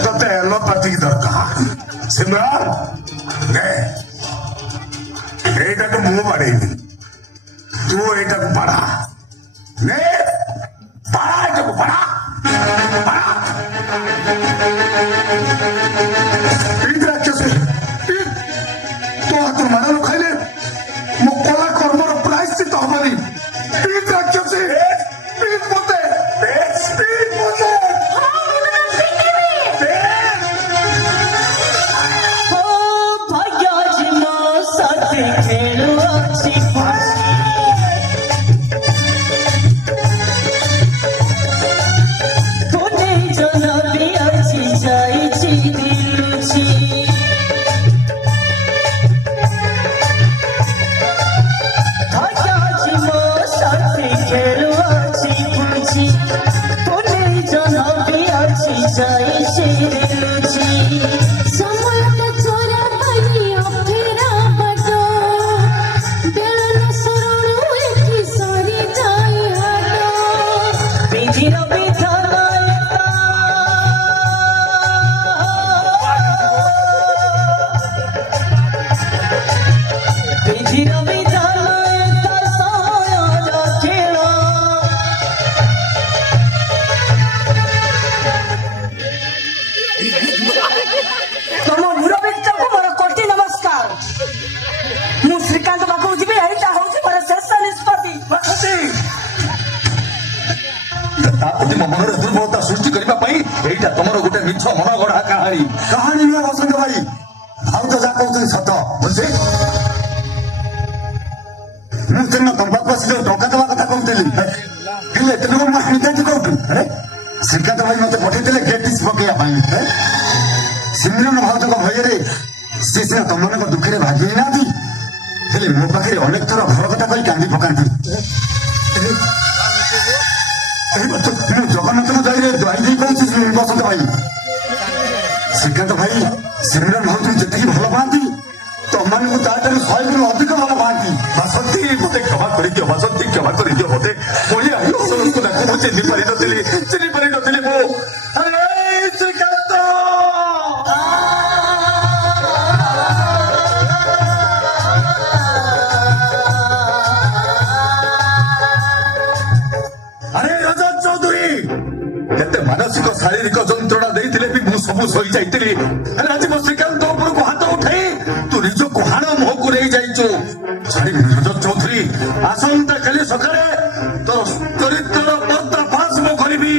तते एलोपैथी दरकार सिमरान ने एटा को मुंह बाड़ेनी तू एटा को पढ़ा ने पढ़ा एटा को पढ़ा राक्षसी तो हाथ मारा खाइले मो कला कर्मर प्रायश्चित हमारी राक्षसी मते मनर दुर्बलता सृष्टि करने तुम गोटे मिछ मन गढ़ा कहानी कहानी नुहे बसंत भाई भाव तो जहाँ कहते सत बुझे मुझे तुम पाक आस टंका दवा कथा कहते कहूँ श्रीकांत भाई मत पठे गेट पिस पकड़ा सिमरन भावज भय सी सीना तुम मान दुखे भागी ना मो पाखे अनेक थर घर कथा कही कांदी पकाती जगन्नाथ जाइए दुआई कहूँ बसंत भाई श्रीकांत भाई सिमरन भाव जी भल पाती तुम मान तार 100 गुण अधिक भल पाती बसंती मत क्षमा कर दियो बसंती क्षमा कर दियो मत मुझे चिन्ह पारि नी श्रीकांत अरे रजत चौधरी केते मानसिक शारीरिक जंत्रणा देइतिले भी मु सब सही जाइतिली आज मो श्रीकांत ऊपर को हाथ उठाई तू निज कुहाण मुह को नहीं जाइचु छाड़ी रजत चौधरी आसंता काली सकाळे तो चरित्र पर्दाफाश मु करिबी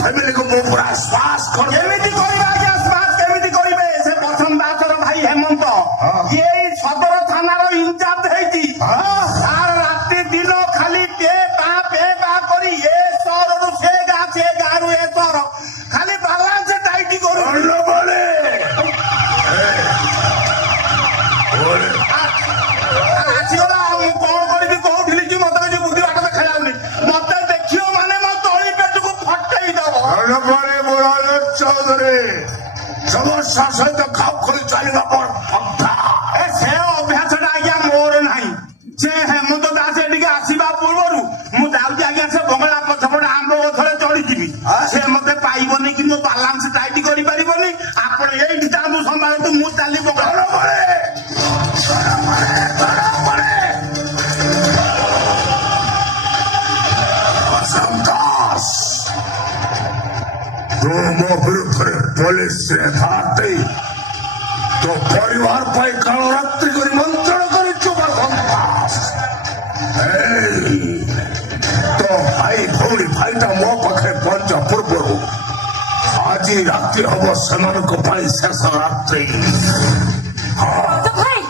फैमिली को पूरा श्वास कर हेमंत ये सदर थाना इंचार्ज है ସମସ୍ୟା ସହିତ ଖାପ ଖୋଲି ଚାଲିବା ମୋର ଅଭ୍ୟାସ। ସେ ଅଭ୍ୟାସଟା ଆଜ୍ଞା ମୋର ନାହିଁ। ସେ ହେମନ୍ତ ଦାସ ଏଠିକି ଆସିବା ପୂର୍ବରୁ ମୁଁ ଯାଉଛି ଆଜ୍ଞା ସେ ବଙ୍ଗଳା ପଛପଟେ ଆମ୍ବ ଗଛରେ ଚଢିଯିବି। ସେ ମତେ ପାଇବନି କି ମୋ ବାଲାନ୍ସ ଟାଇଟ୍ କରିପାରିବନି। ଆପଣ ଏଇଠି ତାଙ୍କୁ ସମ୍ଭାଳନ୍ତୁ, ମୁଁ ଚାଲି ବଙ୍ଗଳା ତୁ ମୋ ବିରୁଦ୍ଧରେ ପୋଲିସରେ ଧାରନ୍ତି ତୋ ପରିବାର ପାଇଁ କାଳ ରାତ୍ରି କରି ମନ୍ତ୍ରଣ କରିଛୁ। ତୋ ଭାଇ ଭଉଣୀ ଭାଇଟା ମୋ ପାଖରେ ପହଞ୍ଚ ପୂର୍ବରୁ ଆଜି ରାତି ହବ ସେମାନଙ୍କ ପାଇଁ ଶେଷ ରାତ୍ରି। ତ ଭାଇ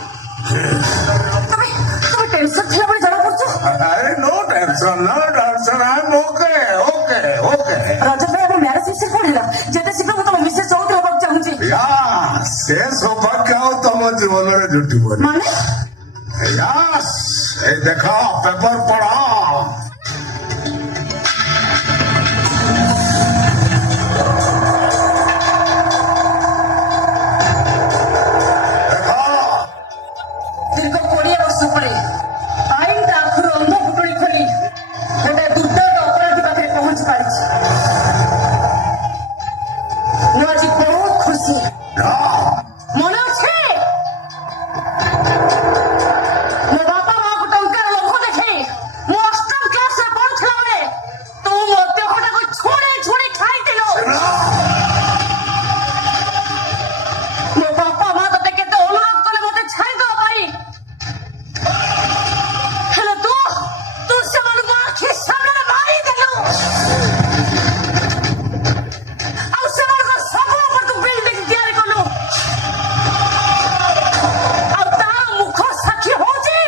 ତମେ ଟେନସନ ଥିଲା ବୋଲି ଜଣା ପଡୁଛ। No tension, no tension. I'm okay, okay, okay. Raja ଭାଇ ଆମ ମ୍ୟାରେଜ ବିଷୟରେ କଣ ହେଲା? ଯେତେ ଶୀଘ୍ର ମୁଁ ତମ ମିସେସ୍ ଚୌଧୁରୀ ହେବାକୁ ଚାହୁଁଛି। ସେ ସୌଭାଗ୍ୟ ଆଉ ତମ ଜୀବନରେ ଜୁଟିବନି। ମାନେ এই ଦେଖ ପେପର ପଢ। ଦୀର୍ଘ 20 ବର୍ଷ ପରେ ଆଇନଟା ଆଖରୁ ଅନ୍ଧ ପୁଟୁଳି ଖୋଲି ଗୋଟେ ଦୁର୍ଦ୍ଦାନ୍ତ ଅପରାଧୀ ପାଖରେ ପହଞ୍ଚି ପାରିଛି। ମୁଁ ଆଜି ବହୁତ ଖୁସି। ମନେ ଅଛି ମୋ ବାପା ମାଆକୁ ଟଙ୍କାର ଲୋଭ ଦେଖେଇ ମୁଁ 8ମ କ୍ଲାସରେ ପଢୁଥିଲା ବେଳେ ତୁ ମୋ ଦେହଟାକୁ ଛୁଣି ଛୁଣି ଖାଇଥିଲୁ। ମୋ ବାପା ମା ତତେ କେତେ ଅନୁରୋଧ କଲେ ମତେ ଛାଡ଼ିଦେବା ପାଇଁ, ହେଲେ ତୁ ସେମାନଙ୍କୁ ଆଖି ସାମ୍ନାରେ ମାରିଦେଲୁ। ଆଉ ସେମାନଙ୍କ ସବୁ ଉପରକୁ ବିଲ୍ଡିଂ ତିଆରି କଲୁ। ଆଉ ତାର ମୁଖ ସାକ୍ଷୀ ହଉଛି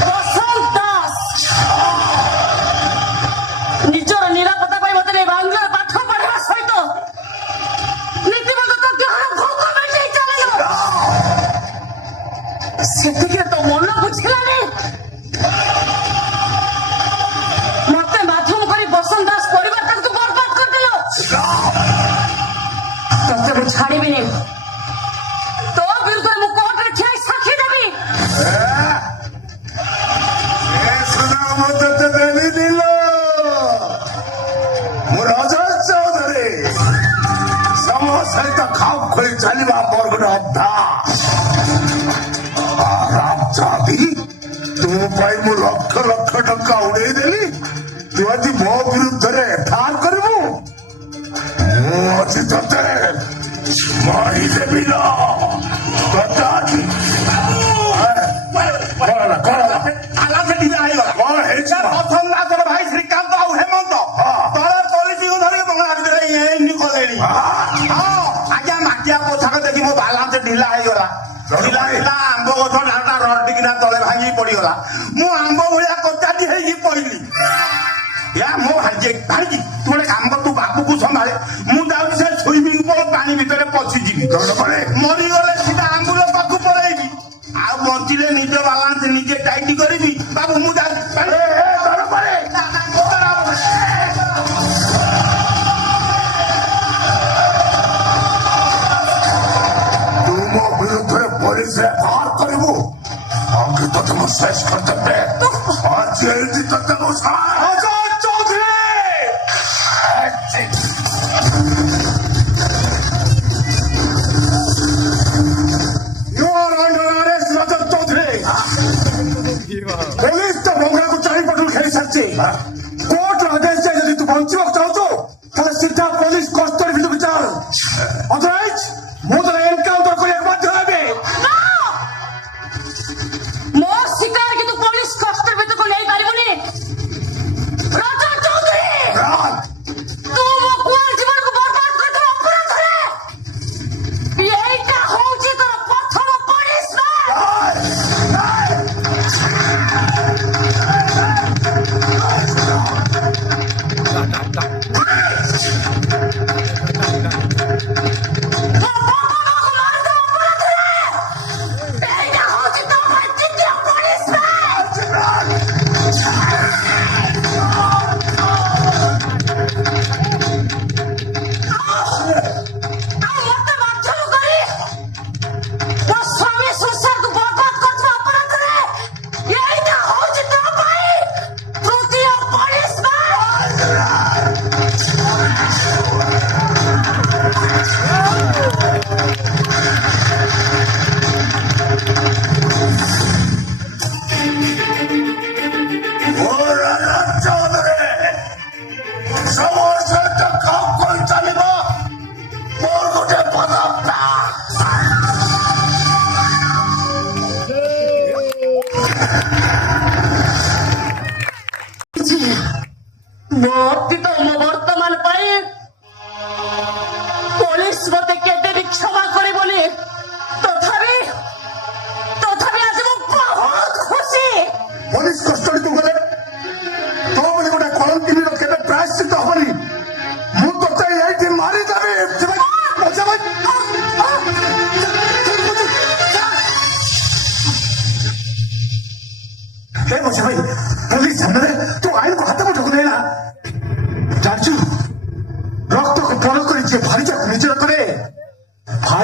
ବସନ୍ତ ଦାସ। ନିଜର ନିରାପତ୍ତା ପାଇଁ ମତେ ନେଇ ବାଙ୍ଗଲାରେ ପାଠ ପଢିବା ସହିତ ନୀତିମତ ଦେହର ଭୋଗ ମେଣ୍ଟେଇ ଚାଲିଲୁ। ସେତିକିରେ ତ ମନ ବୁଝିଲାନି। ମତେ ମାଧ୍ୟମ କରି ବସନ୍ତ ଦାସ ପରିବାରଟାକୁ ତୁ ବର୍ବାଦ କରିଦେଲୁ। ତତେ ମୁଁ ଛାଡ଼ିବିନି। ତୋ ବିରୁଦ୍ଧରେ ମୁଁ କୋର୍ଟରେ ଠିଆ ହେଇ ସାକ୍ଷୀ ଦେବି। ମତେ ଦେବି ଦିଲ ମୁଁ ରଜ ଚୌଧୁରୀ ସମ ସହିତ ଖାପ ଖୋଲି ଚାଲିବା ମୋର ଗୋଟେ ଅଭ୍ୟାସ। ଚାବି ତୁ ପାଇଁ ମୁଁ ଲକ୍ଷ ଲକ୍ଷ ଟଙ୍କା ଉଡେଇ ଦେଲି। ତୁ ଆଜି ମୋ ବିରୁଦ୍ଧରେ ଏଫଆଇଆର କରିବୁ। ମୁଁ ଅଛି ତତେ ମାରିଦେବି ନା। ତତେ ଆଜି କଣ ହେଲା କଣ ହେଲା ଆଲାପ ଟିକେ ଆଇଗଲା। କଣ ହେଇଛି ପ୍ରଥମ ଦାସର ଭାଇ ଶ୍ରୀକାନ୍ତ ଆଉ ହେମନ୍ତ ତଳେ ପୋଲିସକୁ ଧରି ବଙ୍ଗଳା ଭିତରେ ଏମିତି କଲେଣି। ଆଜ୍ଞା ମାଟିଆ ପୋଷାକ ଦେଖି ମୋ ବାଲାନ୍ସ ଢିଲା ହେଇଗଲା। ଢିଲା ଢିଲା ଆମ୍ବ ଗଛ ଡାଳଟା ରଡିକିନା ତଳେ ଭାଙ୍ଗି ପଡିଗଲା। ମୁଁ ଆମ୍ବ ଭଳିଆ କଚାଟି ହେଇକି ପଡିଲି। ମୋ ଭାଣିଜି ତୁ ଗୋଟେ କାମ କର, ତୁ ବାବୁକୁ ସମ୍ଭାଳେ, ମୁଁ ଯାଉଛି ସେ ସୁଇମିଂ ପୁଲ ପାଣି ଭିତରେ ପଶିଯିବି। ମରିଗଲେ ସିଧା ଆମ୍ବୁଲ ପାଖକୁ ପଳେଇବି। ଆଉ ବଞ୍ଚିଲେ ନିଜ ବାଲାନ୍ସ ନିଜେ ଟାଇଟ୍ କରିବି। ବାବୁ ମୁଁ ଯାଉଛି। ତୁ ମୋ ବିରୁଦ୍ଧରେ ପୋଲିସରେ ଏଫଆଇଆର କରିବୁ। ଆଗେ ତତେ ମୁଁ ଶେଷ କରିଦେବେ। ଆଜି ଏଇଠି ତତେ ମୁଁ ପୋଲିସ ତ ବଙ୍ଗଳାକୁ ଚାରିପଟରୁ ଘେରି ସାରିଛି। କୋର୍ଟର ଆଦେଶ ଯାଏ ଯଦି ତୁ ବଞ୍ଚିବାକୁ ଚାହୁଁଛୁ ତାହେଲେ ସିଧା ପୋଲିସ କଷ୍ଟଡି ଭିତରକୁ ଚାଲ। ଅଦରୱାଇଜ ମୁଁ ତୋର ଏନକାଉଣ୍ଟର କରିବାକୁ ବାଧ୍ୟ ହେବି। ମୋ ଶିକାର କିନ୍ତୁ ପୋଲିସ କଷ୍ଟଡି ଭିତରକୁ ନେଇପାରିବନି। ରଜ ଚୌଧୁରୀ ତୁ ମୋ ପୁଅ ଜୀବନକୁ ବର୍ବାଦ କରିଦେବା ଅପରାଧରେ ଏଇଟା ହଉଛି ତୋର ପ୍ରଥମ ପନିଶମେଣ୍ଟ।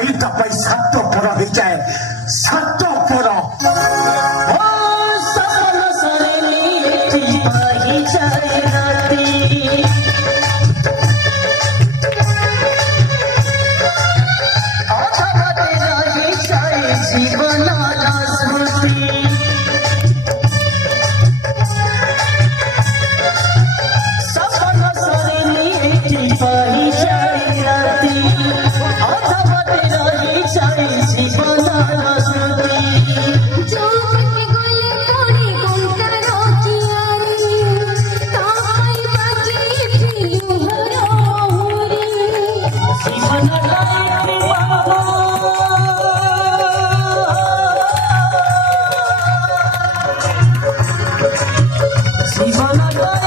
কলিতা পাই সাত পর হয়ে যায় সাত পর ओ सपन सरेली पाही जाए राती अधवते रही जाए जीवन स्मृति सपन सरेली पाही जाए राती अधवते रही जाए जीवन स्मृति चौपट गले कोड़ी गंगा रोकियारी ताई बाकी फिलू हरोरी जीवन लाइफ बाबा जीवन लाइफ